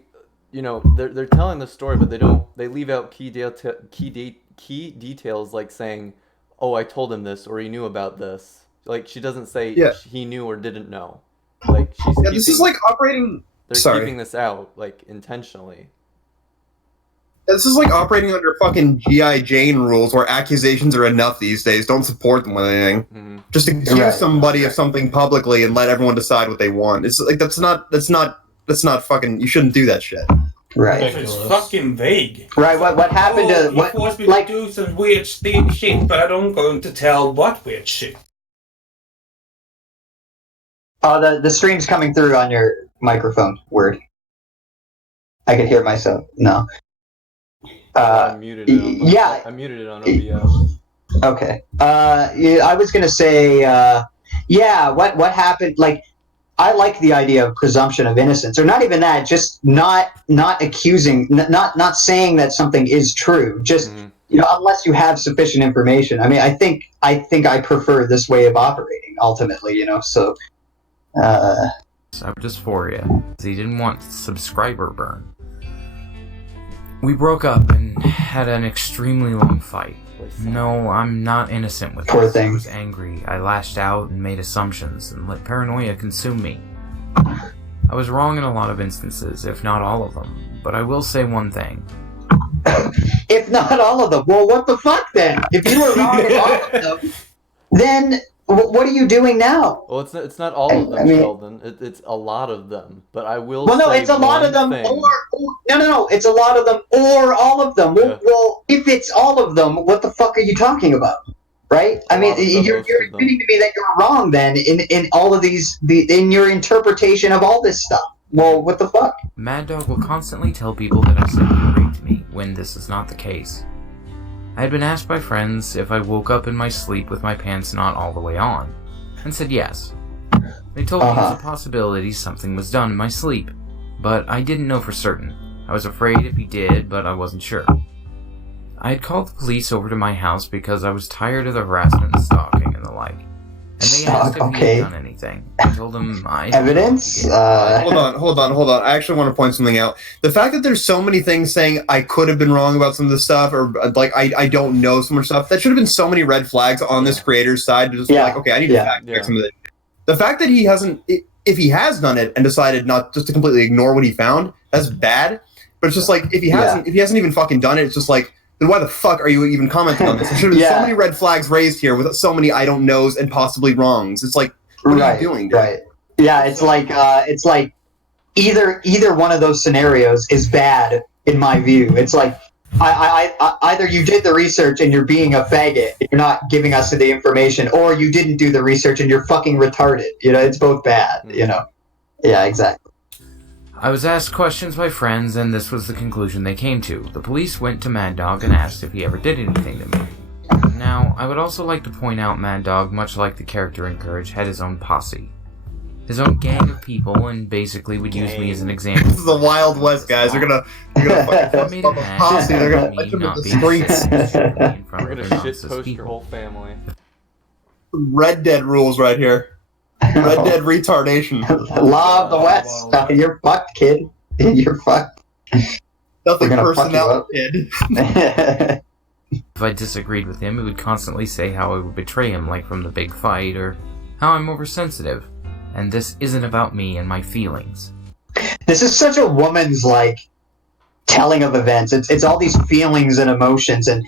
you know, they're telling the story, but they leave out key details like saying, oh, I told him this, or he knew about this. Like, she doesn't say he knew or didn't know. Like, this is like operating. They're keeping this out, like, intentionally. This is like operating under fucking G.I. Jane rules, where accusations are enough these days. Don't support them with anything. Just accuse somebody of something publicly and let everyone decide what they want. It's like that's not fucking. You shouldn't do that shit. Right. It's fucking vague. Right. What happened to what? He forced me to do some weird shit, but I don't going to tell what weird shit. Oh, the stream's coming through on your microphone. Word. I can hear myself. No. I muted it. I muted it on OBS. Okay. I was gonna say, what happened? Like, I like the idea of presumption of innocence, or not even that. Just not accusing, not saying that something is true. Just unless you have sufficient information. I mean, I think I prefer this way of operating. Ultimately, so. Dysphoria. He didn't want subscriber burn. We broke up and had an extremely long fight. No, I'm not innocent with Poor this. thing. I was angry. I lashed out and made assumptions and let paranoia consume me. I was wrong in a lot of instances, if not all of them. But I will say one thing. If not all of them, well, what the fuck then? If you were wrong in all of them, then what are you doing now? Well, it's not all of them, Sheldon. It's a lot of them. But I will. Well, no, say it's a lot of them, thing. no, it's a lot of them, or all of them. Well, if it's all of them, what the fuck are you talking about? Right? I mean, you're admitting to me that you're wrong then in all of these, in your interpretation of all this stuff. Well, what the fuck? Mad Dog will constantly tell people that I said he raped me, when this is not the case. I had been asked by friends if I woke up in my sleep with my pants not all the way on, and said yes. They told me it was a possibility something was done in my sleep, but I didn't know for certain. I was afraid if he did, but I wasn't sure. I had called the police over to my house because I was tired of the harassment and stalking and the like. And they asked if he had done anything. I told them I... Evidence? Hold on. I actually want to point something out. The fact that there's so many things saying I could have been wrong about some of this stuff, or like I don't know so much stuff, that should have been so many red flags on this creator's side to just be like, okay, I need to fact check some of this. The fact that he hasn't, if he has done it and decided not just to completely ignore what he found, that's bad. But it's just like, if he hasn't even fucking done it, it's just like, then why the fuck are you even commenting on this? There should have been so many red flags raised here with so many I don't knows and possibly wrongs. It's like, what are you doing, dude? Right. Yeah, it's like either one of those scenarios is bad in my view. It's like I either you did the research and you're being a faggot, you're not giving us the information, or you didn't do the research and you're fucking retarded. You know, it's both bad. You know. Yeah, exactly. I was asked questions by friends, and this was the conclusion they came to. The police went to Mad Dog and asked if he ever did anything to me. Now, I would also like to point out Mad Dog, much like the character in Courage, had his own posse. His own gang of people, and basically would use me as an example. This is the Wild West, guys. They're gonna fucking fuck a posse. They're gonna put them in the streets. We're gonna shit post your whole family. Red Dead rules right here. Red Dead retardation. Law of the West. You're fucked, kid. You're fucked. Nothing personnel, kid. If I disagreed with him, he would constantly say how I would betray him, like from the big fight, or how I'm oversensitive. And this isn't about me and my feelings. This is such a woman's, like, telling of events. It's all these feelings and emotions, and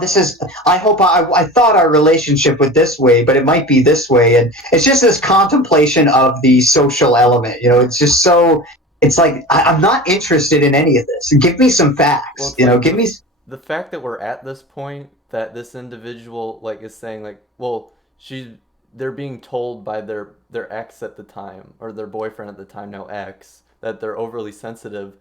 this is, I thought our relationship was this way, but it might be this way. And it's just this contemplation of the social element. You know, it's just so, it's like, I'm not interested in any of this. Give me some facts, give me... The fact that we're at this point, that this individual, like, is saying, like, well, they're being told by their ex at the time, or their boyfriend at the time, now ex, that they're overly sensitive,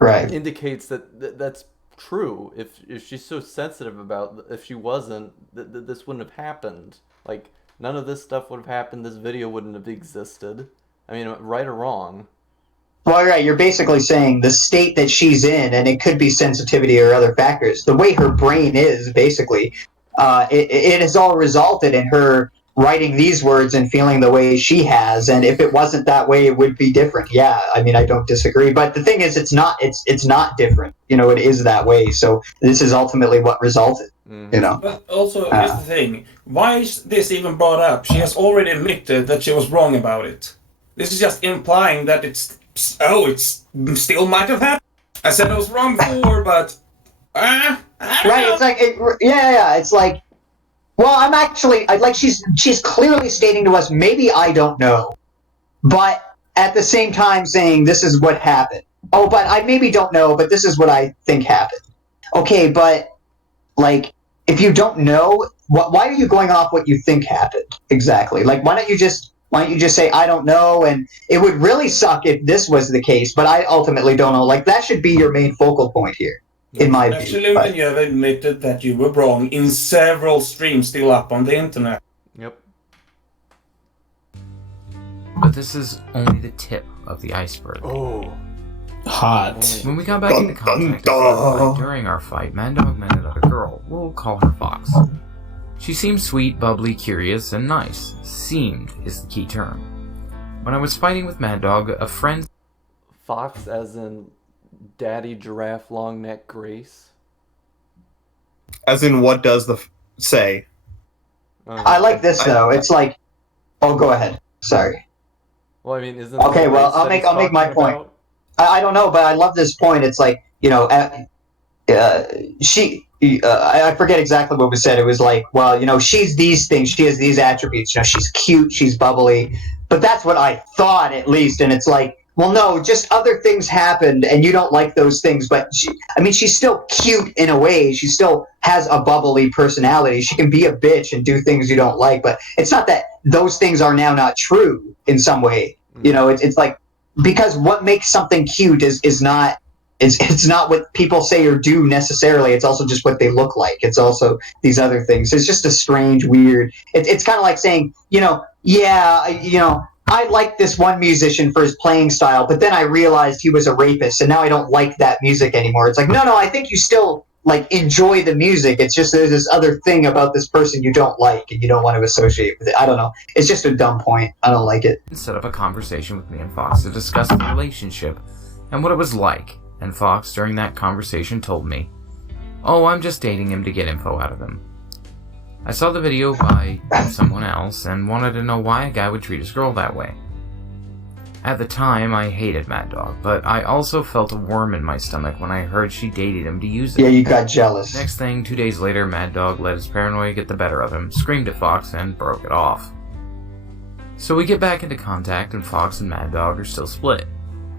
right? Indicates that that's true. If she's so sensitive about, if she wasn't, this wouldn't have happened. Like, none of this stuff would have happened. This video wouldn't have existed. I mean, right or wrong. Well, right, you're basically saying the state that she's in, and it could be sensitivity or other factors, the way her brain is, basically, it has all resulted in her writing these words and feeling the way she has, and if it wasn't that way, it would be different. Yeah, I mean, I don't disagree, but the thing is, it's not different. You know, it is that way, so this is ultimately what resulted, you know. But also, here's the thing. Why is this even brought up? She has already admitted that she was wrong about it. This is just implying that it still might have happened. I said I was wrong before, but... right, it's like, it's like, well, I'm actually, like, she's clearly stating to us, maybe I don't know, but at the same time saying, this is what happened. Oh, but I maybe don't know, but this is what I think happened. Okay, but, like, if you don't know, why are you going off what you think happened, exactly? Like, why don't you just say, I don't know, and it would really suck if this was the case, but I ultimately don't know. Like, that should be your main focal point here, in my view. Absolutely, you have admitted that you were wrong in several streams still up on the internet. Yep. But this is only the tip of the iceberg. Oh. Hot. When we got back into contact during our fight, Mad Dog met another girl. We'll call her Fox. She seemed sweet, bubbly, curious, and nice. Seemed is the key term. When I was fighting with Mad Dog, a friend... Fox as in Daddy Giraffe Long Neck Grace? As in, what does the say? I like this, though. It's like... Oh, go ahead. Sorry. Well, I mean, isn't... Okay, well, I'll make my point. I don't know, but I love this point. It's like, you know... I forget exactly what was said. It was like, well, she's these things. She has these attributes. She's cute. She's bubbly. But that's what I thought, at least. And it's like, well, no, just other things happened, and you don't like those things. But she's still cute in a way. She still has a bubbly personality. She can be a bitch and do things you don't like. But it's not that those things are now not true in some way. It's like, because what makes something cute is not. It's not what people say or do necessarily. It's also just what they look like. It's also these other things. It's just a strange, weird. It's kind of like saying, I like this one musician for his playing style, but then I realized he was a rapist, and now I don't like that music anymore. It's like, no, I think you still enjoy the music. It's just there's this other thing about this person you don't like, and you don't want to associate with it. I don't know. It's just a dumb point. I don't like it. Set up a conversation with me and Fox to discuss the relationship and what it was like. And Fox, during that conversation, told me, "Oh, I'm just dating him to get info out of him." I saw the video by someone else and wanted to know why a guy would treat his girl that way. At the time, I hated Mad Dog, but I also felt a worm in my stomach when I heard she dated him to use it. Yeah, you got jealous. Next thing, 2 days later, Mad Dog let his paranoia get the better of him, screamed at Fox, and broke it off. So we get back into contact, and Fox and Mad Dog are still split.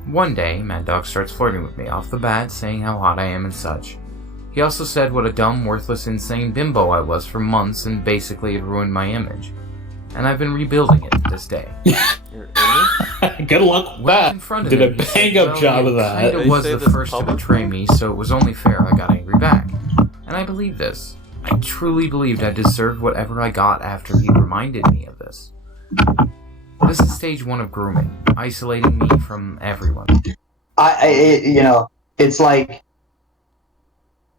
One day, Mad Dog starts flirting with me off the bat, saying how hot I am and such. He also said what a dumb, worthless, insane bimbo I was for months and basically had ruined my image. And I've been rebuilding it to this day. Good luck with that. Did a bang-up job of that. He kinda was the first to betray me, so it was only fair I got angry back. And I believe this. I truly believed I deserved whatever I got after he reminded me of this. This is stage 1 of grooming, isolating me from everyone. It's like,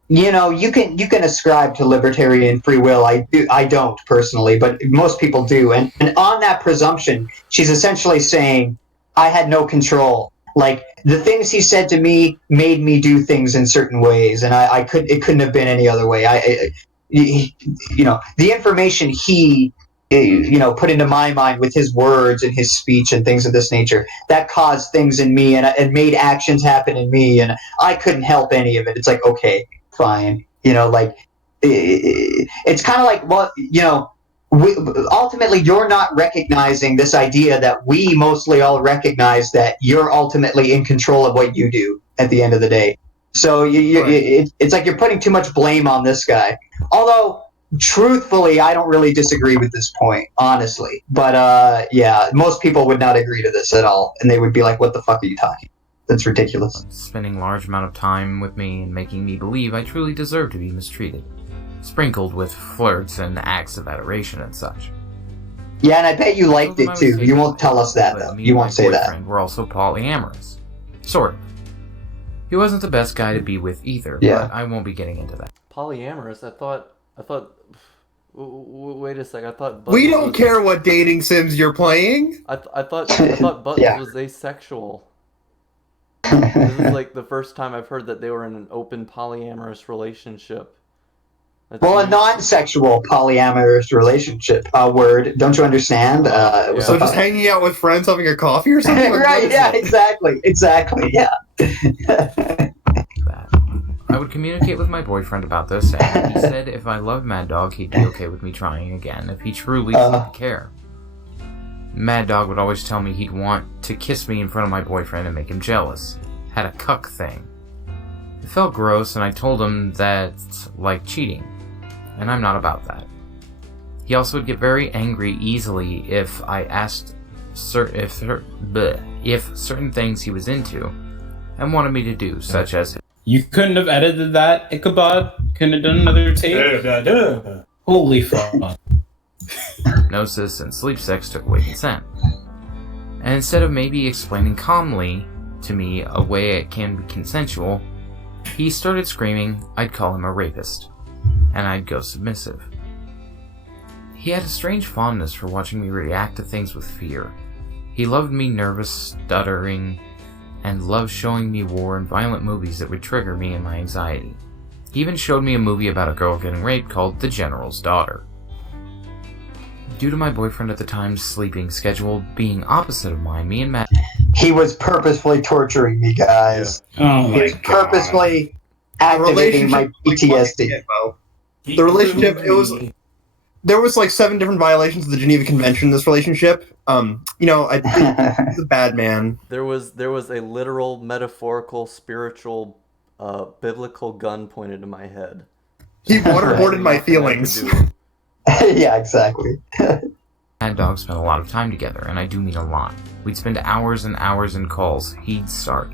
you can ascribe to libertarian free will. I don't personally, but most people do. And on that presumption, she's essentially saying, I had no control. Like, the things he said to me made me do things in certain ways, and it couldn't have been any other way. The information he put into my mind with his words and his speech and things of this nature, that caused things in me and made actions happen in me, and I couldn't help any of it. It's like, okay, fine. It's kind of like, well, ultimately you're not recognizing this idea that we mostly all recognize, that you're ultimately in control of what you do at the end of the day. So it's like you're putting too much blame on this guy. Although, truthfully, I don't really disagree with this point, honestly. But, most people would not agree to this at all. And they would be like, what the fuck are you talking? That's ridiculous. Spending large amount of time with me and making me believe I truly deserve to be mistreated. Sprinkled with flirts and acts of adoration and such. Yeah, and I bet you liked it too. You won't tell us that, though. You won't say that. We're also polyamorous. Sort of. He wasn't the best guy to be with either, yeah. But I won't be getting into that. Polyamorous? I thought... Wait a sec. I thought Buttons we don't care what dating sims you're playing. I thought Buttons was asexual. This is like the first time I've heard that they were in an open polyamorous relationship. A non-sexual polyamorous relationship. Word. Don't you understand? So just hanging out with friends, having a coffee or something? Right, yeah, exactly, yeah. I would communicate with my boyfriend about this, and he said if I loved Mad Dog, he'd be okay with me trying again, if he truly didn't care. Mad Dog would always tell me he'd want to kiss me in front of my boyfriend and make him jealous. Had a cuck thing. It felt gross, and I told him that's like cheating, and I'm not about that. He also would get very angry easily if I asked if certain things he was into and wanted me to do, such as... You couldn't have edited that, Ichabod? Couldn't have done another take? Holy fuck. Hypnosis and sleep sex took away consent. And instead of maybe explaining calmly to me a way it can be consensual, he started screaming I'd call him a rapist, and I'd go submissive. He had a strange fondness for watching me react to things with fear. He loved me nervous, stuttering, and loved showing me war and violent movies that would trigger me and my anxiety. He even showed me a movie about a girl getting raped called The General's Daughter. Due to my boyfriend at the time's sleeping schedule being opposite of mine, me and Matt... He was purposefully torturing me, guys. Yeah. Oh my God. Purposefully activating my PTSD. The relationship, there was like 7 different violations of the Geneva Convention in this relationship. He's a bad man. There was a literal, metaphorical, spiritual, biblical gun pointed to my head. He waterboarded my feelings. Yeah, exactly. Mad Dog spent a lot of time together, and I do mean a lot. We'd spend hours and hours in calls. He'd start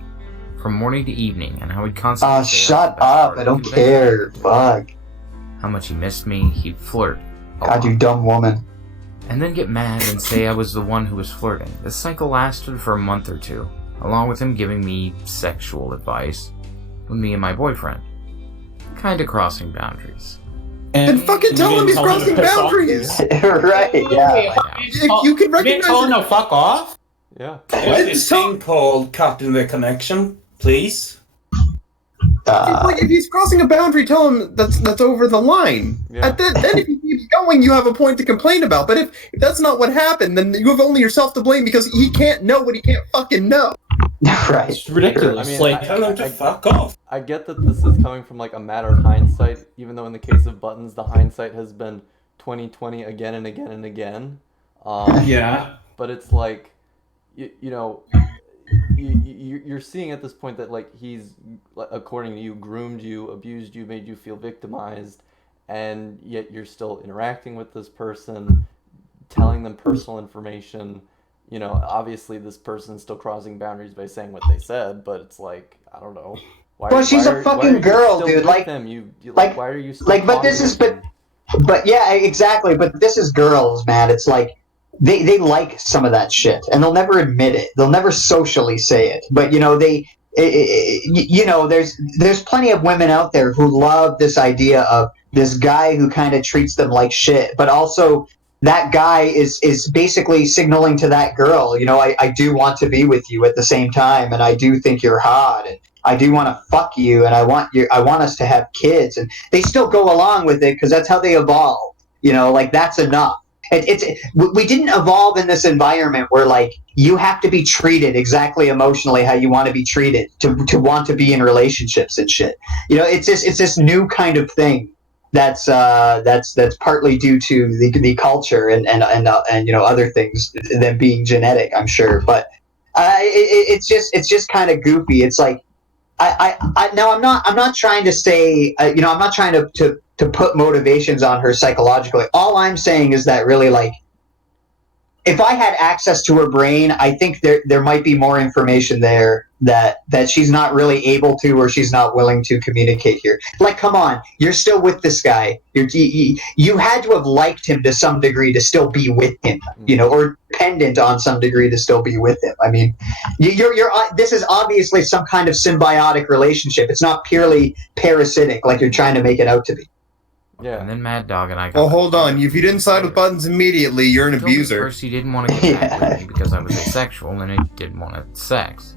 from morning to evening, and how he'd constantly say shut up, I don't care. Fuck. How much he missed me, he'd flirt. God, you dumb woman. And then get mad and say I was the one who was flirting. This cycle lasted for a month or 2, along with him giving me sexual advice with me and my boyfriend. Kinda crossing boundaries. And fucking tell him he's crossing boundaries! Right, yeah. If you can recognize... tell him to fuck off? Yeah. There's this thing called cutting the connection, please. If he's crossing a boundary, tell him that's over the line. Yeah. Then if he keeps going, you have a point to complain about. But if that's not what happened, then you have only yourself to blame because he can't know what he can't fucking know. Right. It's ridiculous. I mean, like, tell him to fuck off. I get that this is coming from like a matter of hindsight, even though in the case of Buttons, the hindsight has been 20/20 again and again and again. Yeah. But it's like, you're seeing at this point that like he's, according to you, groomed you, abused you, made you feel victimized, and yet you're still interacting with this person, telling them personal information. Obviously this person's still crossing boundaries by saying what they said, but it's like, I don't know. Well, she's a fucking girl, dude. Like, why are you still but this is, but yeah, exactly. But this is girls, man. It's like they like some of that shit, and they'll never admit it. They'll never socially say it. But there's plenty of women out there who love this idea of this guy who kind of treats them like shit, but also that guy is basically signaling to that girl, I do want to be with you at the same time, and I do think you're hot, and I do want to fuck you, and I want us to have kids, and they still go along with it because that's how they evolve. That's enough. We didn't evolve in this environment where like you have to be treated exactly emotionally how you want to be treated to want to be in relationships and shit. It's this new kind of thing that's partly due to the culture and other things than being genetic, I'm sure. But it's just kind of goofy. It's like I'm not trying to say I'm not trying to put motivations on her psychologically. All I'm saying is that really, like, if I had access to her brain, I think there might be more information there that she's not really able to, or she's not willing to communicate here. Like, come on, you're still with this guy. You had to have liked him to some degree to still be with him, or dependent on some degree to still be with him. I mean, this is obviously some kind of symbiotic relationship. It's not purely parasitic like you're trying to make it out to be. Yeah. And then Mad Dog and I got... Well, hold on. If you didn't side with Buttons immediately, you're an abuser. First, he didn't want to get back with me because I was asexual and he didn't want sex.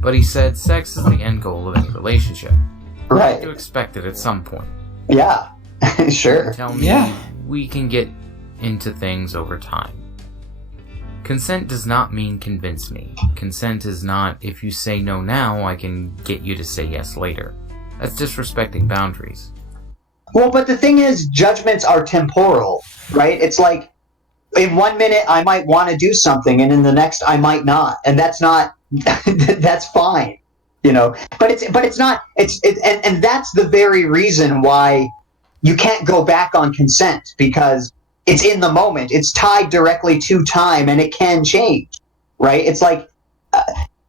But he said sex is the end goal of any relationship. Right. I had to expect it at some point. Yeah. Sure. Tell me we can get into things over time. Consent does not mean convince me. Consent is not, if you say no now, I can get you to say yes later. That's disrespecting boundaries. Well, but the thing is, judgments are temporal, right? It's like, in 1 minute I might want to do something, and in the next I might not, and that's not, that's fine, But it's not. And that's the very reason why you can't go back on consent, because it's in the moment. It's tied directly to time, and it can change, right? It's like.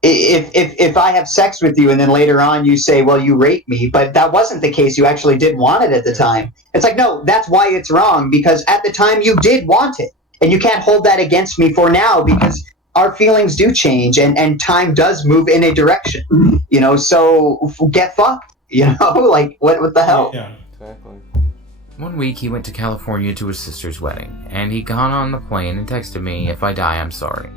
If I have sex with you and then later on you say, well, you raped me, but that wasn't the case, you actually did want it at the time. It's like, no, that's why it's wrong, because at the time you did want it. And you can't hold that against me for now, because our feelings do change and time does move in a direction, so get fucked, like what the hell? Yeah, exactly. One week he went to California to his sister's wedding, and he got on the plane and texted me, if I die, I'm sorry.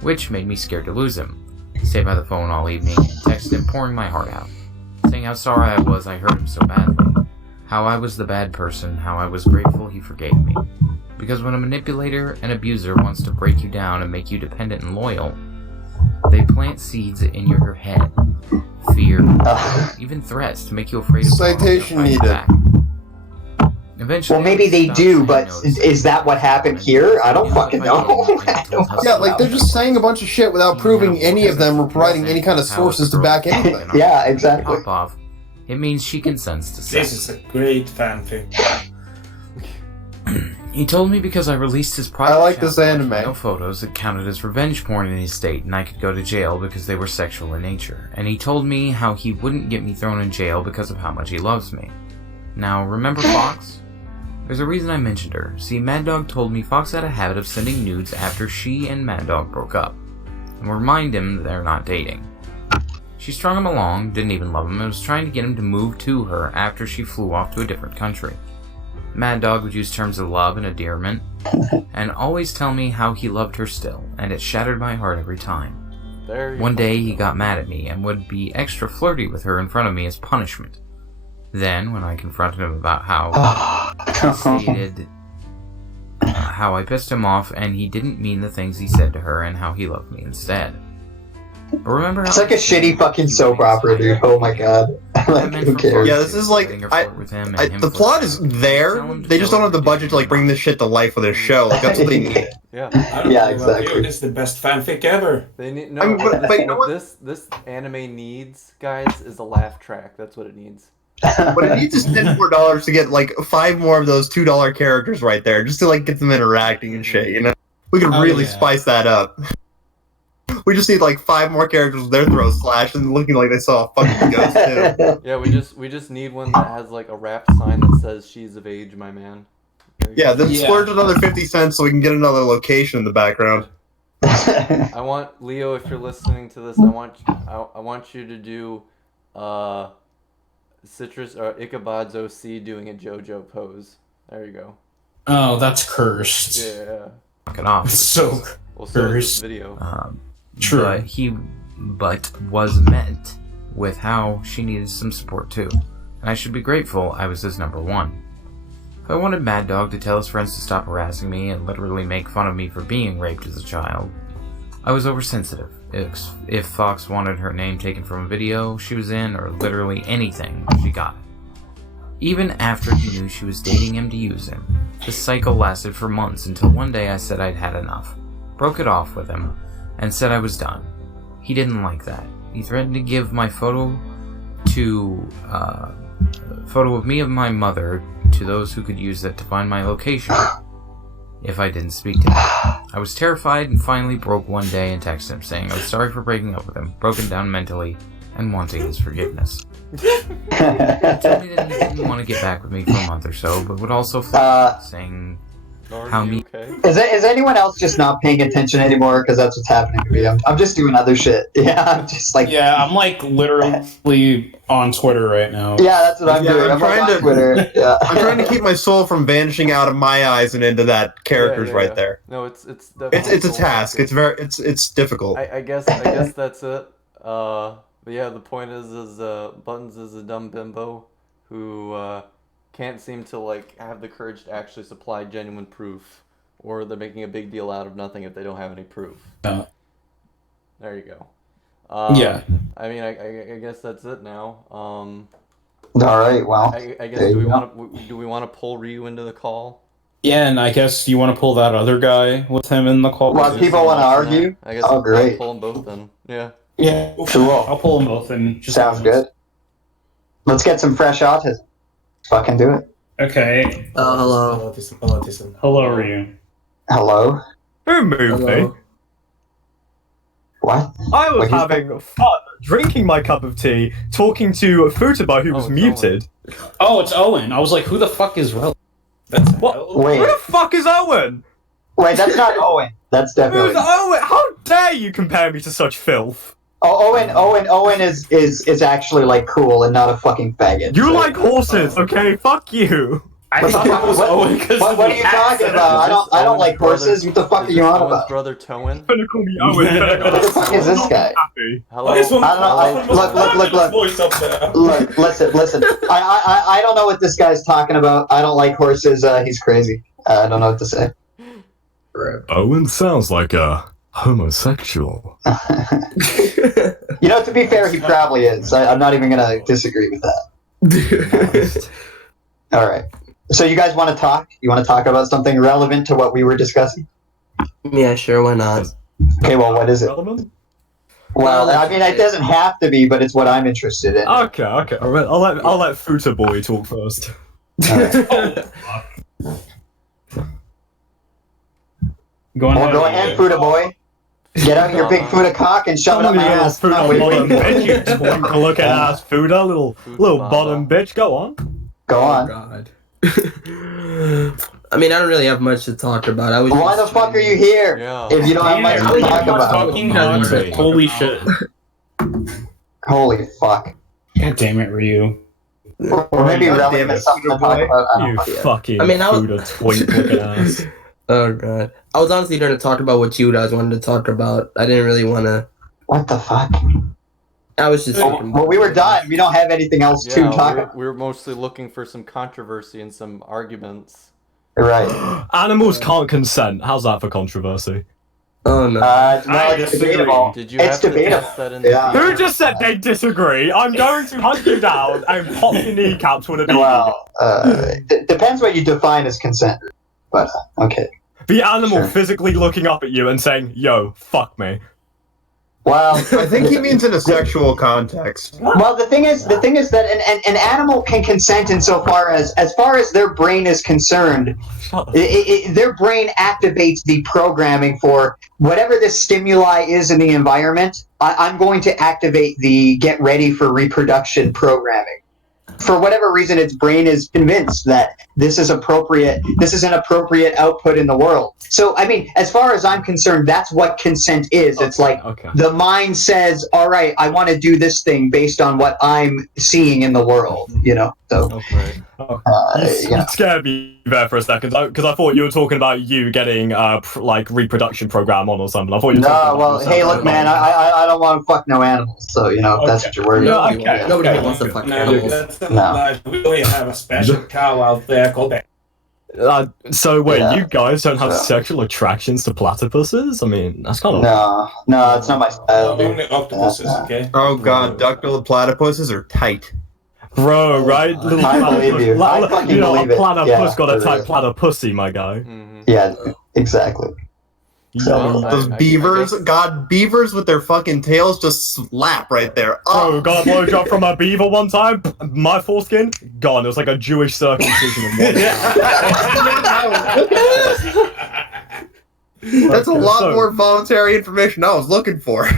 Which made me scared to lose him. Stayed by the phone all evening and texted him pouring my heart out, saying how sorry I was I hurt him so badly, how I was the bad person, how I was grateful he forgave me. Because when a manipulator and abuser wants to break you down and make you dependent and loyal, They plant seeds in your head. Fear, even threats to make you afraid of citation needed. back. Eventually, Well, maybe they do, but is that what happened here? I don't fucking know. Yeah, like they're just saying a bunch of shit without proving any of them or providing any kind of sources to back anything. Yeah, exactly. Pop off. It means she consents to sex. This is a great fanfic. He told me because I released his private I like channel this anime. with no photos, it counted as revenge porn in his state, and I could go to jail because they were sexual in nature. And he told me how he wouldn't get me thrown in jail because of how much he loves me. Now, remember Fox? There's a reason I mentioned her. See, Mad Dog told me Fox had a habit of sending nudes after she and Mad Dog broke up, and remind him they're not dating. She strung him along, didn't even love him, and was trying to get him to move to her after she flew off to a different country. Mad Dog would use terms of love and endearment, and always tell me how he loved her still, and it shattered my heart every time. One day he got mad at me and would be extra flirty with her in front of me as punishment. Then, when I confronted him about how how I pissed him off and he didn't mean the things he said to her and how he loved me instead. But remember how It's like a shitty fucking soap opera, dude. Oh my god. Like, who cares? Yeah, this is like the plot is there. They just don't have the budget to like bring this shit to life with a show. Like that's what they need. Yeah, exactly. It's the best fanfic ever. They need but this anime needs, guys, is a laugh track. That's what it needs. But it needs is $10 to get like 5 more of those $2 characters right there, just to like get them interacting and shit. You know, we could really spice that up. We just need like 5 more characters with their throats slashed and looking like they saw a fucking ghost too. Yeah, we just need one that has like a rap sign that says "She's of age, my man." Yeah, then splurge another 50 cents so we can get another location in the background. I want Leo, if you're listening to this, I want you to do Citrus or Ichabod's OC doing a JoJo pose. There you go. Oh, that's cursed. Yeah. Fuck it off. It's so cursed. Video. True. But was met with how she needed some support too. And I should be grateful I was his number one. If I wanted Mad Dog to tell his friends to stop harassing me and literally make fun of me for being raped as a child, I was oversensitive. If Fox wanted her name taken from a video she was in, or literally anything, she got it. Even after he knew she was dating him to use him, this cycle lasted for months until one day I said I'd had enough, broke it off with him, and said I was done. He didn't like that. He threatened to give my photo of me and my mother to those who could use it to find my location if I didn't speak to him. I was terrified and finally broke one day and texted him saying I was sorry for breaking up with him, broken down mentally, and wanting his forgiveness. He told me that he didn't want to get back with me for a month or so, but would also saying how me. Is anyone else just not paying attention anymore? Because that's what's happening to me. I'm just doing other shit. Yeah, I'm just like. Yeah, I'm like literally on Twitter right now. Yeah, that's what I'm doing. I'm trying like on Twitter. Yeah. I'm trying to keep my soul from vanishing out of my eyes and into that characters right there. No, it's a task. It's difficult. I guess that's it. But yeah, the point is Buttons is a dumb bimbo who can't seem to like have the courage to actually supply genuine proof, or they're making a big deal out of nothing if they don't have any proof. There you go. Yeah. I mean, I guess that's it now. All right. Well. I guess do we want to pull Ryu into the call? Yeah, and I guess you want to pull that other guy with him in the call. Well, people want to argue. I guess oh, great. Pull them both in. Yeah. Yeah. Cool. I'll pull them both in. Sounds good. Let's get some fresh autism. Fucking do it. Okay. Hello. Hello, Ryu. Hello. Who moved me? What? I was having fun drinking my cup of tea, talking to Futaba who was muted. Oh, it's Owen. I was like, who the fuck is Rel? What? Wait. Who the fuck is Owen? Wait, that's not Owen. That's definitely. Who's Owen? How dare you compare me to such filth? Oh, Owen is actually like cool and not a fucking faggot. You like horses, okay? Fuck you. I thought it was Owen because what are you talking about? I don't like horses. What the fuck are you on Owen's about? brother Towen. Gonna call me Owen. What the fuck is this guy? Hello. I don't know. Look. Listen. I don't know what this guy's talking about. I don't like horses. He's crazy. I don't know what to say. Owen sounds like a homosexual. You know, to be fair, he probably is. I'm not even going to disagree with that. All right. So you guys want to talk? You want to talk about something relevant to what we were discussing? Yeah, sure. Why not? Okay, well, what is it? Well, I mean, it doesn't have to be, but it's what I'm interested in. Okay. I'll let Futa Boy talk first. Go ahead, Futa Boy. Get out your big Futa cock and shove it up my ass. Futa bottom bitch. Look at ass Futa, little bottom bitch. Go on. Go on. God. I mean, I don't really have much to talk about. Why the fuck are you here if you don't have much to talk about? Holy shit. Holy fuck. God damn it, Ryu. Or maybe relevant something to talk about. You fucking twink looking ass. Oh god. I was honestly going to talk about what you guys wanted to talk about. I didn't really want to. What the fuck? I was just. Well, we were done. We don't have anything else to talk about. We were mostly looking for some controversy and some arguments. Right. Animals can't consent. How's that for controversy? Oh no. It's debatable. Did you It's have to debatable. test that in Yeah. Who just said they disagree? I'm going to hunt you down and pop your kneecaps with a BB. Well, depends what you define as consent. But, okay. The animal physically looking up at you and saying, yo, fuck me. Well, I think he means in a sexual context. Well, the thing is that an animal can consent insofar as far as their brain is concerned, their brain activates the programming for whatever the stimuli is in the environment. I'm going to activate the get ready for reproduction programming. For whatever reason, its brain is convinced that this is appropriate. This is an appropriate output in the world. So, I mean, as far as I'm concerned, that's what consent is. It's like the mind says, "All right, I want to do this thing based on what I'm seeing in the world." You know. So. You scared me there for a second because I thought you were talking about you getting like reproduction program on or something. I thought you were talking about hey, look, man, I don't want to fuck no animals. So you know, if that's what you're worried about. Nobody wants to fuck animals. No. We only have a special cow out there called that. So wait, you guys don't have sexual attractions to platypuses? I mean, that's kind of no, it's not my style. Only octopuses, okay? Oh god, duck-billed platypuses are tight. Bro, right? I believe you. I fucking believe a it. platypus got a tight platypussy, my guy. Yeah, exactly. So, those beavers, beavers with their fucking tails just slap right there. Oh, got a blowjob from a beaver one time. My foreskin gone. It was like a Jewish circumcision. That's a lot more voluntary information I was looking for.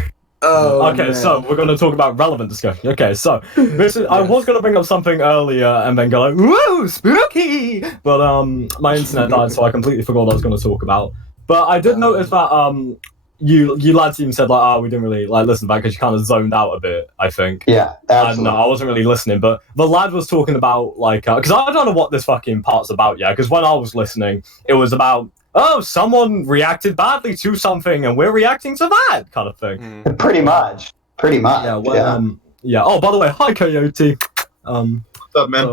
Oh, okay, man. so we're going to talk about relevant discussion. Okay, so I was going to bring up something earlier and then go like, "Woo, spooky!" But my internet died, so I completely forgot what I was going to talk about. But I did notice that you lads even said like, "Oh, we didn't really like listen back because you kind of zoned out a bit." I think. Yeah, absolutely. No, I wasn't really listening, but the lad was talking about like because I don't know what this fucking part's about. Yeah, because when I was listening, it was about. Oh, someone reacted badly to something, and we're reacting to that kind of thing. Pretty much. Yeah. Well, yeah. Oh, by the way, hi Coyote. What's up, man?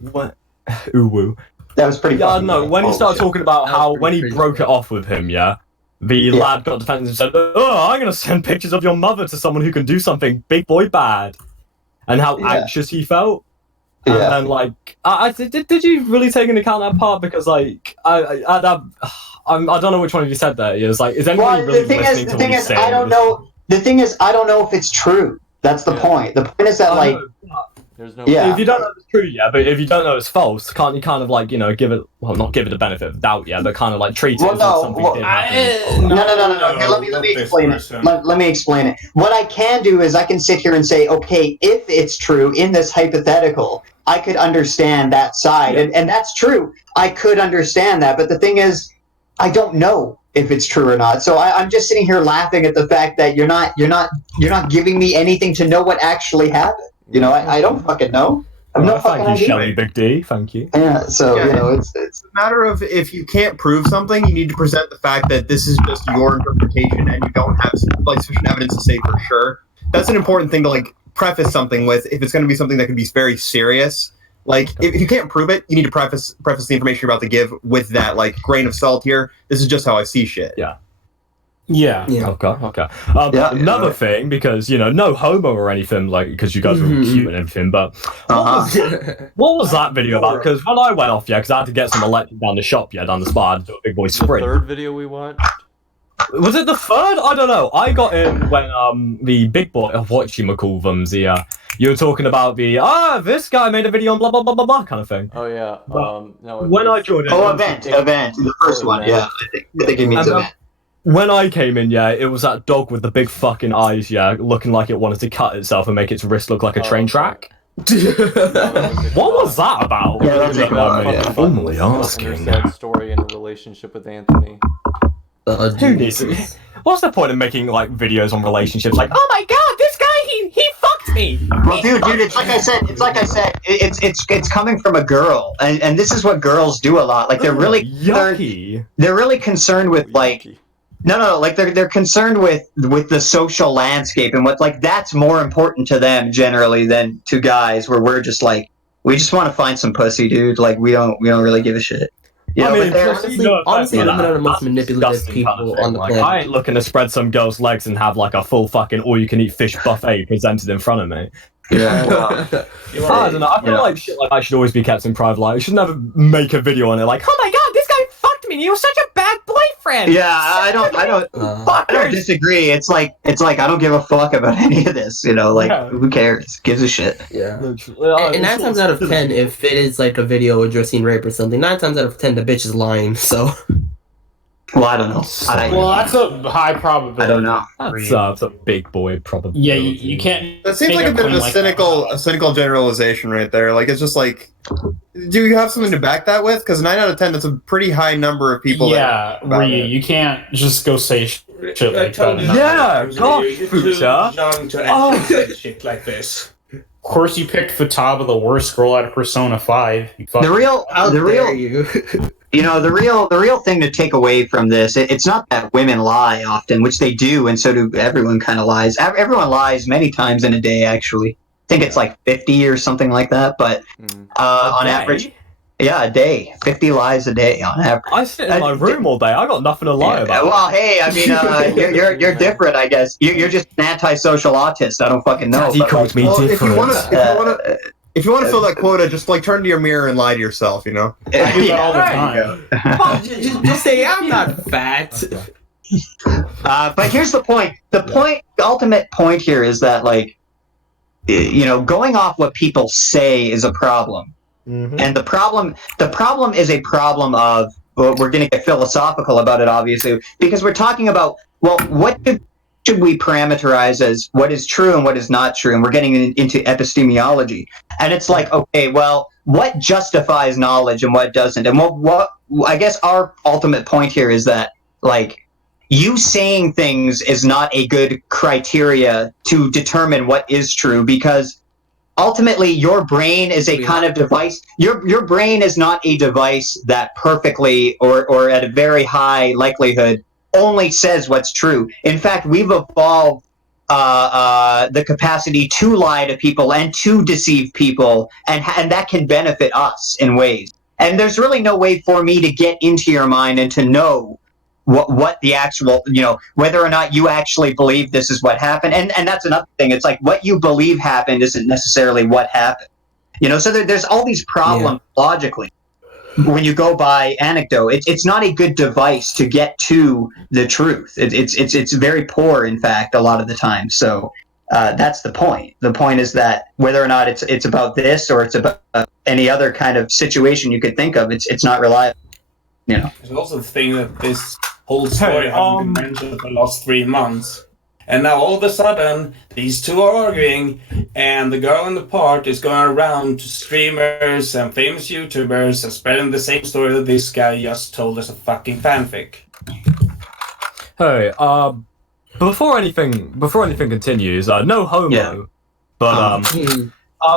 What? Ooh woo. That was pretty. Yeah, no. When he started talking about how when he broke it off with him, the lad got defensive and said, "Oh, I'm gonna send pictures of your mother to someone who can do something big boy bad," and how anxious he felt. And then, like, did you really take into account that part? Because, like, I don't know which one of you said that. It was like, is anybody really listening to what he's saying? I don't know. The thing is, I don't know if it's true. That's the point. The point is that, like, there's no. If you don't know it's true, but if you don't know it's false, can't you kind of like give it? Well, not give it the benefit of the doubt, but kind of like treat it as if something did happen. No. Here, let me explain it. Let me explain it. What I can do is I can sit here and say, okay, if it's true in this hypothetical, I could understand that side, and that's true. I could understand that, but the thing is, I don't know if it's true or not. So I'm just sitting here laughing at the fact that you're not giving me anything to know what actually happened. You know, I don't fucking know. I'm not fucking Thank you, Shelly Big D. Thank you. Yeah, so, you know, it's a matter of if you can't prove something, you need to present the fact that this is just your interpretation and you don't have like sufficient evidence to say for sure. That's an important thing to like preface something with if it's going to be something that can be very serious. Like, if you can't prove it, you need to preface the information you're about to give with that, like, grain of salt here. This is just how I see shit. Yeah. Yeah. Okay. Another thing, because no homo or anything, like because you guys were cute and everything, but what was that video about? Because when I went off, because I had to get some electric down the shop, down the spot, to do a big boy sprint. The third video we watched. Was it the third? I don't know. I got in when the big boy of whatchamacallthem's you were talking about this guy made a video on blah blah blah blah blah kind of thing. Oh yeah. No. When I joined event, the first one. Yeah, I think it means event. When I came in, it was that dog with the big fucking eyes, looking like it wanted to cut itself and make its wrist look like a train track. What was that about? Yeah, that's formally asking. Sad story in a relationship with Anthony. Who needs it? What's the point of making videos on relationships? Like, oh my god, this guy he fucked me. Well, dude, it's like I said. It's coming from a girl, and this is what girls do a lot. Like they're really yucky. They're really concerned with they're concerned with the social landscape and what that's more important to them generally than to guys. Where we're just we just want to find some pussy, dude. Like we don't really give a shit. Honestly, women are the most manipulative people on the planet. I ain't looking to spread some girl's legs and have a full fucking all-you-can-eat fish buffet presented in front of me. Yeah, I don't know. I feel like shit like that should always be kept in private. I should never make a video on it. Like, oh my god, this guy fucked me. He was such a bad boyfriend. Yeah, I don't disagree. It's like I don't give a fuck about any of this. Who cares? Gives a shit. Yeah. And 9 times out of 10, if it is a video addressing rape or something, 9 times out of 10 the bitch is lying. So. Well, I don't know. That's a high probability. I don't know. That's a big boy probability. Yeah, you can't. That seems like a bit of a cynical generalization right there. Like it's just do you have something to back that with? Because 9 out of 10, that's a pretty high number of people. Yeah, you can't just go say shit like that. Yeah, gosh, shit like this. Of course, you picked the top of the worst girl out of Persona 5. The real thing to take away from this, it's not that women lie often, which they do, and so do everyone kind of lies. Everyone lies many times in a day, actually. I think it's 50 or something like that, but on average, a day. 50 lies a day on average. I sit in my room all day. I got nothing to lie about. Well, hey, I mean, you're different, I guess. You're just an antisocial autist. I don't fucking know. He called me different. If you want to fill that quota, just turn to your mirror and lie to yourself. I do that all the time. Just say I'm not fat. But here's the point. The ultimate point here is that going off what people say is a problem. Mm-hmm. And the problem is a problem of, we're going to get philosophical about it, obviously, because we're talking about, what should we parameterize as what is true and what is not true? And we're getting into epistemology. And it's okay, well, what justifies knowledge and what doesn't? And what I guess our ultimate point here is that, you saying things is not a good criteria to determine what is true, because ultimately your brain is a kind of device. Your brain is not a device that perfectly or at a very high likelihood only says what's true. In fact, we've evolved the capacity to lie to people and to deceive people, and that can benefit us in ways. And there's really no way for me to get into your mind and to know what the actual, whether or not you actually believe this is what happened. And that's another thing. It's what you believe happened isn't necessarily what happened. So there's all these problems logically. When you go by anecdote, it's not a good device to get to the truth. It's very poor, in fact, a lot of the time. So that's the point. The point is that whether or not it's about this or it's about any other kind of situation you could think of, it's not reliable. There's also the thing that this whole story hasn't been mentioned for the last 3 months. And now all of a sudden, these two are arguing, and the girl in the part is going around to streamers and famous YouTubers and spreading the same story that this guy just told as a fucking fanfic. Hey, before anything continues, no homo, but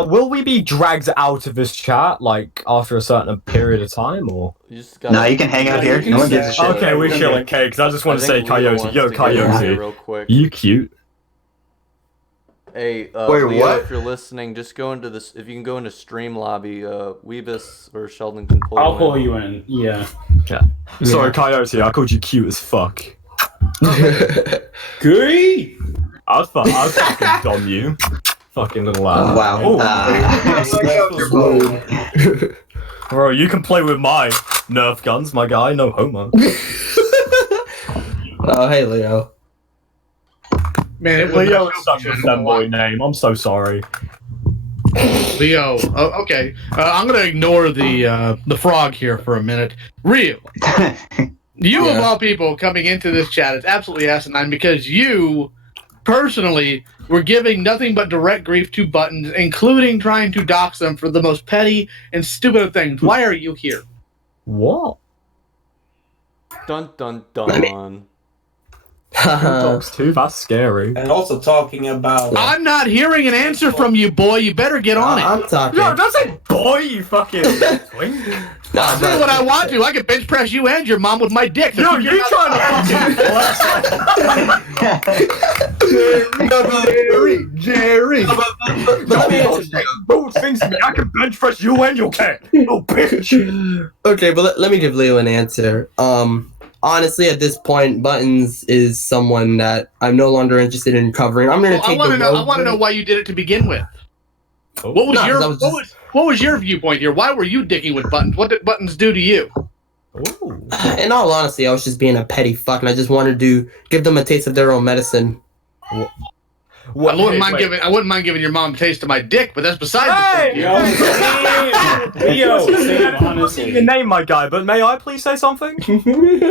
will we be dragged out of this chat after a certain period of time, or? No, you can hang out here. No one gives a shit. Okay, we're chilling, okay? Because I just want to say, Coyote, Coyote, you cute. Hey, Wait, Leo, what? if you're listening, just go into this. If you can go into stream lobby, Weebus or Sheldon can pull. I'll pull you in. Yeah. Sorry, Coyote, I called you cute as fuck. Gee! I was fucking dumb you. Fucking little lad. Wow. Bro, you can play with my Nerf guns, my guy. No homo. Oh, hey, Leo. Man, Leo is such a femboy name. I'm so sorry. Leo. Oh, okay. I'm gonna ignore the frog here for a minute. Ryu. You of all people coming into this chat is absolutely asinine because you personally were giving nothing but direct grief to Buttons, including trying to dox them for the most petty and stupid of things. Why are you here? What? Dun dun dun. Dogs too? That's scary. And also talking about... I'm not hearing an answer from you, boy. You better get on it. I'm talking. No, don't say boy, you fucking twink. I'll do what I want to. I can bench press you and your mom with my dick. So No, you trying to Jerry. But let me answer you. Both things to me. I can bench press you and your cat. Oh, bitch. Okay, but let me give Leo an answer. Honestly, at this point, Buttons is someone that I'm no longer interested in covering. I'm gonna take I want to know why you did it to begin with. What was your viewpoint here? Why were you dicking with Buttons? What did Buttons do to you? In all honesty, I was just being a petty fuck, and I just wanted to give them a taste of their own medicine. I wouldn't mind giving your mom a taste of my dick, but that's besides the point. Leo, honestly. Your name, my guy, but may I please say something?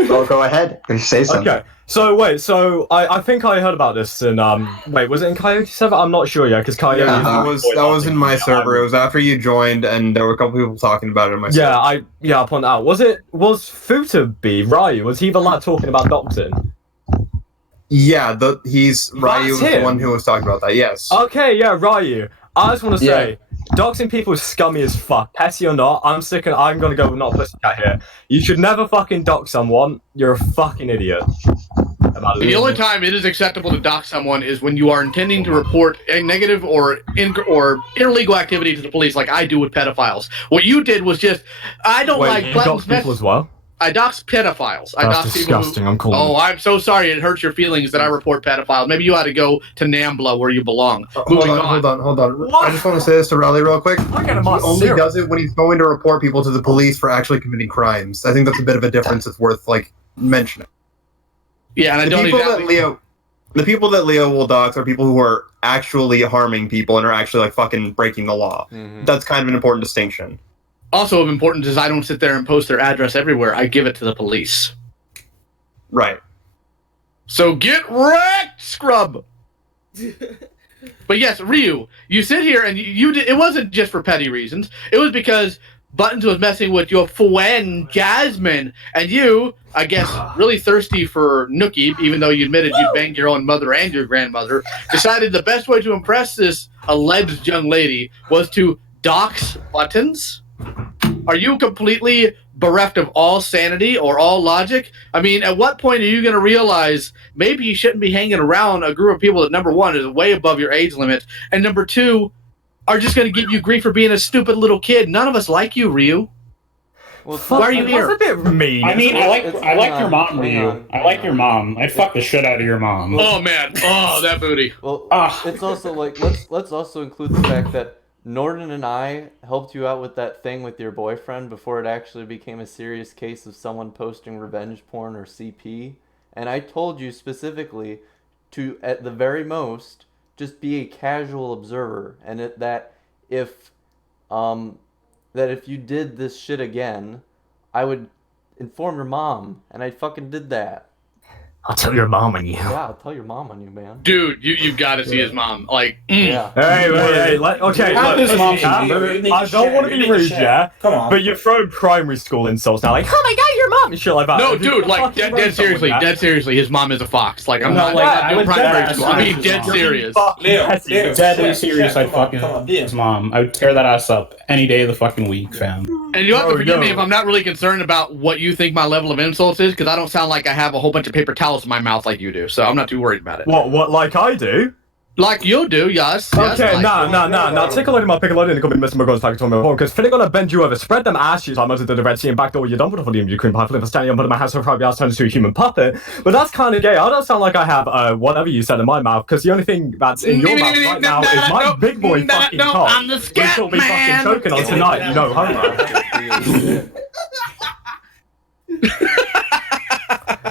Oh, go ahead. Say something. Okay. So I think I heard about this in was it in Coyote 7? I'm not sure yet because Coyote. Yeah, that was in my server. It was after you joined, and there were a couple people talking about it in my server. I pointed out. Was Futabi Ryu? Was he the lad talking about doxing? Yeah, Ryu was the one who was talking about that, yes. Okay, yeah, Ryu. I just want to say, doxing people is scummy as fuck. Petty or not, I'm gonna go with not pussycat here. You should never fucking dox someone. You're a fucking idiot. The only time it is acceptable to dox someone is when you are intending to report a negative or illegal activity to the police, like I do with pedophiles. What you did was just, I don't like Buttons people as well? I dox pedophiles. That's disgusting. I'm calling. Oh, I'm so sorry. It hurts your feelings that I report pedophiles. Maybe you ought to go to NAMBLA where you belong. Hold on. What? I just want to say this to Raleigh real quick. He only does it when he's going to report people to the police for actually committing crimes. I think that's a bit of a difference. It's worth mentioning. Yeah, and the people that Leo will dox are people who are actually harming people and are actually fucking breaking the law. Mm-hmm. That's kind of an important distinction. Also of importance is I don't sit there and post their address everywhere. I give it to the police. Right. So get wrecked, scrub! But yes, Ryu, you sit here and you did. It wasn't just for petty reasons. It was because Buttons was messing with your friend Jasmine, and you, I guess, really thirsty for Nookie, even though you admitted you'd banged your own mother and your grandmother, decided the best way to impress this alleged young lady was to dox Buttons? Are you completely bereft of all sanity or all logic? I mean, at what point are you going to realize maybe you shouldn't be hanging around a group of people that, number one, is way above your age limit, and number two, are just going to give you grief for being a stupid little kid? None of us like you, Ryu. Well, why are you here? That's a bit mean. I mean, I like your mom, Ryu. I like your mom. I'd fuck the shit out of your mom. Oh man, that booty. Well, it's also like let's also include the fact that Norton and I helped you out with that thing with your boyfriend before it actually became a serious case of someone posting revenge porn or CP. And I told you specifically to, at the very most, just be a casual observer. And that if you did this shit again, I would inform your mom. And I fucking did that. I'll tell your mom on you. Yeah, I'll tell your mom on you, man. Dude, you've got to see his mom. Yeah. Hey, okay, look, I don't want to be rude, yeah? Come on. But you're throwing primary school insults now, like, oh my god, your mom, and shit like that. No, dude, dead seriously, his mom is a fox. Like, I'm not doing primary school. I mean, dead serious. Leo, deadly serious, I'd fucking his mom. I would tear that ass up any day of the fucking week, fam. And you have to forgive me if I'm not really concerned about what you think my level of insults is, because I don't sound like I have a whole bunch of paper towels in my mouth like you do, so I'm not too worried about it. What like I do? Like you do, yes. Okay, nah. Take a look at my piccolo and come in Mr. McGon's packet on my phone, because finna gonna bend you over, spread them ass shoes, I'm out to the Red Sea and backdoor you done with the volume you cream pie flip standing on my house so probably ass turns to a human puppet. But that's kinda gay. I don't sound like I have whatever you said in my mouth, because the only thing that's in your mouth right now is my big boy fucking cock. I'm the scat which you'll be fucking choking on tonight, you know, homo.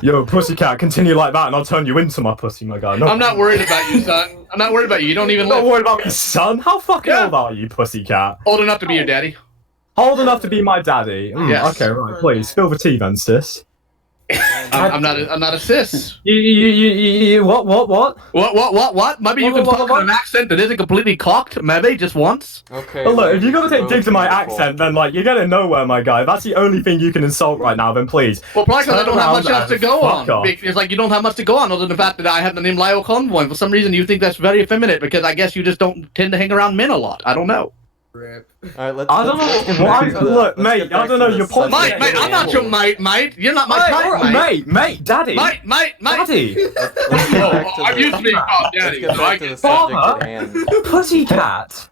Yo, pussycat, continue like that and I'll turn you into my pussy, my guy. No, I'm not worried about you, son. I'm not worried about you. You don't even Not live. worried about me, son? How fucking old are you, pussycat? Old enough to be your daddy. Old enough to be my daddy? Yes. Okay, right, please, spill the tea then, sis. I'm not a sis. What? What? Maybe you can talk in an accent that isn't completely cocked. Maybe just once. Okay. Well, look, if you're gonna take digs at my accent, then like you're getting nowhere, my guy. If that's the only thing you can insult right now, then please. Well, probably because I turn don't have around much else to and go fuck on. off. It's like you don't have much to go on other than the fact that I have the name Lyle Convoy. And for some reason, you think that's very effeminate because I guess you just don't tend to hang around men a lot. I don't know. Alright, let's. I don't know why. Look, mate, I don't know. You're point. Mate, I'm not your mate. You're not my type, mate, daddy. Mate. Daddy. I'm used to being called daddy. Let's get back to the subject at hand. Pussycat.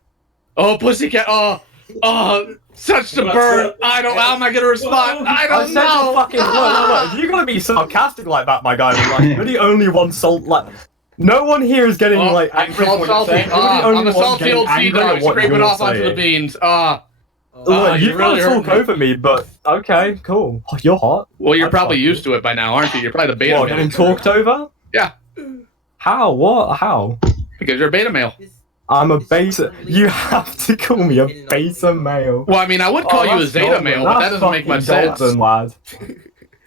Oh, pussycat. Oh, such the burn. How am I gonna respond? I don't know. Fucking look. If you're gonna be sarcastic like that, my guy, then, like you're the only one like. No one here is getting like angry at what you're saying. You're the only I'm a one salty getting old sea angry dog at what scraping you're off onto the saying. beans. Look, you you've really got to hurt talk me. over me, but okay, cool. Oh, you're hot. Well, you're probably used to it by now, aren't you? You're probably the beta What, male. getting talked over? Yeah, How? What? How? because you're a beta male. I'm a beta. You have to call me a beta male. Well, I mean, I would call you a that's zeta golden. male, but that That's doesn't make much sense. golden, lad.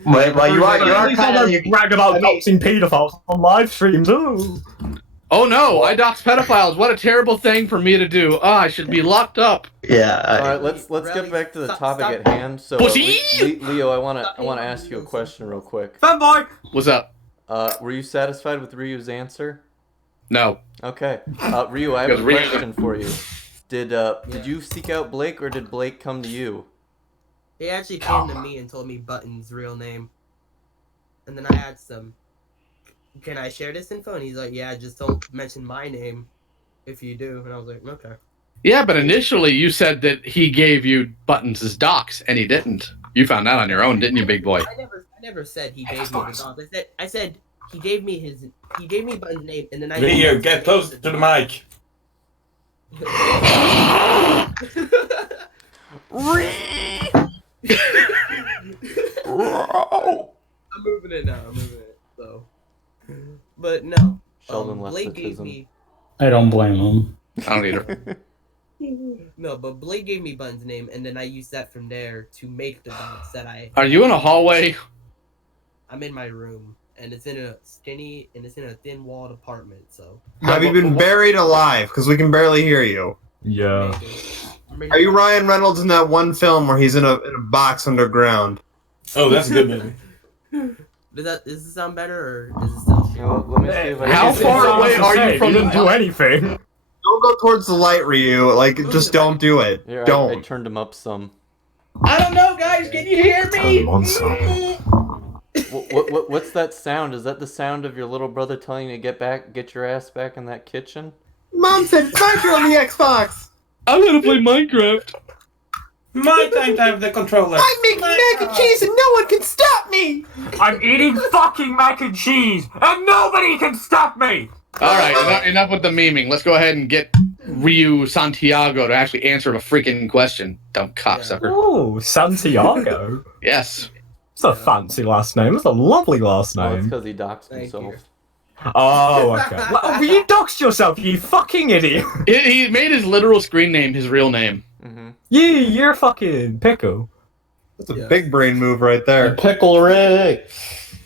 Well, you are kind of brag about doxing pedophiles on live streams. Ooh. Oh no, I dox pedophiles. What a terrible thing for me to do. I should be locked up. Yeah. Alright, let's get back to the topic at hand. So, Leo, I wanna ask you a question real quick. Fanboy. What's up? Were you satisfied with Ryu's answer? No. Okay. Ryu, I have a question for you. Did you seek out Blake or did Blake come to you? He actually came to me and told me Button's real name. And then I asked him, can I share this info? And he's like, yeah, just don't mention my name if you do. And I was like, okay. Yeah, but initially you said that he gave you Buttons' docs, and he didn't. You found that on your own, didn't you, big boy? I never said he gave me the dogs. I said he gave me Button's name, and then I. Leo, get close to the mic. I'm moving it now. So, but no. Sheldon Blake left gave me. I don't blame him. I don't either. No, but Blake gave me Button's name, and then I used that from there to make the dots that I. Are you in a hallway? I'm in my room, and it's in a thin-walled apartment. So. Have you been buried alive? Because we can barely hear you. Yeah. Are you Ryan Reynolds in that one film where he's in a box underground? Oh, that's a good movie. Does this sound better, or is it still? Let me see if I How far away are you from You the didn't do anything. Don't go towards the light, Ryu. Like, just don't do it. Here, Don't. I turned him up some. I don't know, guys. Can you hear me? What's that sound? Is that the sound of your little brother telling you to get your ass back in that kitchen? Mom said Minecraft on the Xbox. I'm gonna play Minecraft. My time to have the controller. I'm making mac and cheese and no one can stop me. I'm eating fucking mac and cheese, and nobody can stop me. All right, enough with the memeing. Let's go ahead and get Ryu Santiago to actually answer the freaking question. Dumb cocksucker. Oh, Santiago. Yes. It's a fancy last name. It's a lovely last Oh, it's name. because he doxed himself. Oh, okay. Well, you doxed yourself, you fucking idiot. He made his literal screen name his real name. Mm-hmm. You're fucking pickle. That's a big brain move right there. Pickle Rick.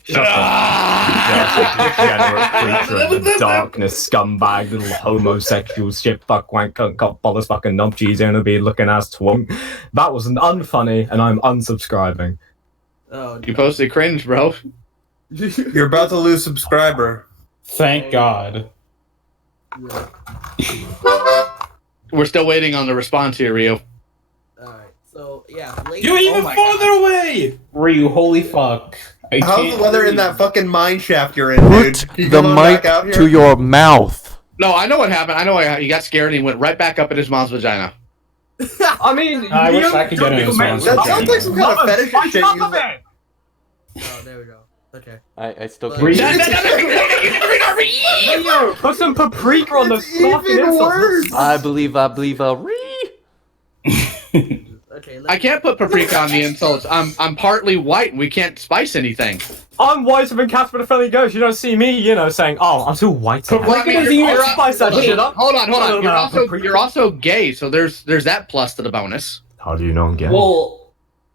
Shut up. Degenerate creature of the darkness, scumbag, little homosexual shit, fuck, wank, cunt, cop, bollocks, fucking nump, cheese, and a beard looking ass twunk. That was unfunny, and I'm unsubscribing. Oh, You posted cringe, bro. You're about to lose subscriber. Thank God. We're still waiting on the response here, Ryu. Alright, so yeah. Blake, You're even farther away. Ryu, holy fuck. How's the weather in that fucking mine shaft you're in, dude? Can you The come on mic back out here? to your mouth. No, I know what happened. I know he got scared and he went right back up in his mom's vagina. I mean, I wish I could get in his mom's That vagina. sounds like some kind of fetish shit. Oh, there we go. Okay. I still But- can't. Yo, put some paprika on the fucking even insults. worse. I believe. Okay, I can't put paprika on the insults. I'm partly white and we can't spice anything. I'm whiter than Casper the Friendly Ghost. You don't see me, saying, "Oh, I'm too white." Paprika doesn't even spice that shit up. Hold on. You're also gay, so there's that plus to the bonus. How do you know I'm gay? Well,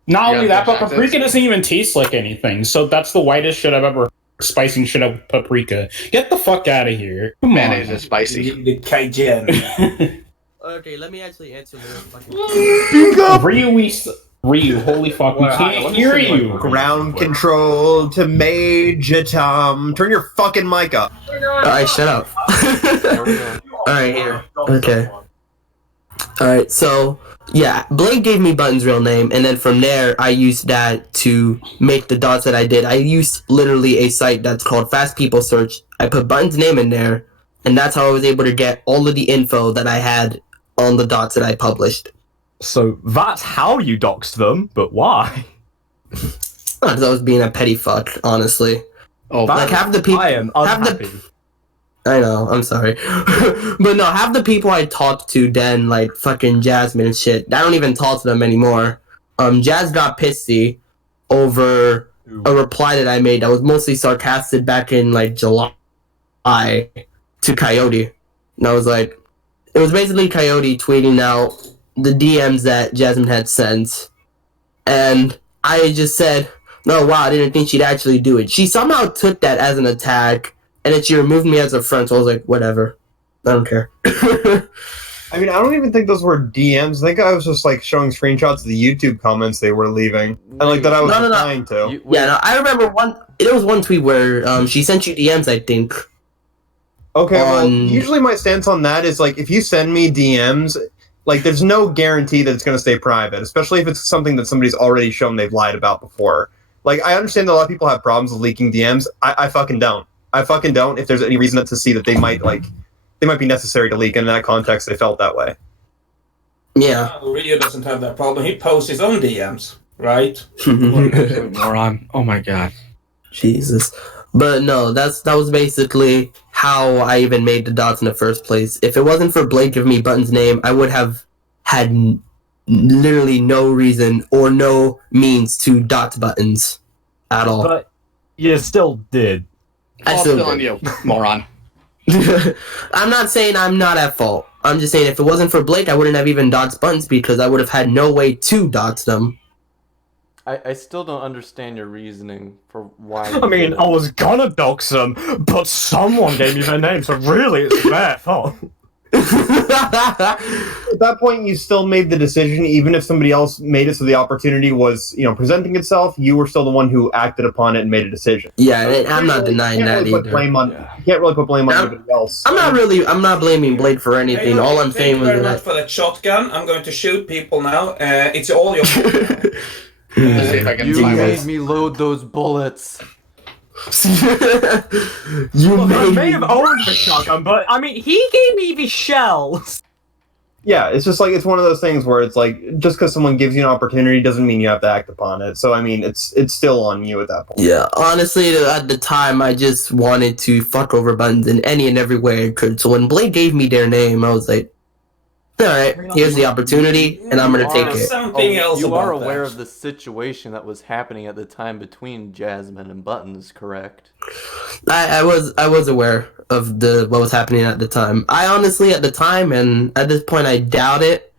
not only Yeah, that, but paprika doesn't even taste like anything. So that's the whitest shit I've ever spicing shit up with paprika. Get the fuck out of here. Come Mayonnaise on. is spicy. The Cajun. Okay, let me actually answer this fucking. Ryu, holy fuck, we can't hear you. Ground control to Major Tom. Turn your fucking mic up. Alright, shut up. Alright, here. Okay. Alright, so, yeah, Blake gave me Button's real name, and then from there, I used that to make the dots that I did. I used literally a site that's called Fast People Search. I put Button's name in there, and that's how I was able to get all of the info that I had on the dots that I published. So that's how you doxed them, but why? Because I was being a petty fuck, honestly. Oh, like half the people. I am unhappy. I know, I'm sorry. But no, half the people I talked to then, like fucking Jasmine and shit, I don't even talk to them anymore. Jazz got pissy over a reply that I made that was mostly sarcastic back in like July to Coyote. And I was like, it was basically Coyote tweeting out the DMs that Jasmine had sent. And I just said, no, wow, I didn't think she'd actually do it. She somehow took that as an attack, and then she removed me as a friend, so I was like, whatever. I don't care. I mean, I don't even think those were DMs. I think I was just like showing screenshots of the YouTube comments they were leaving, and like that I was replying to. Yeah, no, I remember there was one tweet where she sent you DMs, I think. Okay, well, usually my stance on that is like, if you send me DMs, like, there's no guarantee that it's going to stay private, especially if it's something that somebody's already shown they've lied about before. Like, I understand that a lot of people have problems with leaking DMs. I fucking don't. I fucking don't. If there's any reason to see that they might be necessary to leak, and in that context, they felt that way. Yeah. Rio doesn't have that problem. He posts his own DMs, right? Moron. Oh my god. Jesus. But no, that was basically how I even made the dots in the first place. If it wasn't for Blake giving me Button's name, I would have had literally no reason or no means to dot Buttons at all. But you still did. I still on you, moron. I'm not saying I'm not at fault. I'm just saying if it wasn't for Blake, I wouldn't have even dots Buttons because I would have had no way to dots them. I still don't understand your reasoning for why. I mean, I was gonna dox them, but someone gave me their name, so really it's their fault. At that point, you still made the decision, even if somebody else made it so the opportunity was, presenting itself, you were still the one who acted upon it and made a decision. Yeah, I'm not denying that either. You can't really put blame on anybody else. I'm not blaming Blake for anything. All I'm saying was Thank you very much that for that shotgun. I'm going to shoot people now. It's all your fault. Let's see if I can You find made one. me load those bullets. I may have owned the shotgun, but I mean, he gave me the shells. Yeah, it's just like, it's one of those things where it's like, just because someone gives you an opportunity doesn't mean you have to act upon it. So, I mean, it's still on you at that point. Yeah, honestly, at the time, I just wanted to fuck over Buttons in any and every way I could. So when Blake gave me their name, I was like, alright, here's the opportunity, and I'm gonna take it. Something else You are about aware that. of the situation that was happening at the time between Jasmine and Buttons, correct? I was aware of what was happening at the time. I honestly, at the time, and at this point, I doubt it,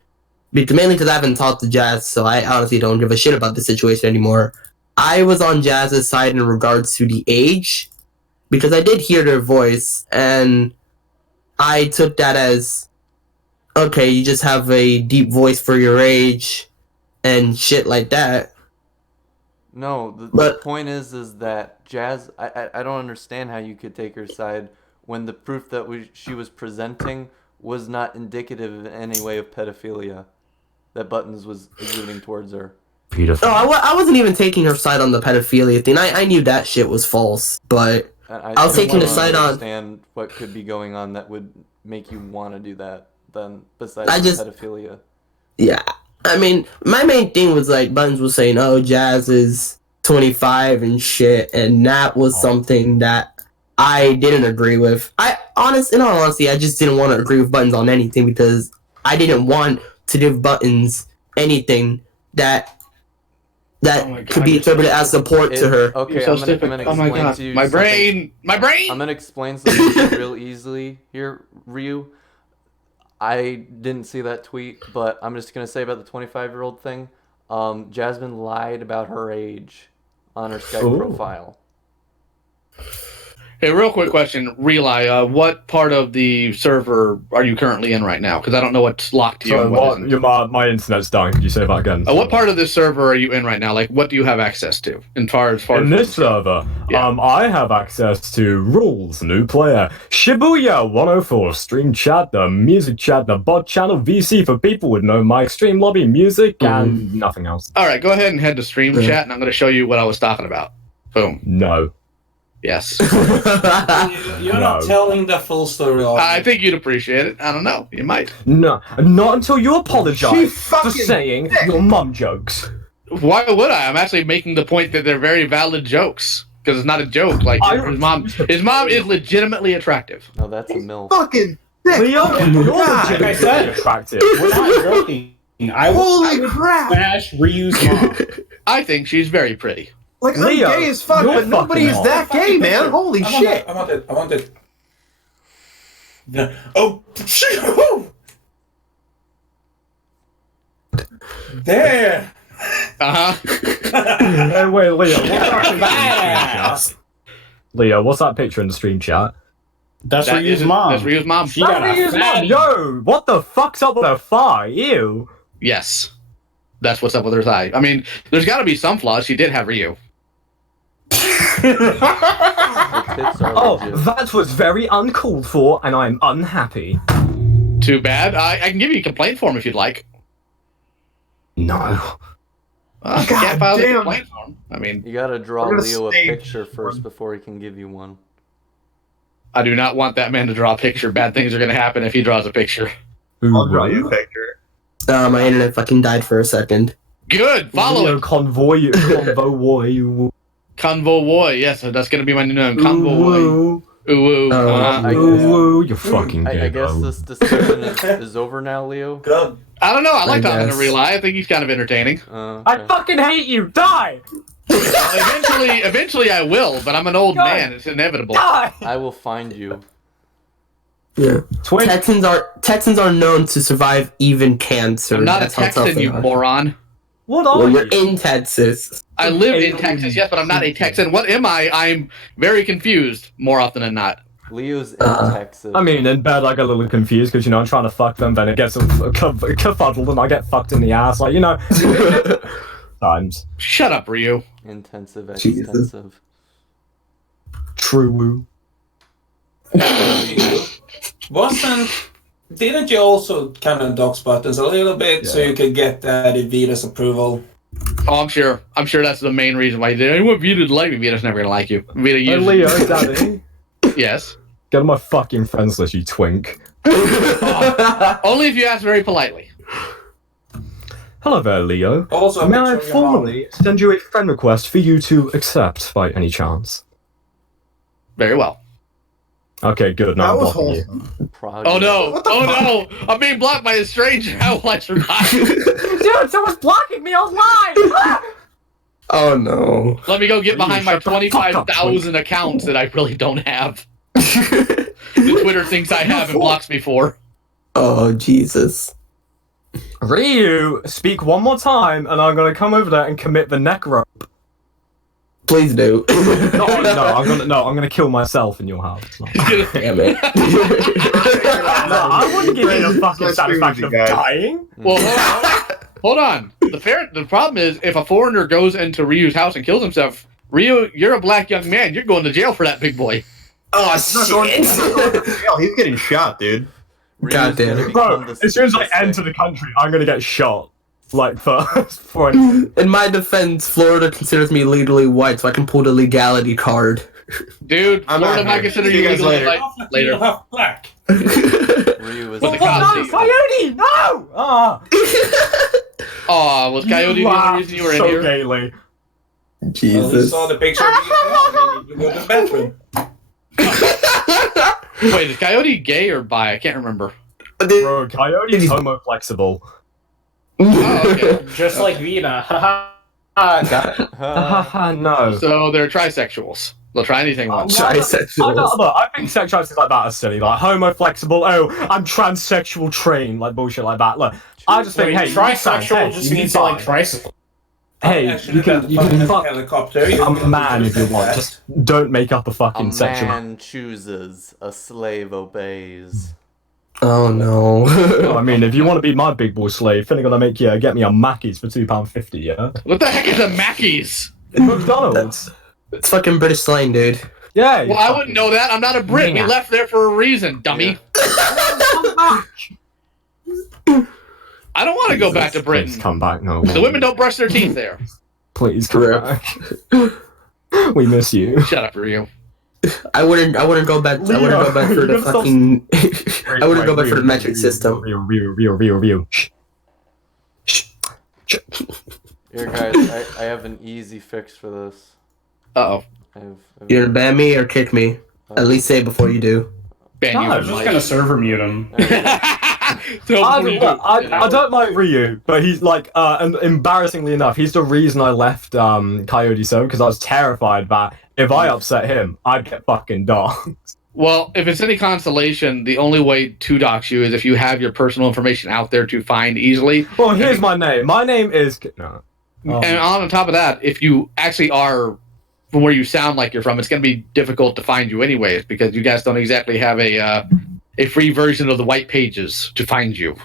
mainly because I haven't talked to Jazz, so I honestly don't give a shit about the situation anymore. I was on Jazz's side in regards to the age, because I did hear their voice, and I took that as, okay, you just have a deep voice for your age, and shit like that. No, the point is that Jazz, I don't understand how you could take her side when the proof that she was presenting was not indicative in any way of pedophilia that Buttons was exhibiting towards her. No, I wasn't even taking her side on the pedophilia thing. I knew that shit was false, but I was taking the side on... understand what could be going on that would make you want to do that than besides pedophilia? Yeah, I mean, my main thing was like Buttons was saying, "Oh, Jazz is 25 and shit," and that was something that I didn't agree with. In all honesty, I just didn't want to agree with Buttons on anything because I didn't want to give Buttons anything that could be interpreted as support to her. Okay, I'm gonna explain to you. My brain. I'm gonna explain something real easily here, Ryu. I didn't see that tweet, but I'm just gonna say about the 25-year-old thing. Jasmine lied about her age on her Skype profile. Hey, real quick question, Relay. What part of the server are you currently in right now? Because I don't know what's locked to you. My internet's dying. Could you say that again? What part of this server are you in right now? Like, what do you have access to? In this server, I have access to rules, new player, Shibuya 104, stream chat, the music chat, the bot channel, VC for people with no mic, stream lobby, music, and nothing else. All right, go ahead and head to stream chat, and I'm going to show you what I was talking about. Boom. No. Yes. You're not telling the full story. I think you'd appreciate it. I don't know. You might. No, not until you apologize for saying your mum jokes. Why would I? I'm actually making the point that they're very valid jokes. Because it's not a joke. Like, his mom is legitimately attractive. No, that's a milf. Fucking Leo, like I said, attractive. We're not joking. I would crap! smash Ryu's mom. I think she's very pretty. Like, I'm Leo, gay as fuck, but nobody is that gay, man. Holy shit. I want it. Oh, there. Hey, wait, Leo, what's that picture in the stream chat? That's Ryu's mom. That's Ryu's mom. She got Ryu's mom. Yo, what the fuck's up with her thigh? Ew. Yes. That's what's up with her thigh. I mean, there's got to be some flaws. She did have Ryu. That was very uncalled for, and I'm unhappy. Too bad. I can give you a complaint form if you'd like. No. I can't file a complaint form. I mean, you gotta draw Leo a picture first before he can give you one. I do not want that man to draw a picture. Bad things are going to happen if he draws a picture. I'll draw you a picture. My internet fucking died for a second. Good. Follow Leo, it. Convoy. Convoy. Yes, that's going to be my new name. Convoy. You're fucking gay. I guess this discussion is over now, Leo. Good. I don't know. I like talking to Relay. I think he's kind of entertaining. Okay. I fucking hate you. Die. Eventually I will, but I'm an old man. It's inevitable. Die. I will find you. Yeah. Texans are known to survive even cancer. I'm not a Texan, you moron. What are you? You're in Texas. I live in Texas, yes, but I'm not a Texan. What am I? I'm very confused more often than not. Leo's in Texas. I mean, in bed I get a little confused because, I'm trying to fuck them, then it gets kerfuddled and I get fucked in the ass. Times. Shut up, Ryu. Intensive, extensive. True. Didn't you also kind of dox Buttons a little bit so you could get Vita's approval? Oh, I'm sure. I'm sure that's the main reason why you did it. I want Vita to like me. Vita's never gonna like you. Vita, Hey, Leo, Daddy. Yes. Get on my fucking friends list, you twink. Only if you ask very politely. Hello there, Leo. Also, may I formally send you a friend request for you to accept by any chance? Very well. Okay, good. Now I'm blocking you. Oh no! Oh no! I'm being blocked by a stranger. How will I survive? Dude, someone's blocking me online! Oh no. Let me go get behind my 25,000 accounts that I really don't have. The Twitter thinks I have and blocks me for. Oh, Jesus. Ryu, speak one more time and I'm gonna come over there and commit the neck rope. Please do. I'm gonna kill myself in your house. Damn it. No, I wouldn't give you the fucking satisfaction of dying. Well, hold on. The problem is, if a foreigner goes into Ryu's house and kills himself, Ryu, you're a black young man. You're going to jail for that, big boy. Oh, shit. He's getting shot, dude. God damn it. Bro, as soon as I enter the country, I'm gonna get shot. For In my defense, Florida considers me legally white, so I can pull the legality card. Dude, Florida might consider you legally white later. Black. was But the no, Coyote! No! Oh, was Coyote the only reason you were in so here? gaily. Well, we saw the picture of you go to the bathroom. Wait, is Coyote gay or bi? I can't remember. Bro, Coyote's homo-flexible. Oh, okay. Just like Vina. Got it. No. So they're trisexuals. They'll try anything once. I think sexualities like that are silly. Like, homo-flexible, oh, I'm transsexual trained, like bullshit like that. Look, I just think, hey, trisexual just means you like tricycle. Hey, you can fuck a man if you want. Just don't make up a fucking A sexual. man chooses, a slave obeys. Oh no. I mean, if you want to be my big boy slave, finna gonna make you get me a Mackey's for £2.50, yeah? What the heck is a Mackey's? It's McDonald's. It's fucking British slang, dude. Yeah. Well, I wouldn't know that. I'm not a Brit. We left there for a reason, dummy. I don't want to go back to Britain. Please come back, no. The women don't brush their teeth there. Please come back. We miss you. Shut up, Ryu. I wouldn't go back. I wouldn't go back for the fucking. I wouldn't go back for the metric system. Real. Here, guys, I have an easy fix for this. Uh-oh. You're gonna ban me or kick me? At least say it before you do. Ban No, you I'm for just life. gonna server mute him. I don't like Ryu, but he's like, and embarrassingly enough, he's the reason I left Coyote So, because I was terrified that if I upset him, I'd get fucking doxxed. Well, if it's any consolation, the only way to dox you is if you have your personal information out there to find easily. Well, here's my name. My name is... No. And on top of that, if you actually are from where you sound like you're from, it's going to be difficult to find you anyways, because you guys don't exactly have a free version of the white pages to find you.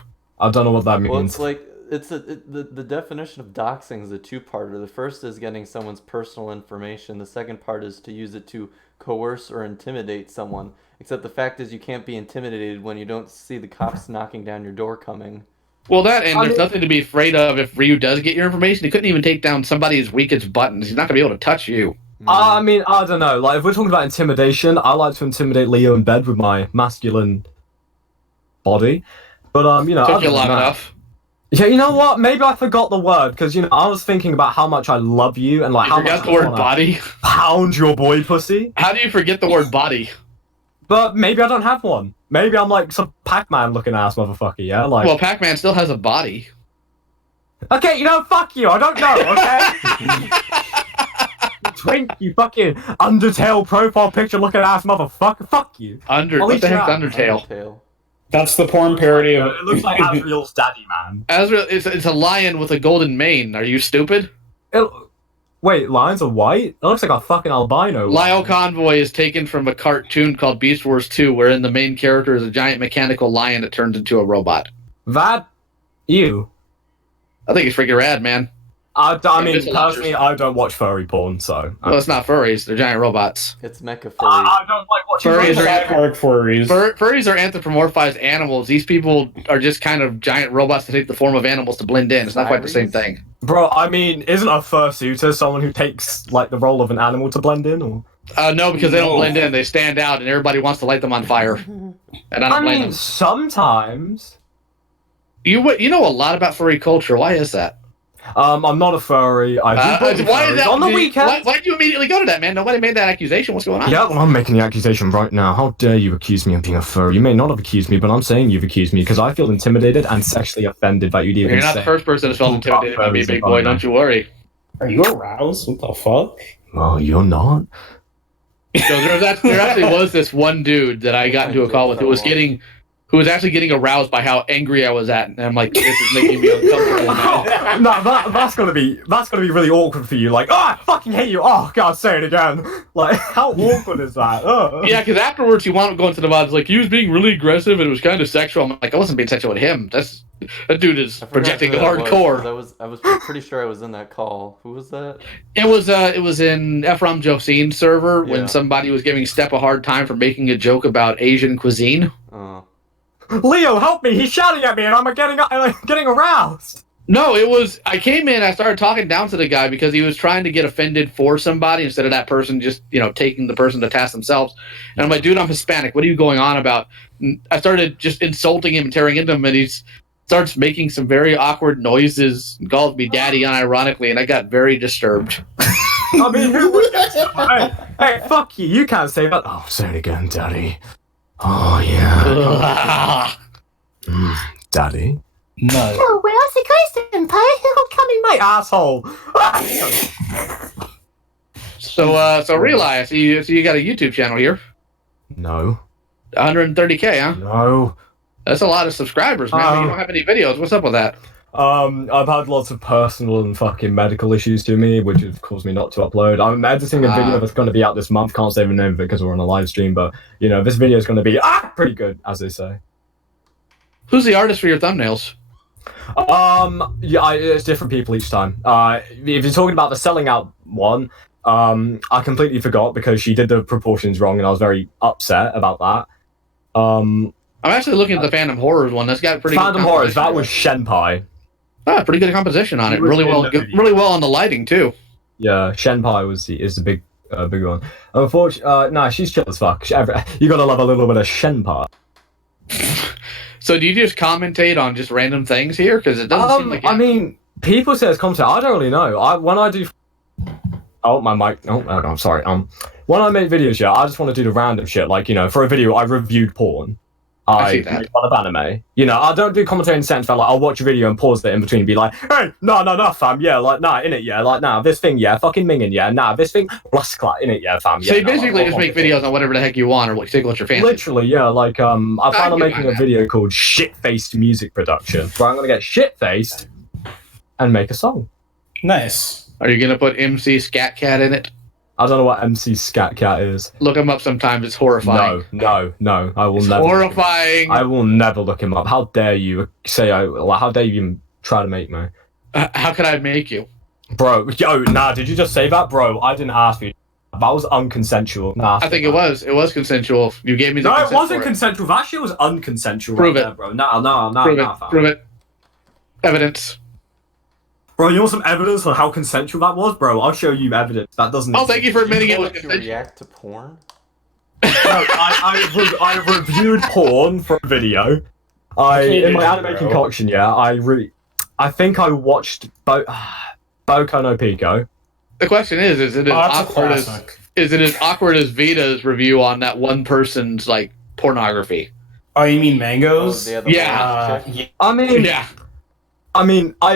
I don't know what that means. Well, it's like the definition of doxing is a two-parter. The first is getting someone's personal information. The second part is to use it to coerce or intimidate someone. Except the fact is you can't be intimidated when you don't see the cops knocking down your door coming. Well, there's nothing to be afraid of if Ryu does get your information. He couldn't even take down somebody as weak as Buttons. He's not going to be able to touch you. I mean, I don't know. Like, if we're talking about intimidation, I like to intimidate Leo in bed with my masculine body. But, you know... Took you long enough. Yeah, you know what? Maybe I forgot the word, because, you know, I was thinking about how much I love you, and, like, You how forgot much the word body? Pound your boy pussy. How do you forget the word body? But maybe I don't have one. Maybe I'm, like, some Pac-Man looking ass motherfucker, yeah? Like... Well, Pac-Man still has a body. Okay, you know, fuck you. I don't know, okay? Twink, you fucking Undertale profile picture looking ass motherfucker. Fuck you. What the heck's Undertale? That's the porn parody of... It looks like Azrael's daddy, man. Azrael, it's a lion with a golden mane. Are you stupid? Wait, lions are white? That looks like a fucking albino. Lyle Convoy is taken from a cartoon called Beast Wars 2, wherein the main character is a giant mechanical lion that turns into a robot. That? You? I think it's freaking rad, man. I mean, personally, I don't watch furry porn, so... Well, it's not furries. They're giant robots. It's mecha furry. I don't like watching Furries are anthropomorphized animals. These people are just kind of giant robots that take the form of animals to blend in. It's not quite the same thing. Bro, I mean, isn't a fursuiter someone who takes, like, the role of an animal to blend in, or...? No, because they don't blend in. They stand out, and everybody wants to light them on fire. And I don't blame them. Sometimes. You know a lot about furry culture. Why is that? I'm not a furry. I do why is that on the weekend. Why'd you immediately go to that, man? Nobody made that accusation. What's going on? Yeah, well, I'm making the accusation right now. How dare you accuse me of being a furry? You may not have accused me, but I'm saying you've accused me because I feel intimidated and sexually offended that you'd even You're not the first person to feel intimidated by me, big boy. Don't you worry. Are you aroused? What the fuck? Oh, you're not? So there actually was this one dude that I got into a call with who was actually getting aroused by how angry I was at, and I'm like, this is making me uncomfortable now. No, that's gonna be really awkward for you. Like, I fucking hate you. Oh God, say it again. Like, how awkward is that? Yeah, because afterwards he wound up going to the mods like he was being really aggressive and it was kind of sexual. I'm like, I wasn't being sexual with him. That dude is projecting hardcore. I was pretty sure I was in that call. Who was that? It was in Ephraim Josine server when somebody was giving Step a hard time for making a joke about Asian cuisine. Leo, help me! He's shouting at me, and I'm getting aroused. No, it was. I came in. I started talking down to the guy because he was trying to get offended for somebody instead of that person just taking the person to task themselves. And I'm like, dude, I'm Hispanic. What are you going on about? And I started just insulting him and tearing into him, and he starts making some very awkward noises, and calls me daddy unironically, and I got very disturbed. I mean, who would hey, fuck you. You can't say that. Oh, say it again, daddy. Oh, yeah. Daddy? No. Oh, well, I think I I'm coming, my asshole. So realize you got a YouTube channel here. No. 130K, huh? No. That's a lot of subscribers, man. You don't have any videos. What's up with that? I've had lots of personal and fucking medical issues to me, which have caused me not to upload. I'm editing a video that's going to be out this month. Can't say the name of it because we're on a live stream, but this video is going to be pretty good, as they say. Who's the artist for your thumbnails? Yeah, it's different people each time. If you're talking about the selling out one, I completely forgot because she did the proportions wrong, and I was very upset about that. I'm actually looking at the Phantom Horrors one. That's got pretty. Phantom Horrors. That was Shenpai. Pretty good composition on it. Really well on the lighting too. Yeah, Shenpai is the big one. Unfortunately, nah, she's chill as fuck. You gotta love a little bit of Shenpai. So do you just commentate on just random things here? Because it doesn't seem like. I mean, people say it's commentate. I don't really know. When I do. Oh, my mic. Oh, I'm sorry. When I make videos, I just want to do the random shit. Like, for a video, I reviewed porn. I make fun of anime. I don't do commentary in the sense that I'll watch a video and pause it in between and be like, hey, no, fam, yeah, like, nah, in it, yeah, like, nah, this thing, yeah, fucking minging, yeah, nah, this thing, blasklat, in it, yeah, fam, yeah. So you basically just make videos on whatever the heck you want or tickles your fancy. Literally, yeah, like, I plan on making a video called Shit-Faced Music Production, where I'm gonna get shit-faced and make a song. Nice. Are you gonna put MC Scat Cat in it? I don't know what MC Scat Cat is. Look him up sometimes. It's horrifying. No. I will never. Horrifying. I will never look him up. How dare you say? How dare you even try to make me? How could I make you, bro? Nah. Did you just say that, bro? I didn't ask you. That was unconsensual. Nah. I think it was. It was consensual. You gave me the. No, it wasn't consensual. That shit was unconsensual. Prove it, there, bro. No. Prove it. Evidence. Bro, you want some evidence on how consensual that was, bro? I'll show you evidence. That doesn't. Oh, thank you for admitting it was consensual. React to porn? No, I reviewed porn for a video. In my anime concoction, I think I watched Boku no Pico. The question is it as awkward as Vita's review on that one person's like pornography? Oh, you mean Mango's? I mean, I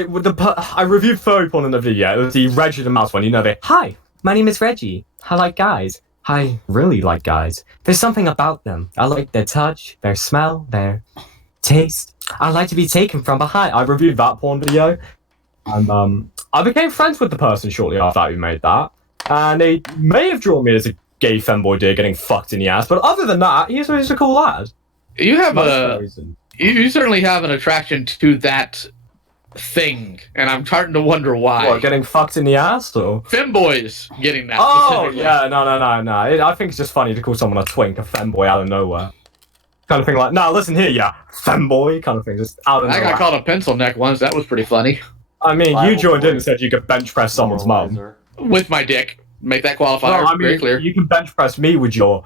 reviewed furry porn in the video. It was the Reggie the Mouse one. Hi, my name is Reggie. I like guys. I really like guys. There's something about them. I like their touch, their smell, their taste. I like to be taken from behind. I reviewed that porn video. And I became friends with the person shortly after we made that. And they may have drawn me as a gay femboy deer getting fucked in the ass. But other than that, he's a cool lad. You have you certainly have an attraction to that thing, and I'm starting to wonder why. What, getting fucked in the ass, or femboys getting that? Oh yeah, no. I think it's just funny to call someone a twink, a femboy out of nowhere, kind of thing. Like, nah, listen here, yeah, femboy, kind of thing, just out of nowhere. I got called a pencil neck once. That was pretty funny. I mean, you joined in and said you could bench press someone's mum with my dick. Make that qualifier very clear. You can bench press me with your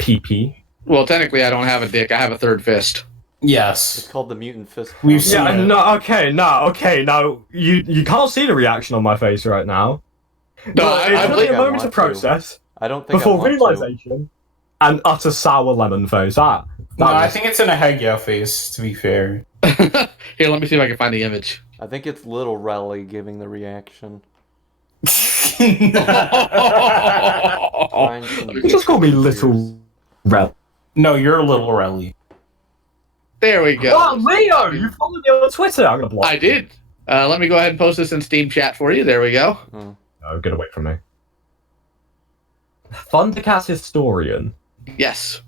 PP. Well, technically, I don't have a dick. I have a third fist. Yes. It's called the mutant fist. Okay, no. You can't see the reaction on my face right now. No, I took a moment to process. I don't think before realization and utter sour lemon face. I think it's in a Hagyo face, to be fair. Here, let me see if I can find the image. I think it's Little Relly giving the reaction. You just call me Little Rel. No, you're a Little Relly. There we go. Oh, Leo, you followed me on Twitter. I'm gonna block I did. Let me go ahead and post this in Steam chat for you. There we go. No, get away from me. Thundercats historian. Yes.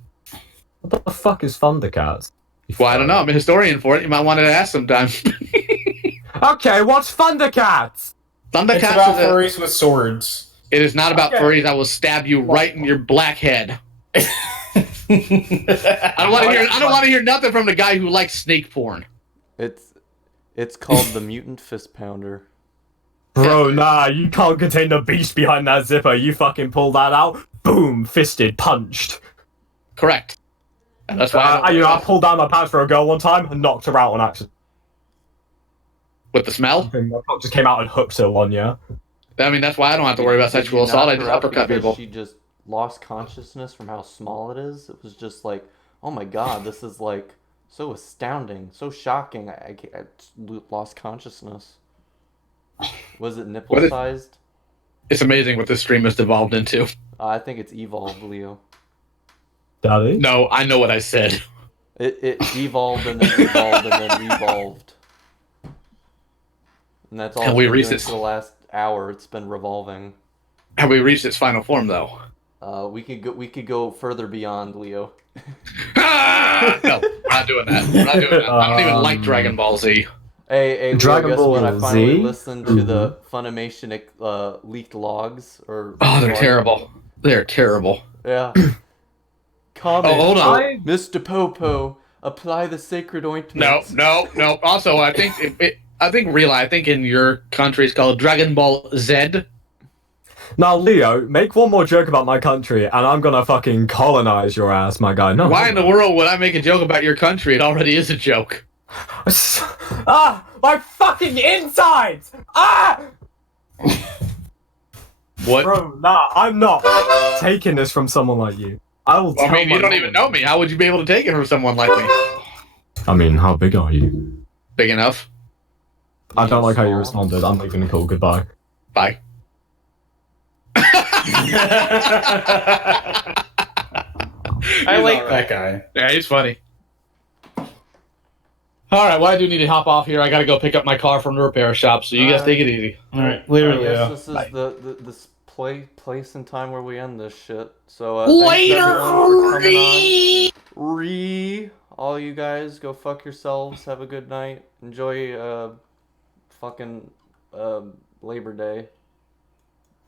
What the fuck is Thundercats? Well, I don't know. I'm a historian for it. You might want to ask sometime. Okay, what's Thundercats? Thundercats it's about furries with swords. It is not about furries. I will stab you right in your black head. I don't want to hear nothing from the guy who likes snake porn. It's It's called the Mutant Fist Pounder. Bro, nah, you can't contain the beast behind that zipper. You fucking pull that out, boom, fisted, punched. Correct. And that's why I pulled down my pants for a girl one time and knocked her out on accident. With the smell? My cock just came out and hooked her one, yeah. I mean, that's why I don't have to worry about sexual assault. I just uppercut people. She just lost consciousness from how small it is. It was just like, oh my god, this is like so astounding, so shocking. I lost consciousness. Was it nipple sized? It's amazing what this stream has devolved into. I think it's evolved, Leo. Daddy? No, I know what I said. It devolved and then evolved and then revolved. And that's all Have it's we been reached doing this? for the last hour. It's been revolving. Have we reached its final form, though? We could go further beyond, Leo. No, we're not doing that. We're not doing that. I don't even like Dragon Ball Z. Hey, Leo, Dragon guess Ball what? I finally Z? listened to the Funimation leaked logs. Oh, they're terrible. They're terrible. Yeah. Comment. Oh, hold on. Mr. Popo, apply the sacred ointment. No. Also, I think I think in your country it's called Dragon Ball Z. Now, Leo, make one more joke about my country, and I'm gonna fucking colonize your ass, my guy. No. Why in the world would I make a joke about your country? It already is a joke. My fucking insides! What? Bro, nah, I'm not taking this from someone like you. I will tell you don't even know me. How would you be able to take it from someone like me? I mean, how big are you? Big enough. I don't like how you responded. I'm leaving the call. Goodbye. Bye. I like that guy. Yeah, he's funny. All right, well, I do need to hop off here. I got to go pick up my car from the repair shop, so you guys take it easy. All right, later, I guess Leo. this is this place and time where we end this shit. So Later, thanks everyone for coming on. All you guys, go fuck yourselves. Have a good night. Enjoy fucking Labor Day.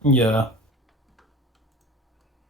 Yeah.